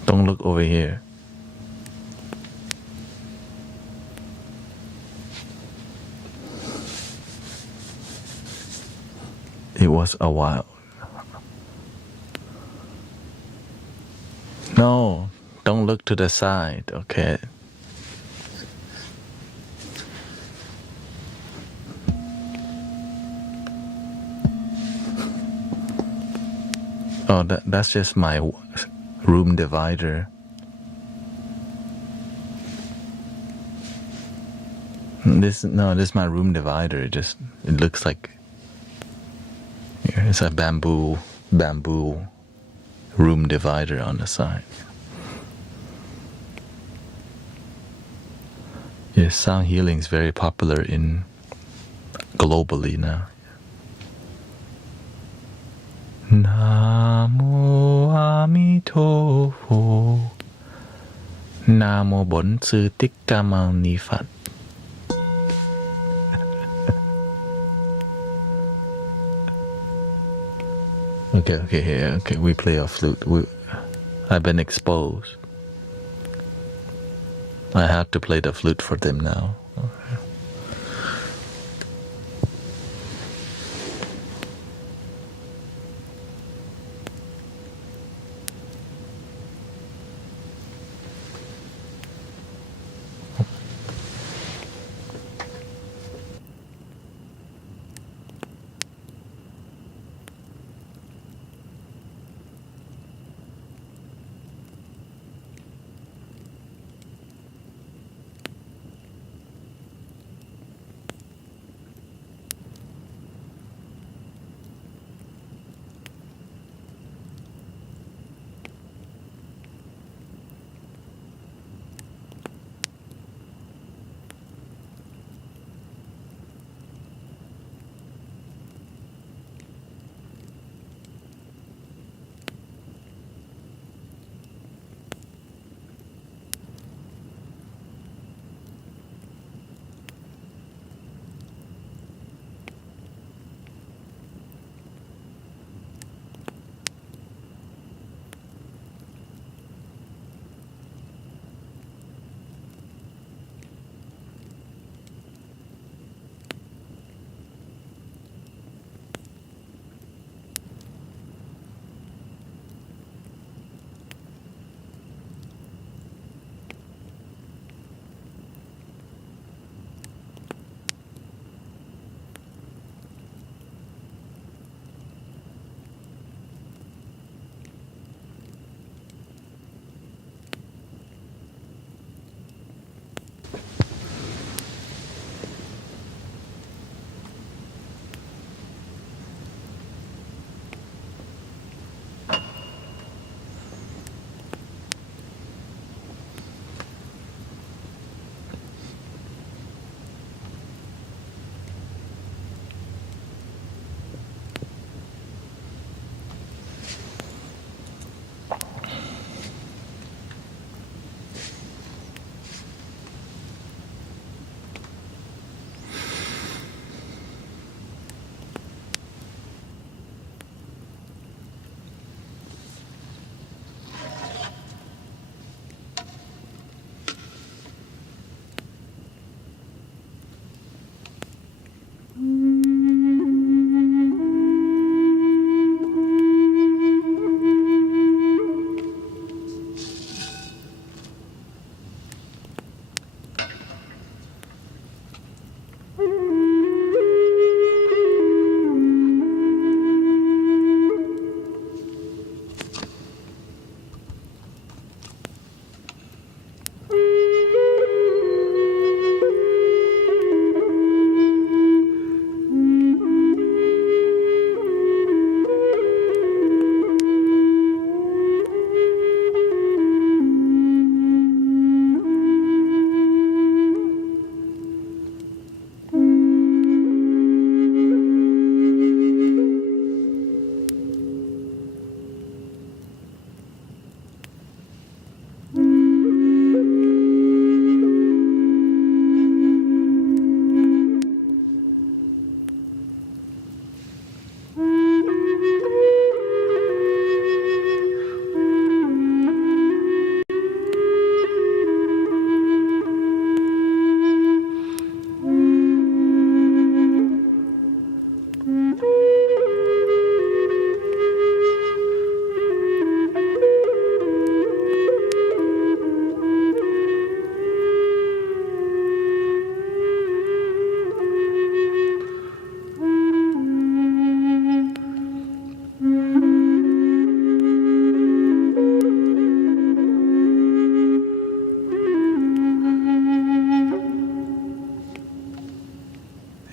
Don't look over here. It was a while. No, don't look to the side, okay? Oh, that's just my room divider. This is my room divider. It looks like it's a bamboo room divider on the side. Yes, sound healing is very popular globally now. Namo Amitofo Namo Bổn Sư Thích Ca Mâu Ni Phật. Okay, we play a flute. I've been exposed. I have to play the flute for them now.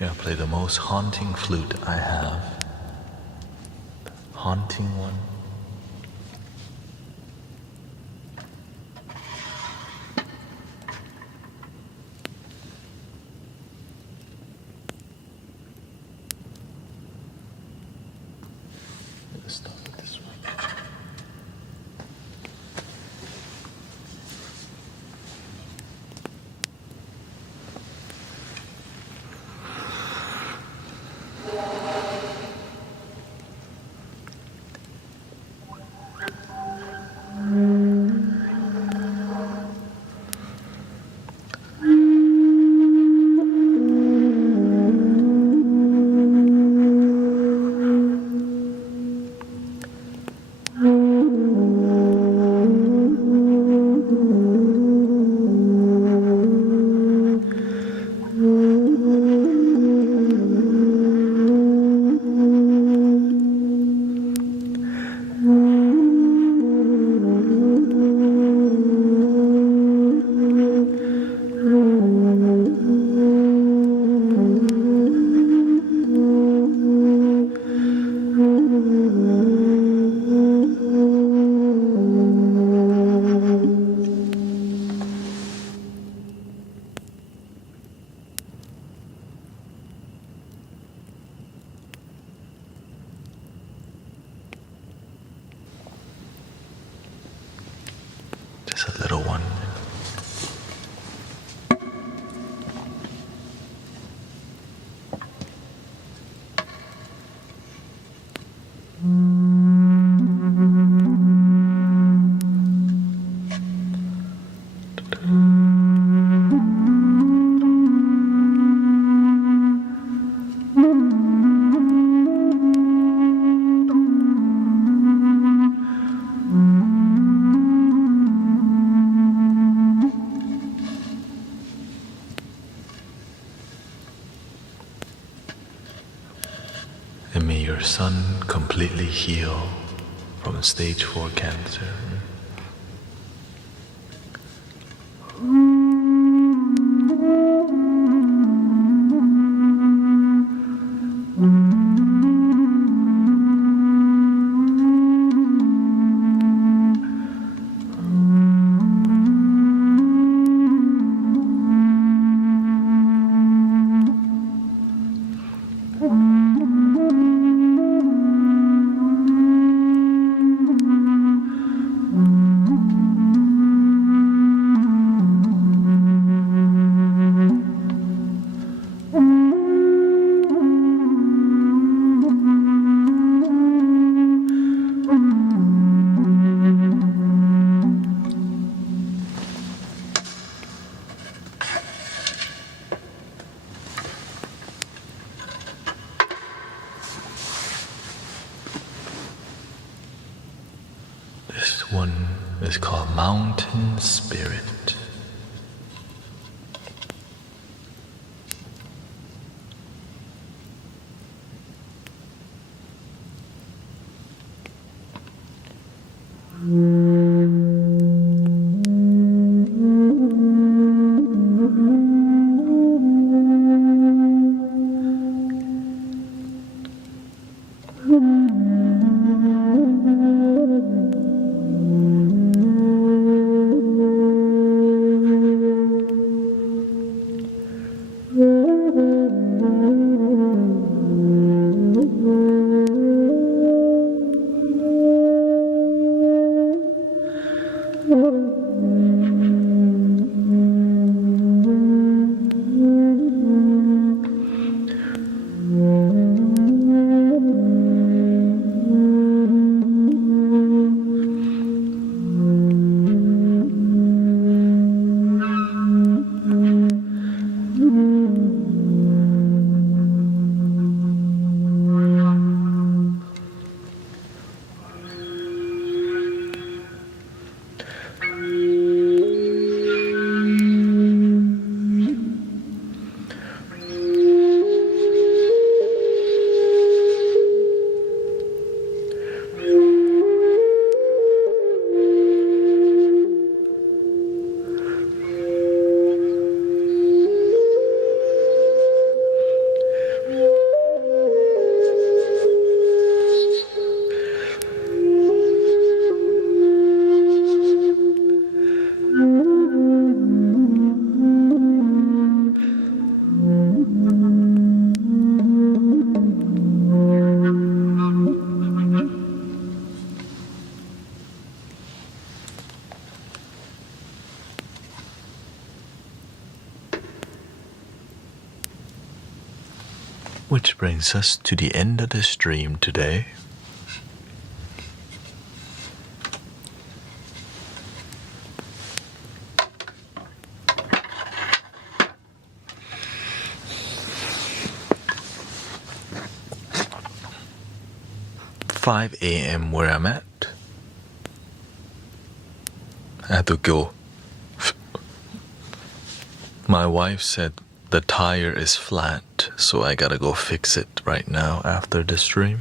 Yeah, play the most haunting flute I have. Haunting one. Let's start with this one. Just a little one. And may your son completely heal from stage 4 cancer. This one is called Mountain Spirit. Which brings us to the end of the stream today. "5 a.m. where I'm at. I had to go. My wife said the tire is flat, so I gotta go fix it right now after the stream.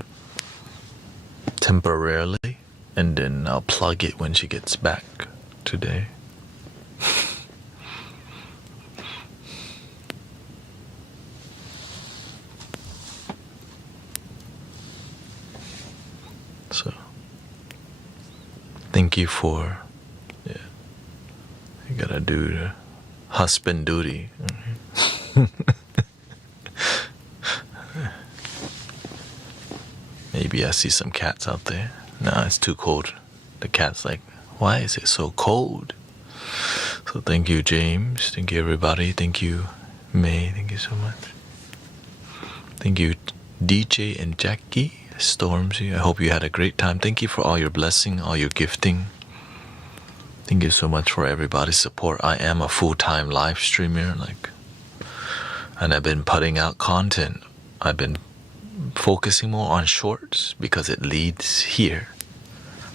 Temporarily, and then I'll plug it when she gets back today. So, thank you for, I gotta do the husband duty. Maybe I see some cats out there. Nah, it's too cold. The cat's like, why is it so cold? So thank you, James. Thank you, everybody. Thank you, May. Thank you so much. Thank you, DJ and Jackie, Stormzy. I hope you had a great time. Thank you for all your blessing, all your gifting. Thank you so much for everybody's support. I am a full-time live streamer, and I've been putting out content. I've been focusing more on shorts because it leads here.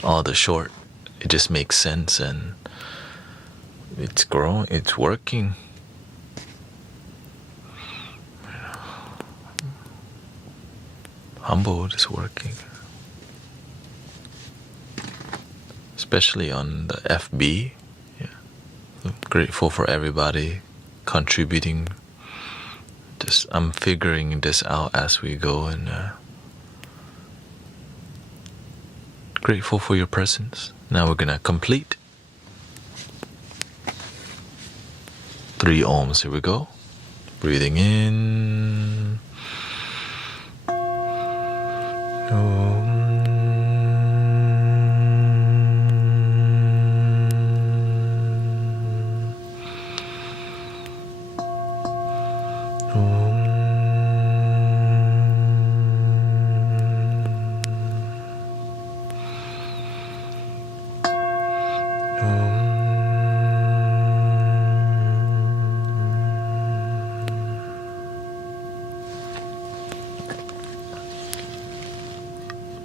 All the short, it just makes sense, and it's growing, it's working. Humbled is working. Especially on the FB. Yeah. I'm grateful for everybody contributing. I'm figuring this out as we go, and grateful for your presence. Now we're gonna complete 3 ohms. Here we go. Breathing in.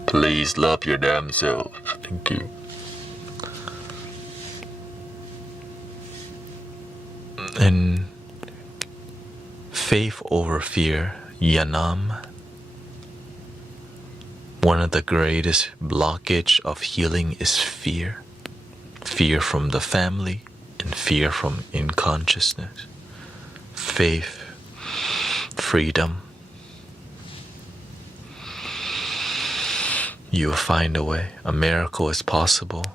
Please love your damn self. Thank you. And faith over fear, Yanam. One of the greatest blockage of healing is fear. Fear from the family and fear from unconsciousness. Faith, freedom. You will find a way. A miracle is possible,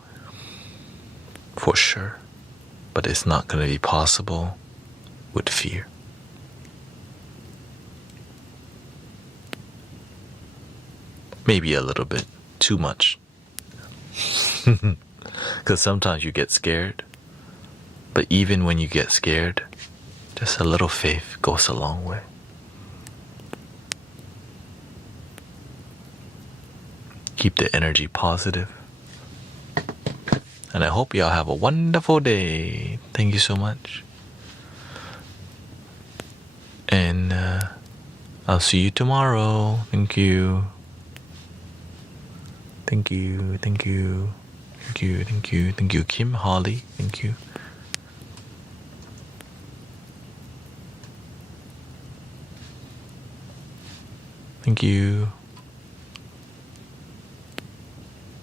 for sure. But it's not going to be possible with fear. Maybe a little bit too much. Because sometimes you get scared. But even when you get scared, just a little faith goes a long way. Keep the energy positive. And I hope y'all have a wonderful day. Thank you so much. And I'll see you tomorrow. Thank you. Thank you. Thank you. Thank you. Thank you. Thank you, Kim, Holly. Thank you. Thank you.